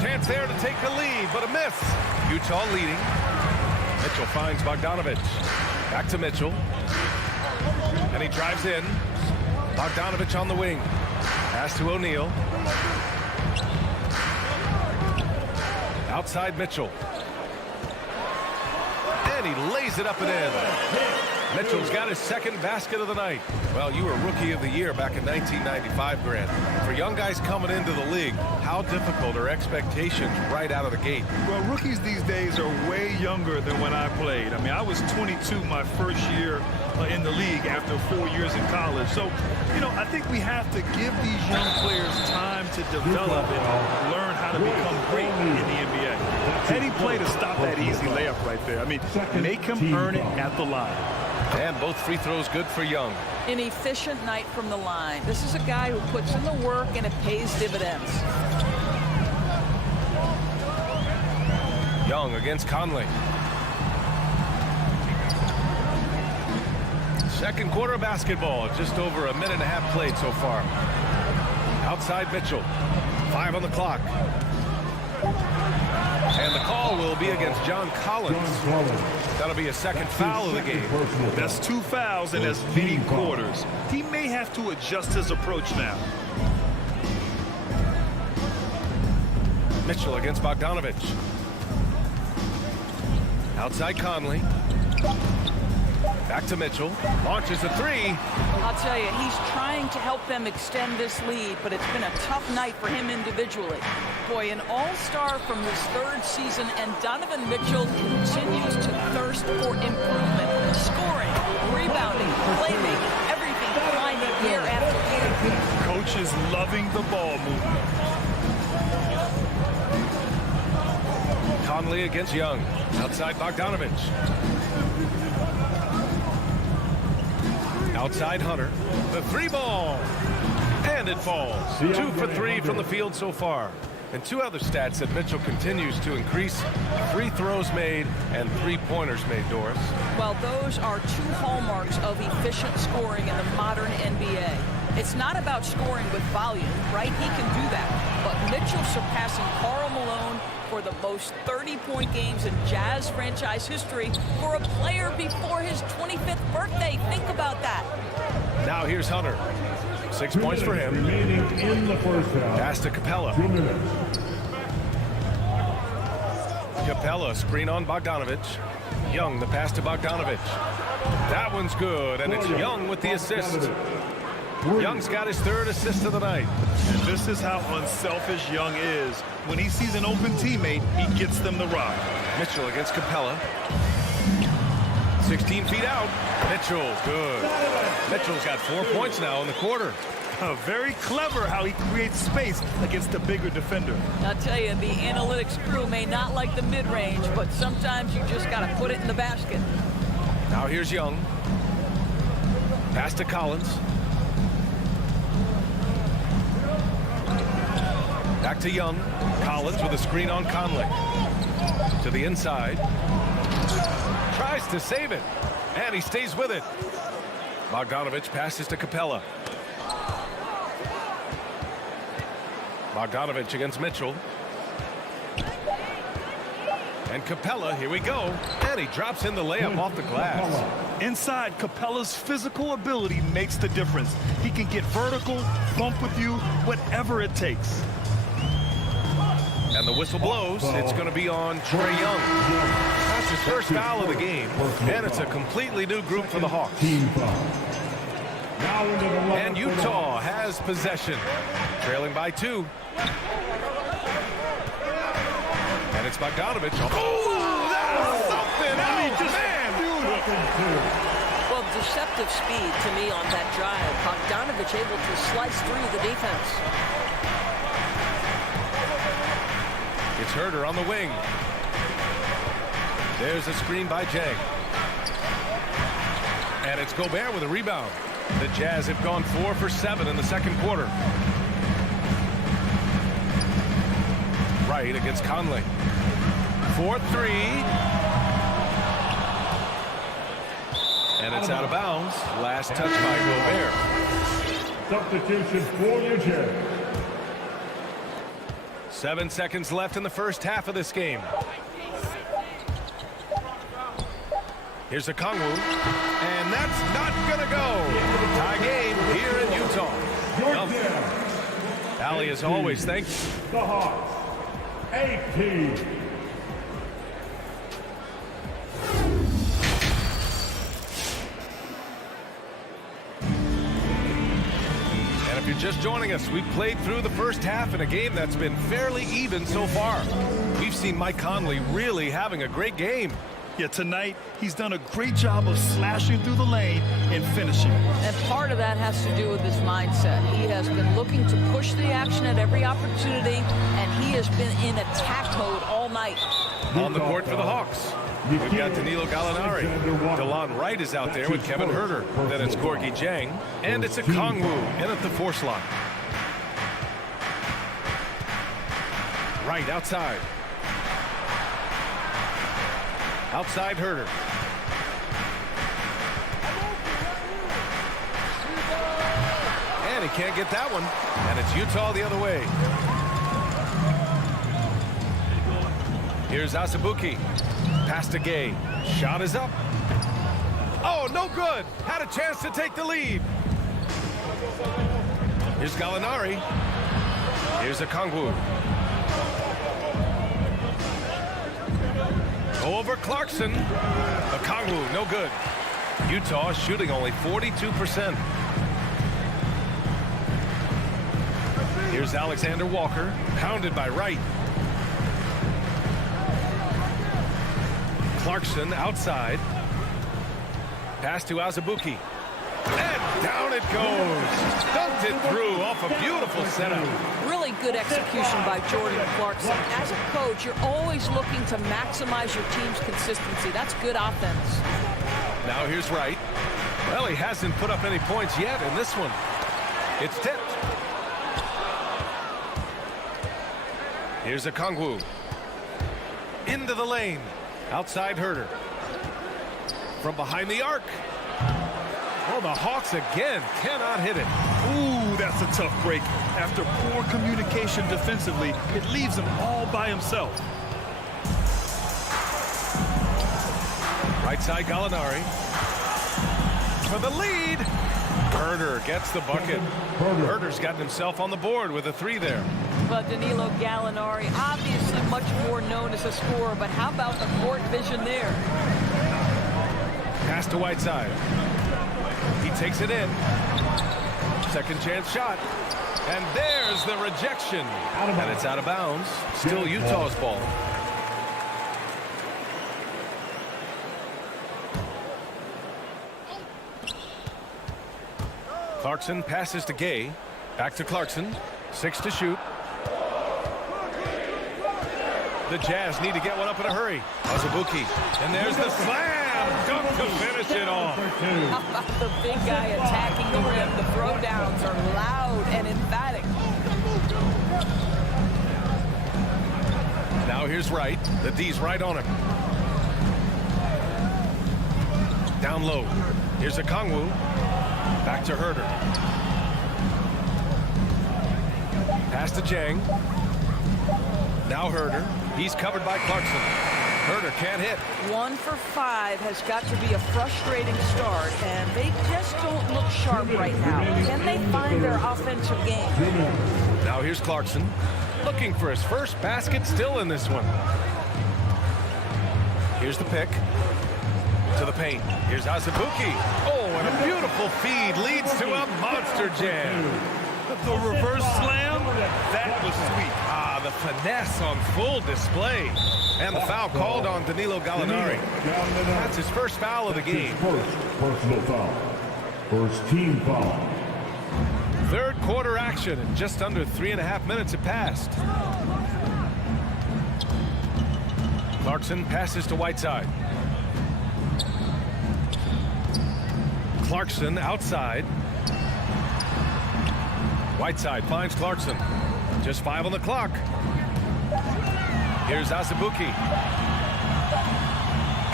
Chance there to take the lead, but a miss. Utah leading. Mitchell finds Bogdanovich. Back to Mitchell. And he drives in. Bogdanovich on the wing. Pass to O'Neal. Outside Mitchell. And he lays it up and in. Mitchell's got his second basket of the night. Well, you were Rookie of the Year back in 1995, Grant. For young guys coming into the league, how difficult are expectations right out of the gate? Well, rookies these days are way younger than when I played. I mean, I was 22 my first year in the league after 4 years in college. So, you know, I think we have to give these young players time to develop and learn how to become great in the NBA. Heady play to stop that easy layup right there. I mean, make him earn it at the line. And both free throws good for Young. An efficient night from the line. This is a guy who puts in the work and it pays dividends. Young against Conley. Second quarter of basketball. Just over a minute and a half played so far. Outside Mitchell. 5 on the clock. And the call will be against John Collins. That'll be a second foul of the game. That's 2 fouls in as many quarters. He may have to adjust his approach now. Mitchell against Bogdanovich. Outside Conley. Back to Mitchell. Launches a three. I'll tell you, he's trying to help them extend this lead, but it's been a tough night for him individually. Boy, an all-star from his 3rd season, and Donovan Mitchell continues to thirst for improvement. Scoring, rebounding, playmaking, everything climbing year after year. Coach is loving the ball movement. Conley against Young. Outside Bogdanovich. Outside Hunter. The three ball. And it falls. 2 for 3 from the field so far. And 2 other stats that Mitchell continues to increase: free throws made and 3-pointers made, Doris. Well, those are 2 hallmarks of efficient scoring in the modern NBA. It's not about scoring with volume, right? He can do that. But Mitchell surpassing Karl Malone for the most 30-point games in Jazz franchise history for a player before his 25th birthday. Think about that. Now here's Hunter. 6 points for him. Remaining in the first half. Pass to Capella. 2 minutes. Capella, screen on Bogdanovich. Young, the pass to Bogdanovich. That one's good, and it's Young with the assist. Young's got his 3rd assist of the night. And this is how unselfish Young is. When he sees an open teammate, he gets them the rock. Mitchell against Capella. 16 feet out. Mitchell, good. Mitchell's got 4 points now in the quarter. Very clever how he creates space against a bigger defender. I'll tell you, the analytics crew may not like the mid-range, but sometimes you just got to put it in the basket. Now here's Young. Pass to Collins. Back to Young. Collins with a screen on Conley. To the inside. Tries to save it. And he stays with it. Bogdanovich passes to Capella. Bogdanovich against Mitchell. And Capella, here we go. And he drops in the layup off the glass. Inside, Capella's physical ability makes the difference. He can get vertical, bump with you, whatever it takes. And the whistle blows. It's going to be on Trae Young. That's his first foul of the game. And it's a completely new group for the Hawks. And Utah has possession. Trailing by 2. And it's Bogdanovich. Oh, that was something. I mean, just beautiful. Well, deceptive speed to me on that drive. Bogdanovich able to slice through the defense. It's Herder on the wing. There's a screen by Jang. And it's Gobert with a rebound. The Jazz have gone 4 for 7 in the second quarter. Right against Conley. 4-3. And it's out of bounds. Last touch by Gobert. Substitution for your Jazz. 7 seconds left in the first half of this game. Here's a Kongwu, and that's not gonna go. Tie game here in Utah. Allie, as always, thank you. The Hawks, 18. And if you're just joining us, we played through the first half in a game that's been fairly even so far. We've seen Mike Conley really having a great game. Yeah, tonight, he's done a great job of slashing through the lane and finishing. And part of that has to do with his mindset. He has been looking to push the action at every opportunity, and he has been in attack mode all night. On the court for the Hawks, we've got Danilo Gallinari. DeLon Wright is out there with Kevin Herter. Then it's Gorgui Dieng, and it's a Kongwu in at the 4 slot. Wright outside. Outside Herter. And he can't get that one. And it's Utah the other way. Here's Asabuki. Pass to Gay. Shot is up. Oh, no good. Had a chance to take the lead. Here's Gallinari. Here's a Kongwu. Over Clarkson. A Kongwu, no good. Utah shooting only 42%. Here's Alexander Walker, pounded by Wright. Clarkson outside. Pass to Azubuike. And down it goes. Dunked it through off a beautiful setup. Really good execution by Jordan Clarkson. As a coach, you're always looking to maximize your team's consistency. That's good offense. Now here's Wright. Well, he hasn't put up any points yet in this one. It's tipped. Here's Okongwu. Into the lane. Outside Herder. From behind the arc. Oh, the Hawks again cannot hit it. Ooh, that's a tough break. After poor communication defensively, it leaves him all by himself. Right side Gallinari. For the lead. Herder gets the bucket. Herder's gotten himself on the board with a 3 there. But Danilo Gallinari, obviously much more known as a scorer, but how about the court vision there? Pass to Whiteside. He takes it in. Second chance shot. And there's the rejection. And it's out of bounds. Still Utah's ball. Clarkson passes to Gay. Back to Clarkson. 6 to shoot. The Jazz need to get one up in a hurry. Azubuike. And there's the slam. Dunk to finish it off. How about the big guy attacking the rim? The throwdowns are loud and emphatic. Now here's Wright. The D's right on him. Down low. Here's Okongwu. Back to Herder. Pass to Jang. Now Herder. He's covered by Clarkson. Herder can't hit. 1 for 5 has got to be a frustrating start, and they just don't look sharp right now. Can they find their offensive game? Now here's Clarkson. Looking for his first basket, still in this one. Here's the pick. To the paint. Here's Azubuike. Oh, and a beautiful feed leads to a monster jam. The reverse slam, that was sweet. Ah, the finesse on full display. And the foul called on Danilo Gallinari. That's his first foul of the game. First personal foul. First team foul. Third quarter action, and just under 3.5 minutes have passed. Clarkson passes to Whiteside. Clarkson outside. Whiteside finds Clarkson. Just 5 on the clock. Here's Azubuike.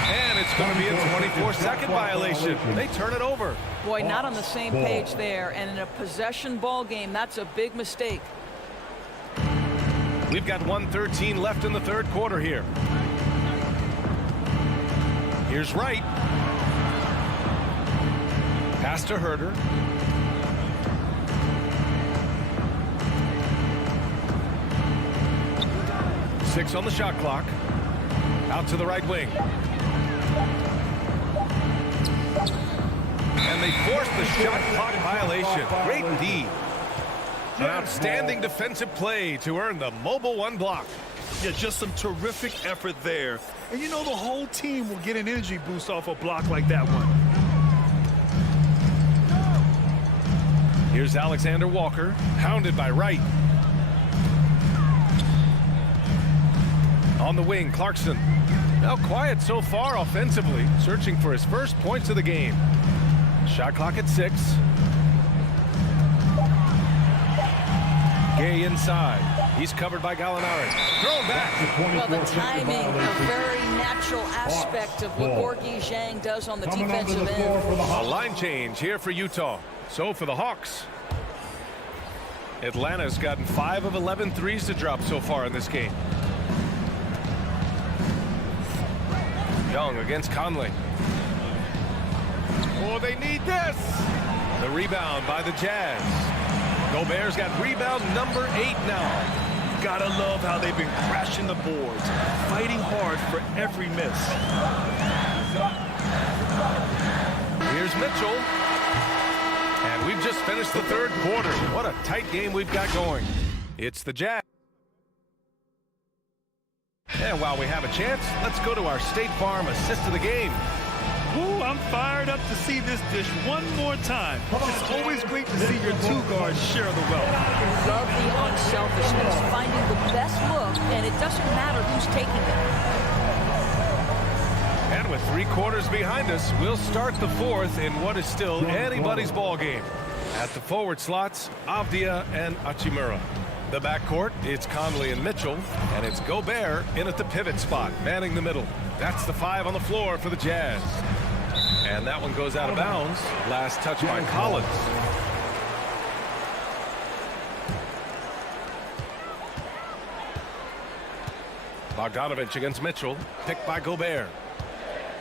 And it's going to be a 24-second violation. They turn it over. Boy, not on the same page there. And in a possession ball game, that's a big mistake. We've got 1:13 left in the third quarter here. Here's Wright. Pass to Herder. Six on the shot clock. Out to the right wing. And they force the shot clock violation. Great D. An outstanding defensive play to earn the Mobile 1 block. Yeah, just some terrific effort there. And you know the whole team will get an energy boost off a block like that one. Here's Alexander Walker, hounded by Wright. On the wing, Clarkson. Now quiet so far offensively, searching for his first points of the game. Shot clock at 6. Gay inside. He's covered by Gallinari. Thrown back. Well, the timing, a very natural aspect of what Gorgui Dieng does on the defensive end. A line change here for Utah. So for the Hawks. Atlanta's gotten 5 of 11 threes to drop so far in this game. Young against Conley. Oh, they need this. The rebound by the Jazz. Gobert's got rebound number 8 now. Gotta love how they've been crashing the boards, fighting hard for every miss. Here's Mitchell. And we've just finished the third quarter. What a tight game we've got going. It's the Jazz. And while we have a chance, let's go to our State Farm assist of the game. Ooh, I'm fired up to see this dish one more time. It's always great to see your two guards share the wealth. Love the unselfishness, finding the best look, and it doesn't matter who's taking it. And with 3 quarters behind us, we'll start the fourth in what is still anybody's ball game. At the forward slots, Avdia and Hachimura. The backcourt, it's Conley and Mitchell, and it's Gobert in at the pivot spot, manning the middle. That's the 5 on the floor for the Jazz. And that one goes out of bounds. Last touch by Collins. Bogdanovich against Mitchell, picked by Gobert.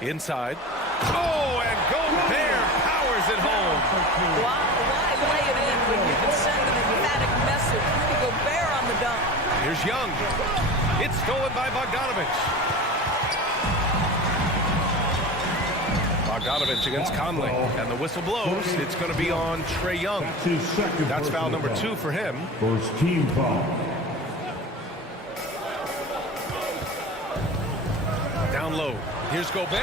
Inside. Oh, and Gobert powers it home. Why lay it in when you can send an emphatic message? Rudy Gobert on the dunk. Here's Young. It's stolen by Bogdanovich. Bogdanovich against Conley, and the whistle blows. It's going to be on Trae Young. That's foul number 2 for him. First team foul. Down low. Here's Gobert.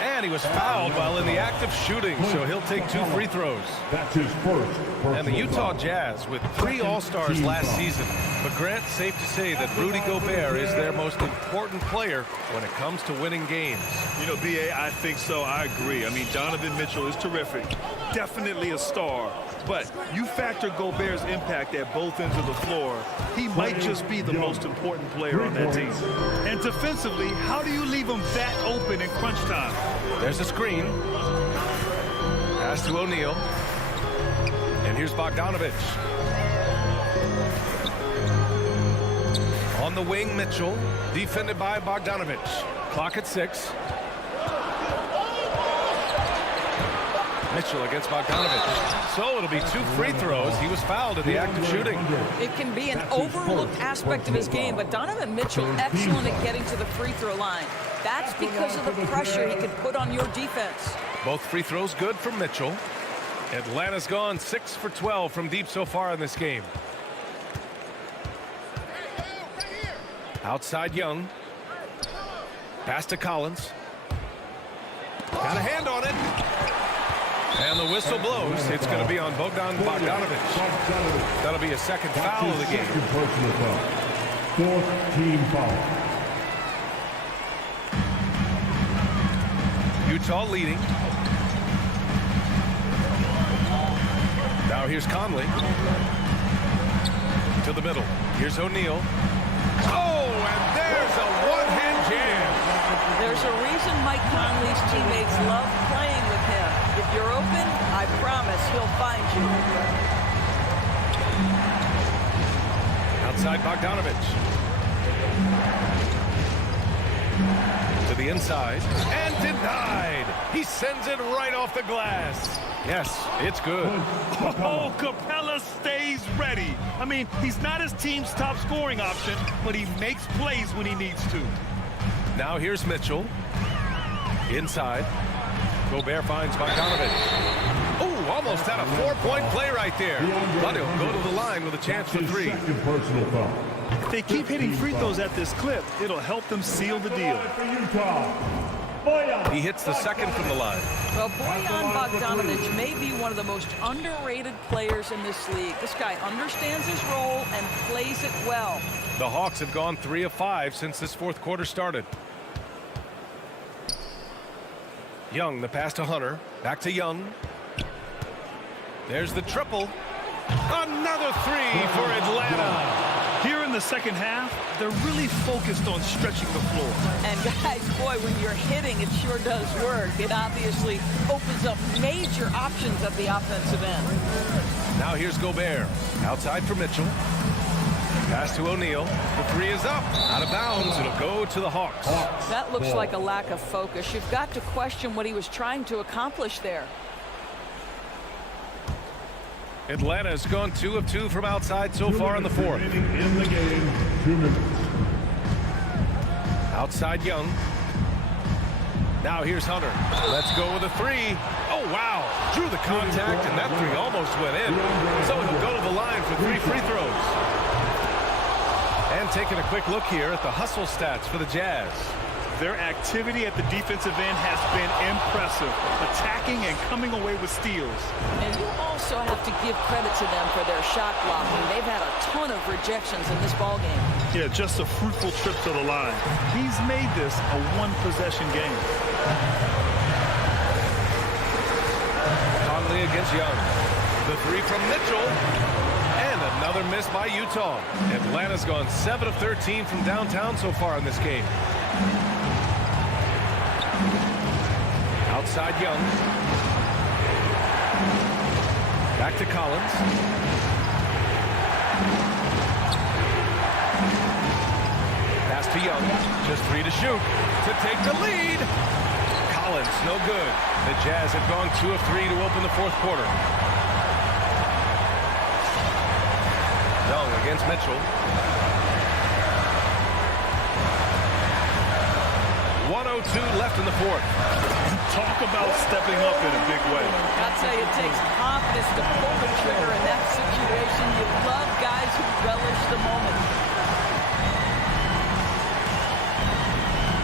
And he was fouled while in the act of shooting, so he'll take 2 free throws. That's his first. And the Utah Jazz with 3 All-Stars last season. But Grant, safe to say that Rudy Gobert is their most important player when it comes to winning games. You know, B.A., I think so. I agree. I mean, Donovan Mitchell is terrific. Definitely a star. But you factor Gobert's impact at both ends of the floor, he might just be the most important player on that team. And defensively, how do you leave him that open in crunch time? There's a screen. Pass to O'Neal. And here's Bogdanovich. On the wing, Mitchell, defended by Bogdanovich. Clock at 6. Mitchell against Bogdanovich. So it'll be 2 free throws. He was fouled in the act of shooting. It can be an overlooked aspect of his game, but Donovan Mitchell excellent at getting to the free throw line. That's because of the pressure he can put on your defense. Both free throws good from Mitchell. Atlanta's gone 6 for 12 from deep so far in this game. Outside Young. Pass to Collins. Got a hand on it. And the whistle blows. It's going to be on Bogdanovich. That'll be a second foul of the game. Fourth team foul. Utah leading. Now here's Conley. To the middle. Here's O'Neal. Oh, and there's a one-hand jam. There's a reason Mike Conley's teammates love playing with him. If you're open, I promise he'll find you. Outside Bogdanovich. To the inside. And denied. He sends it right off the glass. Yes, it's good. Oh, Capella stays ready. I mean, he's not his team's top scoring option, but he makes plays when he needs to. Now here's Mitchell. Inside. Gobert finds Bogdanovich. Oh, almost had a 4-point play right there. But he'll go to the line with a chance for 3. If they keep hitting free throws at this clip, it'll help them seal the deal. He hits the second from the line. Well, Bojan Bogdanovich may be one of the most underrated players in this league. This guy understands his role and plays it well. The Hawks have gone 3 of 5 since this fourth quarter started. Young, the pass to Hunter. Back to Young. There's the triple. Another 3 for Atlanta. Here in the second half, they're really focused on stretching the floor. And guys, boy, when you're hitting, it sure does work. It obviously opens up major options at the offensive end. Now here's Gobert. Outside for Mitchell. Pass to O'Neal. The 3 is up. Out of bounds. It'll go to the Hawks. That looks like a lack of focus. You've got to question what he was trying to accomplish there. Atlanta's gone 2 of 2 from outside so far in the fourth. In the game, 2 minutes. Outside Young. Now here's Hunter. Let's go with a 3. Oh, wow. Drew the contact, and that 3 almost went in. So he'll go to the line for 3 free throws. And taking a quick look here at the hustle stats for the Jazz. Their activity at the defensive end has been impressive, attacking and coming away with steals. And you also have to give credit to them for their shot blocking. They've had a ton of rejections in this ballgame. Yeah, just a fruitful trip to the line. He's made this a one-possession game. Conley against Young. The three from Mitchell. And another miss by Utah. Atlanta's gone 7 of 13 from downtown so far in this game. Outside Young. Back to Collins. Pass to Young. Just 3 to shoot. To take the lead. Collins, no good. The Jazz have gone 2 of 3 to open the fourth quarter. Young against Mitchell. 1:02 left in the fourth. Talk about stepping up in a big way. I'll tell you, it takes confidence to pull the trigger in that situation. You love guys who relish the moment.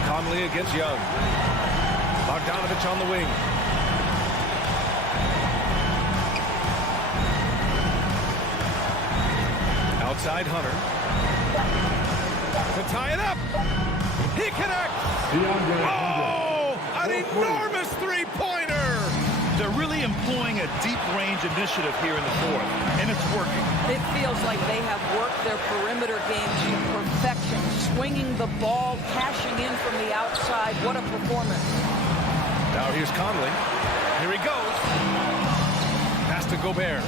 Conley against Young. Bogdanovich on the wing. Outside Hunter. To tie it up. He connects. Oh, an enormous three-pointer. They're really employing a deep range initiative here in the fourth, and it's working. It feels like they have worked their perimeter game to perfection, swinging the ball, cashing in from the outside. What a performance. Now here's Conley. Here he goes. Pass to Gobert.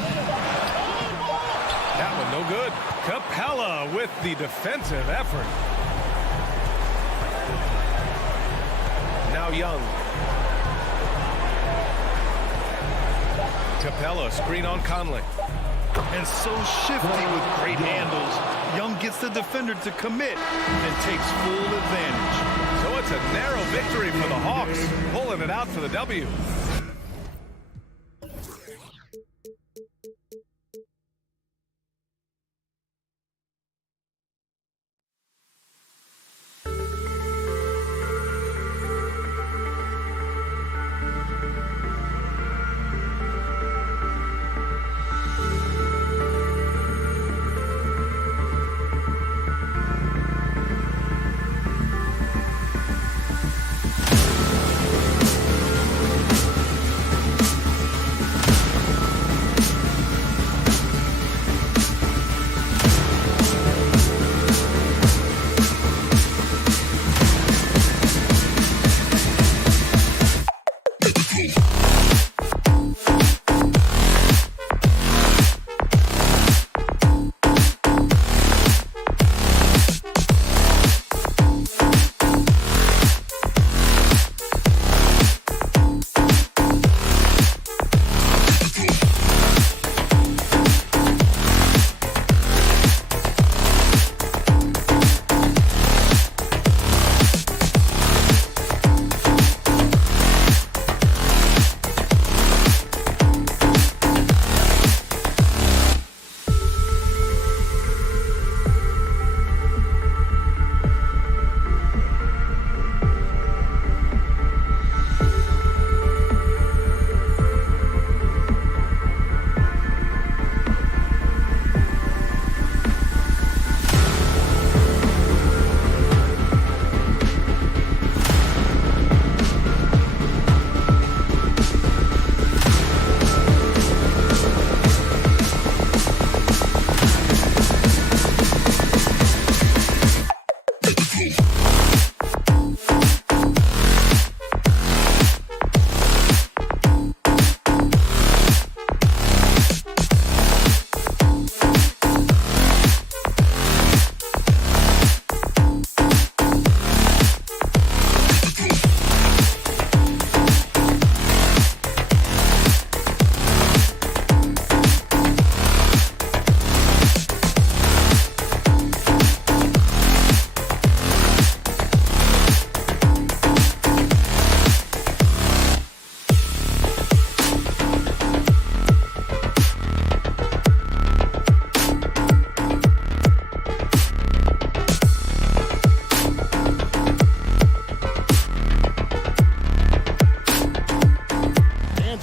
That one no good. Capella with the defensive effort. Now Young. Capella, screen on Conley. And so shifty with great handles. Young gets the defender to commit and takes full advantage. So it's a narrow victory for the Hawks, pulling it out for the W.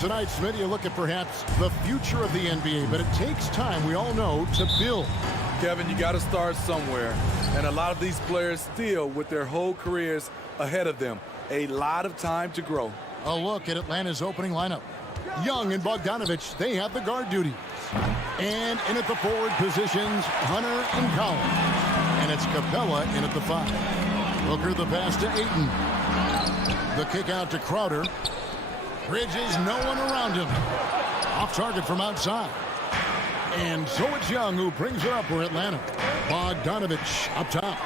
tonight, Smitty, a look at perhaps the future of the NBA, but it takes time, we all know, to build. Kevin, you got to start somewhere. And a lot of these players still with their whole careers ahead of them. A lot of time to grow. A look at Atlanta's opening lineup. Young and Bogdanovich, they have the guard duties. And in at the forward positions, Hunter and Collins. And it's Capella in at the 5. Booker the pass to Ayton. The kick out to Crowder. Bridges, no one around him. Off target from outside. And so it's Young who brings it up for Atlanta. Bogdanovich up top.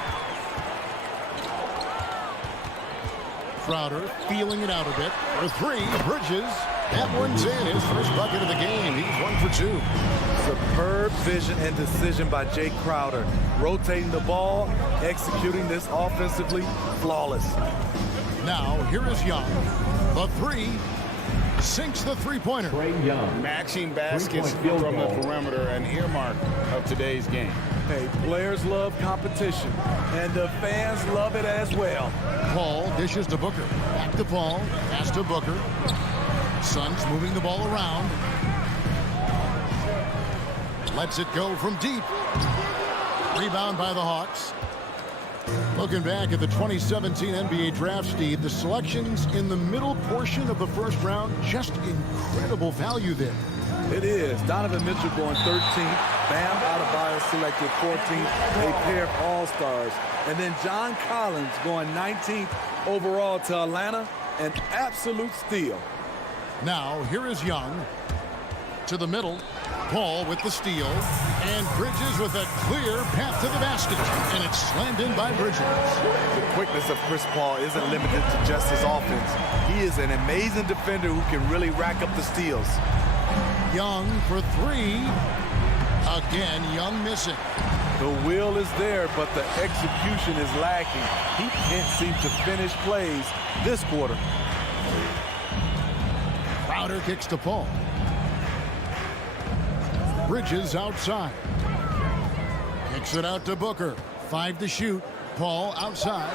Crowder feeling it out a bit. For 3, Bridges. That one's in. His first bucket of the game. He's 1 for 2. Superb vision and decision by Jay Crowder. Rotating the ball, executing this offensively, flawless. Now, here is Young. The 3. Sinks the three-pointer. Matching baskets from the perimeter, an earmark of today's game. Hey, players love competition, and the fans love it as well. Paul dishes to Booker. Back to Paul. Pass to Booker. Suns moving the ball around. Lets it go from deep. Rebound by the Hawks. Looking back at the 2017 NBA draft, Steve, the selections in the middle portion of the first round, just incredible value there. It is. Donovan Mitchell going 13th. Bam Adebayo selected 14th. A pair of all-stars. And then John Collins going 19th overall to Atlanta. An absolute steal. Now, here is Young. To the middle. Paul with the steal. And Bridges with a clear path to the basket. And it's slammed in by Bridges. The quickness of Chris Paul isn't limited to just his offense. He is an amazing defender who can really rack up the steals. Young for 3. Again, Young missing. The will is there, but the execution is lacking. He can't seem to finish plays this quarter. Crowder kicks to Paul. Bridges outside. Kicks it out to Booker. 5 to shoot. Paul outside.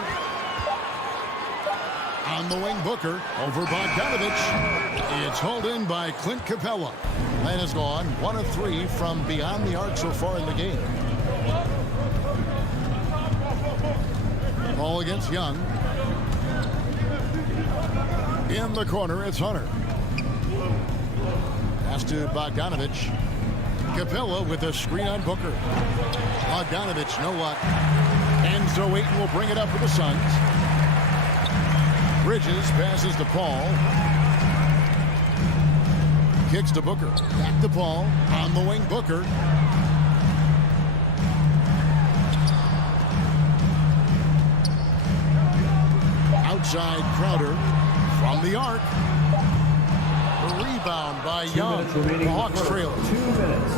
On the wing, Booker over Bogdanovich. It's hauled in by Clint Capella. Atlanta's gone 1 of 3 from beyond the arc so far in the game. Ball against Young. In the corner, it's Hunter. Pass to Bogdanovich. Capella with a screen on Booker. Bogdanovich, no luck. And so Ayton will bring it up for the Suns. Bridges passes to Paul. Kicks to Booker. Back to Paul. On the wing, Booker. Outside Crowder. From the arc. The rebound by Young. The Hawks trail. 2 minutes.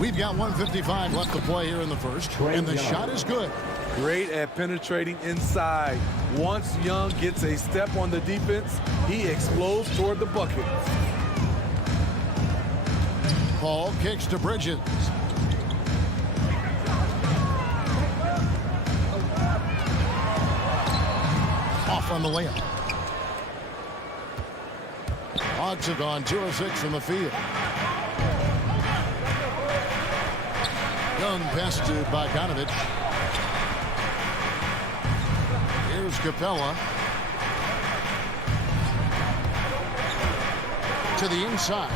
We've got 1:55 left to play here in the first. And the shot is good. Great at penetrating inside. Once Young gets a step on the defense, he explodes toward the bucket. Paul kicks to Bridges. Off on the layup. Hawks have gone 2 of 6 from the field. Young pass to Bogdanovich. Here's Capella. To the inside.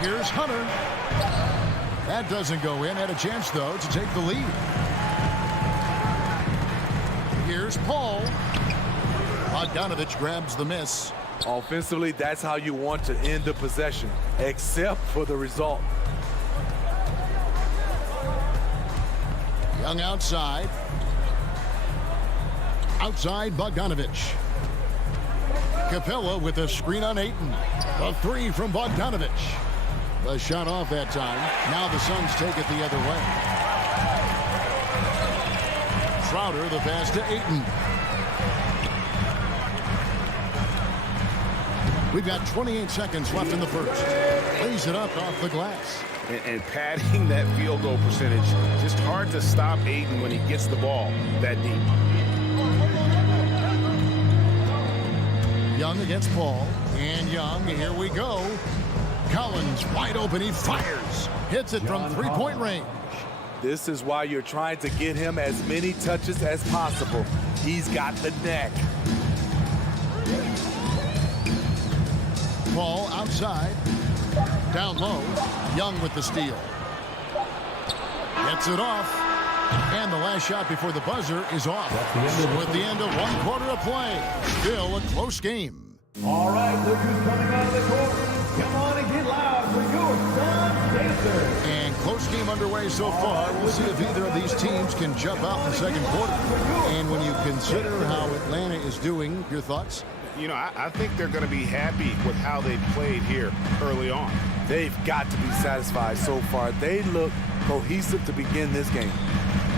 Here's Hunter. That doesn't go in. Had a chance, though, to take the lead. Here's Paul. Bogdanovich grabs the miss. Offensively, that's how you want to end the possession, except for the result. Young outside. Outside Bogdanovich. Capella with a screen on Ayton. A 3 from Bogdanovich. The shot off that time. Now the Suns take it the other way. Crowder the pass to Ayton. We've got 28 seconds left in the first. Lays it up off the glass. And padding that field goal percentage, just hard to stop Ayton when he gets the ball that deep. Young against Paul. And Young, here we go. Collins wide open. He fires. Hits it from three-point range. This is why you're trying to get him as many touches as possible. He's got the neck. Paul outside. Down low. Young with the steal. Gets it off. And the last shot before the buzzer is off. So at the end of one quarter of play, still a close game. All right, look who's coming out of the court. Come on and get loud for your Sun Dancers. And close game underway so far. We'll see if either of these teams can jump out in the second quarter. And when you consider how Atlanta is doing, your thoughts? You know, I think they're going to be happy with how they played here early on. They've got to be satisfied so far. They look cohesive to begin this game.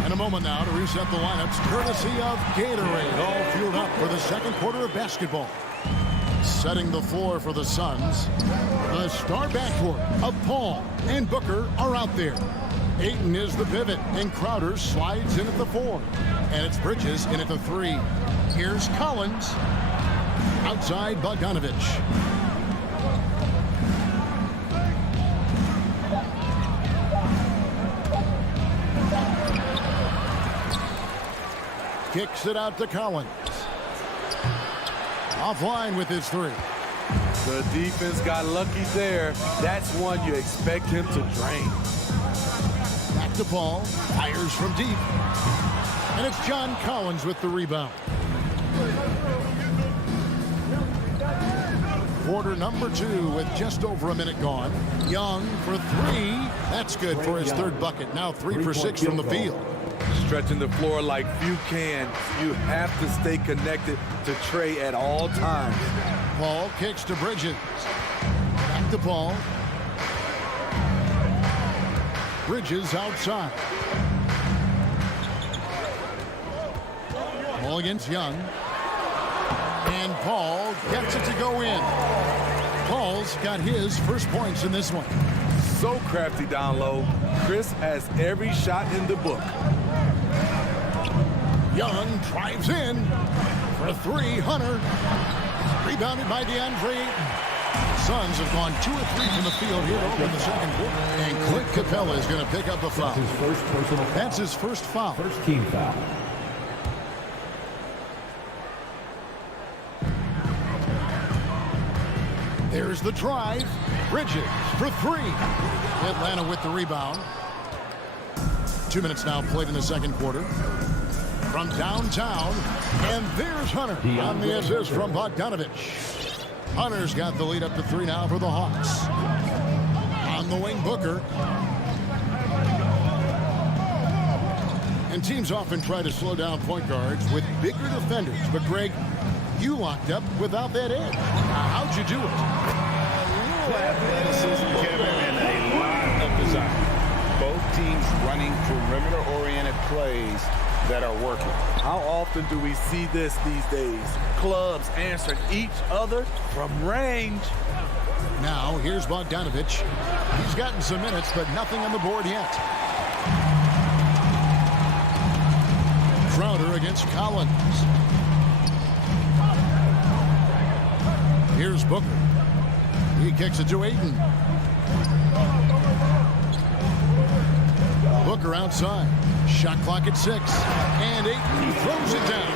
In a moment now to reset the lineups, courtesy of Gatorade, all fueled up for the second quarter of basketball. Setting the floor for the Suns, the star backcourt of Paul and Booker are out there. Ayton is the pivot, and Crowder slides in at the 4. And it's Bridges in at the 3. Here's Collins. Outside Bogdanovich. Kicks it out to Collins. Offline with his 3. The defense got lucky there. That's one you expect him to drain. Back to Paul. Fires from deep. And it's John Collins with the rebound. Quarter number 2 with just over a minute gone. Young for 3. That's good for his third bucket. Now 3 for 6 from the field. Stretching the floor like few can. You have to stay connected to Trey at all times. Paul kicks to Bridges. Back to Paul. Bridges outside. Paul against Young. And Paul gets it to go in. Paul's got his first points in this one. So crafty down low. Chris has every shot in the book. Young drives in for 3. Hunter. Rebounded by DeAndre Ayton. Suns have gone 2 or 3 from the field here over in the second quarter. And Clint Capella is going to pick up a foul. That's his first foul. First team foul. There's the drive. Bridges for 3. Atlanta with the rebound. 2 minutes now played in the second quarter. From downtown, and there's Hunter on the assist from Bogdanovich. Hunter's got the lead up to 3 now for the Hawks. On the wing, Booker. And teams often try to slow down point guards with bigger defenders. But, Greg, you locked up without that edge. How'd you do it? A little athleticism, Kevin, and a lot of desire. Both teams running perimeter-oriented plays that are working. How often do we see this these days? Clubs answering each other from range. Now, here's Bogdanovich. He's gotten some minutes, but nothing on the board yet. Crowder against Collins. Here's Booker. He kicks it to Ayton. Booker outside. Shot clock at 6. And Ayton throws it down.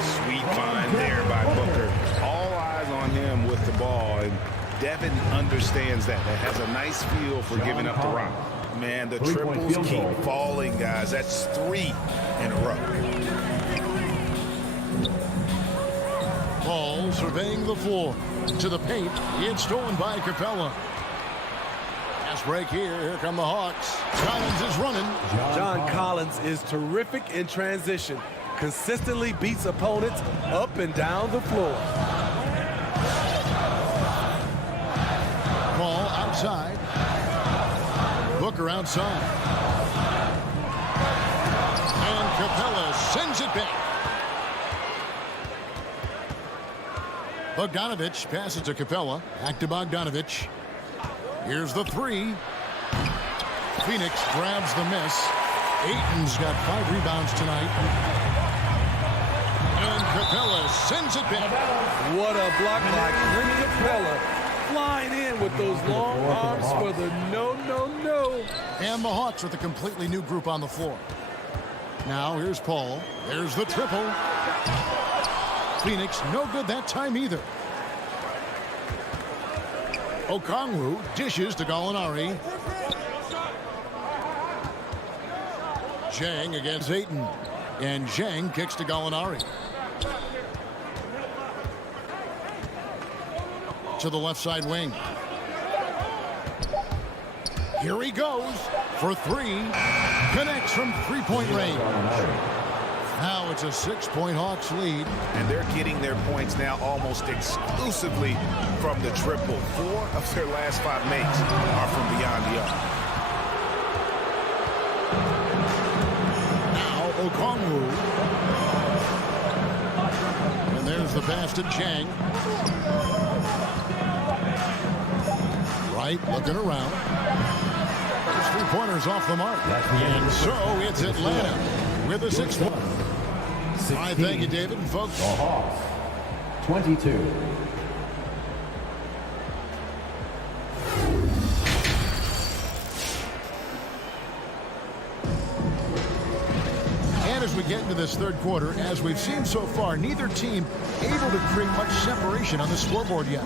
Sweet find there by Booker. All eyes on him with the ball. And Devin understands that. That has a nice feel for giving up the rock. Man, the triples keep falling, guys. That's 3 in a row. Ball surveying the floor. To the paint. It's stolen by Capella. Fast break here. Here come the Hawks. Collins is running. John Collins is terrific in transition. Consistently beats opponents up and down the floor. Ball outside. Booker outside. And Capella sends it back. Bogdanovich passes to Capella. Back to Bogdanovich. Here's the 3. Phoenix grabs the miss. Ayton's got 5 rebounds tonight. And Capella sends it back. What a block by Clint Capella. Flying in with those long arms for the no. And the Hawks with a completely new group on the floor. Now here's Paul. There's the triple. Phoenix no good that time either. Okongwu dishes to Gallinari. Zhang against Ayton. And Zhang kicks to Gallinari. To the left side wing. Here he goes for three. Connects from three-point range. Now it's a 6-point Hawks lead. And they're getting their points now almost exclusively from the triple. 4 of their last 5 makes are from beyond the arc. Now Okongwu. And there's the pass to Zhang. Right, looking around. His three-pointers off the mark. And so it's Atlanta with a 6-1. All right, thank you, David. And folks, The Hawks, 22. and as we get into this third quarter, as we've seen so far, neither team able to create much separation on the scoreboard yet.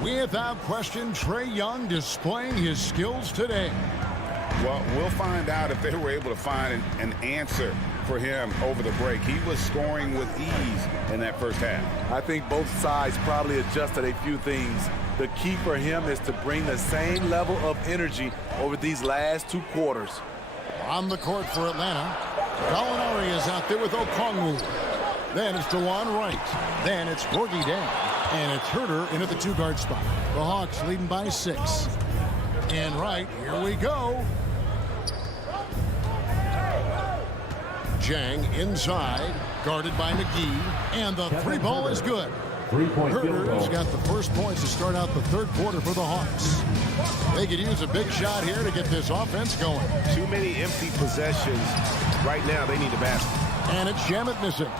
Without question, Trae Young displaying his skills today. Well, we'll find out if they were able to find an answer for him over the break. He was scoring with ease in that first half. I think both sides probably adjusted a few things. The key for him is to bring the same level of energy over these last 2 quarters. On the court for Atlanta, Gallinari is out there with Okongwu. Then it's DeJuan Wright. Then it's Gorgie Dan. And it's Herter in at the 2-guard spot. The Hawks leading by 6. And Wright, here we go. Zhang inside, guarded by McGee, and the 3-ball is good. Herter's got the first points to start out the third quarter for the Hawks. They could use a big shot here to get this offense going. Too many empty possessions. Right now, they need a basket. And it's Shamet missing.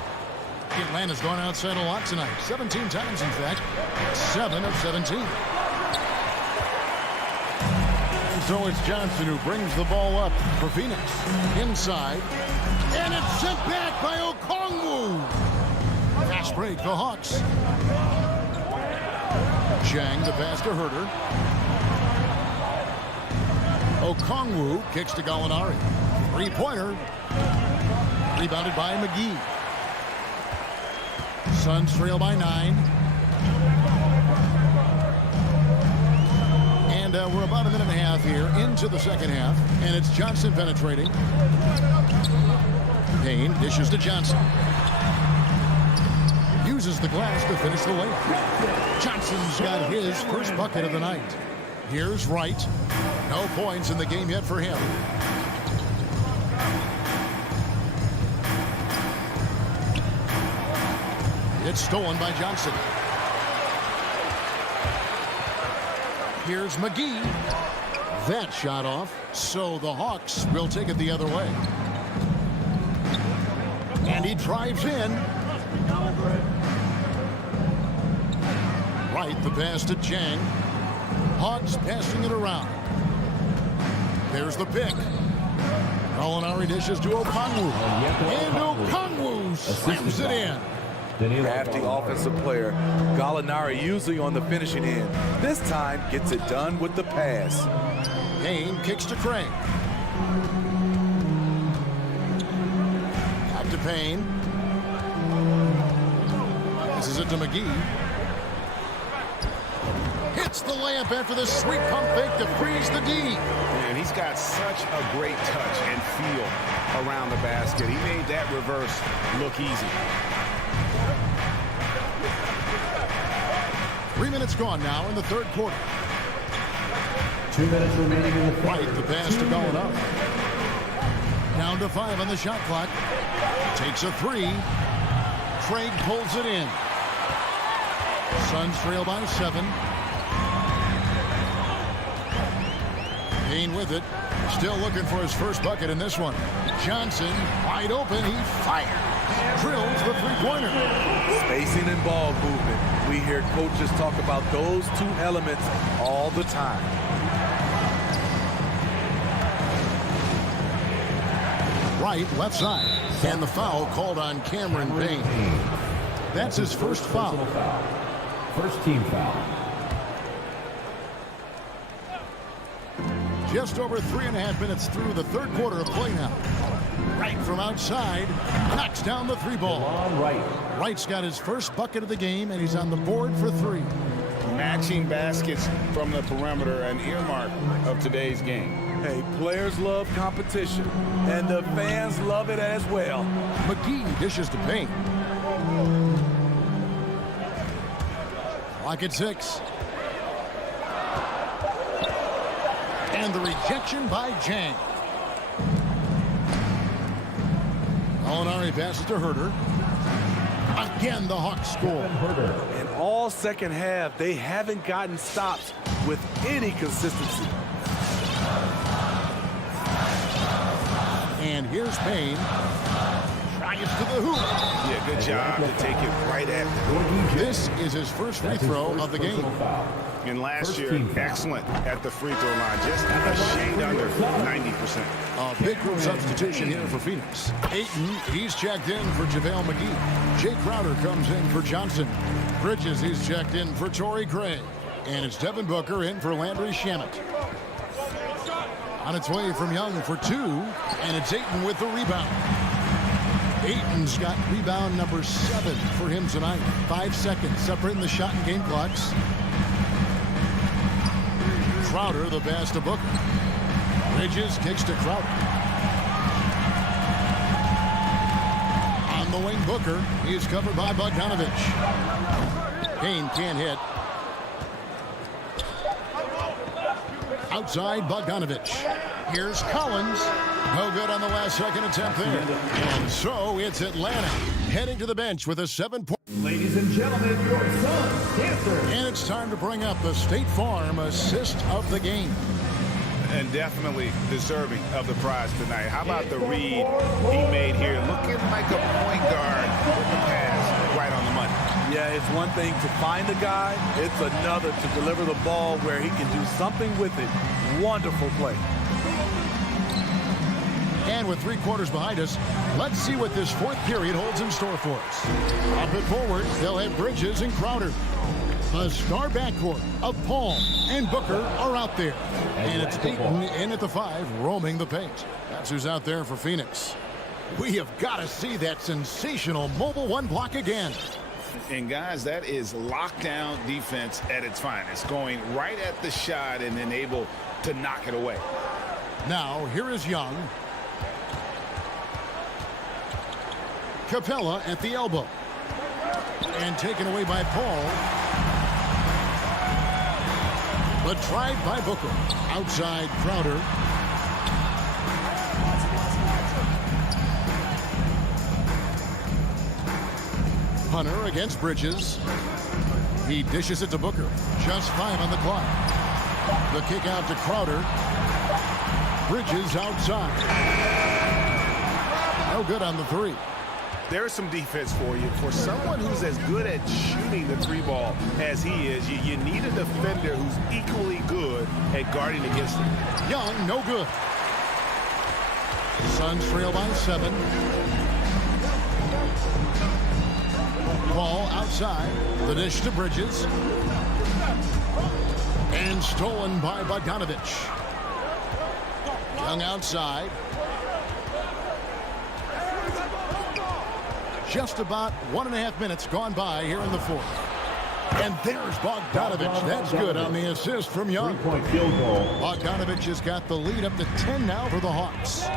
Atlanta's gone outside a lot tonight. 17 times, in fact. 7 of 17. And so it's Johnson who brings the ball up for Phoenix. Inside. And it's sent back by Okongwu. Fast break, the Hawks. Zhang, the pass to Herter. Okongwu kicks to Gallinari. 3-pointer. Rebounded by McGee. Suns trail by 9. And we're about a minute and a half here into the second half. And it's Johnson penetrating. Payne dishes to Johnson. Uses the glass to finish the layup. Johnson's got his first bucket of the night. Here's Wright. No points in the game yet for him. It's stolen by Johnson. Here's McGee. That shot off. So the Hawks will take it the other way. And he drives in. Right, the pass to Zhang. Hawks passing it around. There's the pick. Gallinari dishes to Okongwu. And Okongwu slams it in. Crafty offensive player. Gallinari usually on the finishing end. This time gets it done with the pass. Payne kicks to Craig. Back to Payne. Passes it to McGee. Hits the layup after the sweet pump fake to freeze the D. And he's got such a great touch and feel around the basket. He made that reverse look easy. 3 minutes gone now in the third quarter. 2 minutes remaining in the third. Right, the pass to Gallinari. Down to 5 on the shot clock. Takes a 3. Craig pulls it in. Suns trail by 7. Payne with it. Still looking for his first bucket in this one. Johnson, wide open, he fired. Drills the three-pointer. Spacing and ball movement. We hear coaches talk about those two elements all the time. Right, left side. And the foul called on Cameron Payne. That's his first foul. First team foul. Just over 3.5 minutes through the third quarter of play now. Right from outside, knocks down the three ball. Wright's got his first bucket of the game, and he's on the board for three. Matching baskets from the perimeter, an earmark of today's game. Hey, players love competition, and the fans love it as well. McGee dishes to Payne. Clock at 6. And the rejection by Jang. Molinari passes to Herter. Again, the Hawks score. And all second half, they haven't gotten stops with any consistency. And here's Payne. Tries to the hoop. Yeah, good job to take it right at the hoop. This is his first free throw of the game. And last year, excellent at the free throw line, just a shade under 90%. A big group substitution here for Phoenix. Ayton, he's checked in for JaVale McGee. Jay Crowder comes in for Johnson. Bridges, he's checked in for Torrey Craig. And it's Devin Booker in for Landry Shamet. On its way from Young for 2, and it's Ayton with the rebound. Ayton's got rebound number 7 for him tonight. 5 seconds separating the shot and game clocks. Crowder, the pass to Booker. Bridges kicks to Crowder. On the wing, Booker. He's covered by Bogdanovich. Payne can't hit. Outside, Bogdanovich. Here's Collins. No good on the last second attempt there. And so it's Atlanta heading to the bench with a 7-point. Ladies and gentlemen, your son, Dancer. And it's time to bring up the State Farm assist of the game. And definitely deserving of the prize tonight. How about the read he made here? Looking like a point guard with the pass right on the money. Yeah, it's one thing to find a guy. It's another to deliver the ball where he can do something with it. Wonderful play. And with 3 quarters behind us, let's see what this fourth period holds in store for us. Up and forward, they'll have Bridges and Crowder. The star backcourt of Paul and Booker are out there. And it's Ayton in at the 5, roaming the paint. That's who's out there for Phoenix. We have got to see that sensational mobile one block again. And guys, that is lockdown defense at its finest. Going right at the shot and then able to knock it away. Now, here is Young. Capella at the elbow. And taken away by Paul. But tried by Booker. Outside Crowder. Hunter against Bridges. He dishes it to Booker. Just 5 on the clock. The kick out to Crowder. Bridges outside. No good on the 3. There's some defense for you. For someone who's as good at shooting the 3 ball as he is, you need a defender who's equally good at guarding against him. Young, no good. Suns trail by 7. Ball outside. The dish to Bridges. And stolen by Bogdanovich. Young outside. Just about 1.5 minutes gone by here in the fourth. And there's Bogdanovich. That's good on the assist from Young. 3-point field goal. Bogdanovich has got the lead up to 10 now for the Hawks.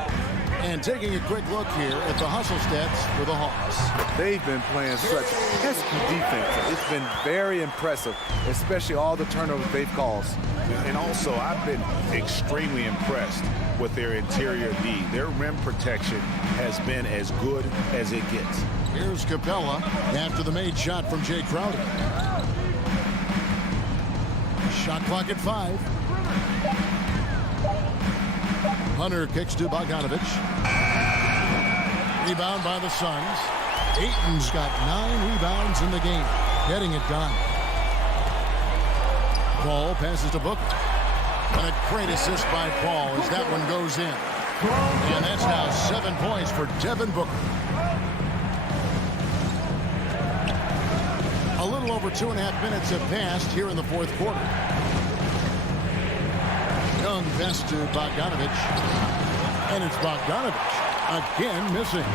And taking a quick look here at the hustle stats for the Hawks. They've been playing such pesky defense. It's been very impressive, especially all the turnovers they've caused. And also, I've been extremely impressed with their interior D. Their rim protection has been as good as it gets. Here's Capella after the made shot from Jay Crowder. Shot clock at 5. Hunter kicks to Bogdanovich. Rebound by the Suns. Ayton's got 9 rebounds in the game, getting it done. Paul passes to Booker. And a great assist by Paul as that one goes in. And that's now 7 points for Devin Booker. A little over 2.5 minutes have passed here in the fourth quarter. Young pass to Bogdanovich. And it's Bogdanovich again missing.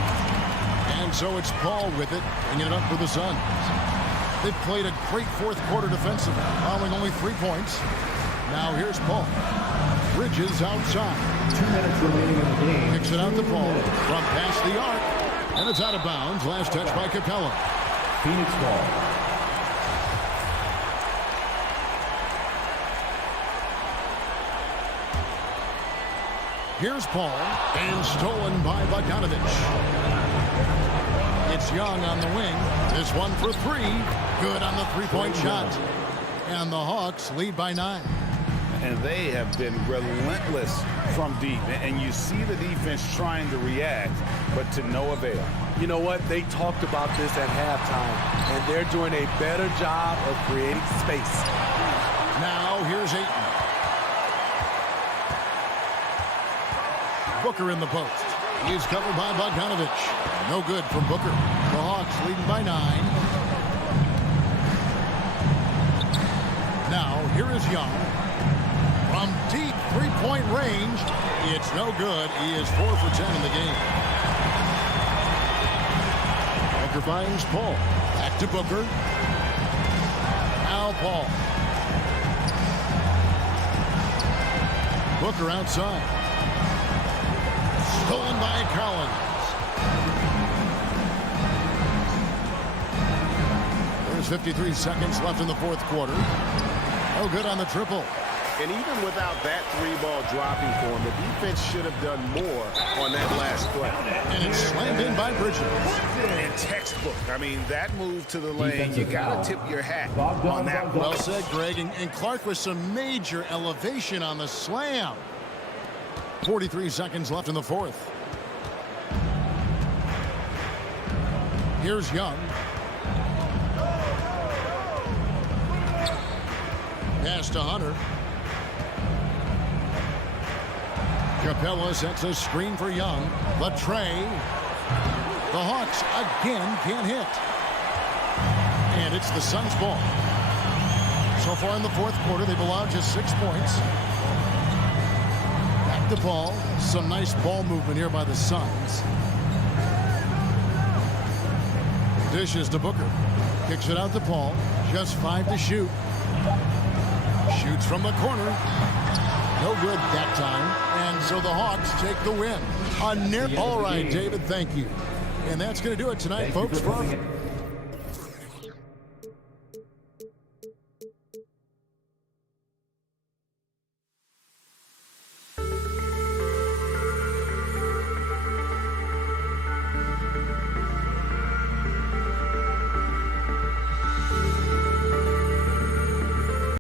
And so it's Paul with it, bringing it up for the Suns. They've played a great fourth quarter defensively, allowing only 3 points. Now here's Paul. Bridges outside. 2 minutes remaining in the game. Kicks it out to Paul from past the arc. And it's out of bounds. Last touch by Capella. Phoenix ball. Here's Paul. And stolen by Bogdanovich. It's Young on the wing. This one for 3. Good on the three-point shot. And the Hawks lead by 9. And they have been relentless from deep. And you see the defense trying to react, but to no avail. You know what? They talked about this at halftime, and they're doing a better job of creating space. Now here's Ayton. Booker in the post. He's covered by Bogdanovich. No good from Booker. The Hawks leading by 9. Now here is Young. From deep three-point range, it's no good. He is 4 for 10 in the game. Booker finds Paul. Back to Booker. Now Paul. Booker outside. Stolen by Collins. There's 53 seconds left in the fourth quarter. No good on the triple. And even without that 3-ball dropping for him, the defense should have done more on that last play. And it's slammed in by Bridges. And textbook. I mean, that move to the lane, you got to tip your hat on that. Well said, Greg. And Clark with some major elevation on the slam. 43 seconds left in the fourth. Here's Young. Pass to Hunter. Capella sets a screen for Young. Latre. The Hawks again can't hit. And it's the Suns' ball. So far in the fourth quarter, they've allowed just 6 points. Back to Paul. Some nice ball movement here by the Suns. Dishes to Booker. Kicks it out to Paul. Just 5 to shoot. Shoots from the corner. No good that time. And so the Hawks take the win. All right, David, thank you. And that's going to do it tonight, folks.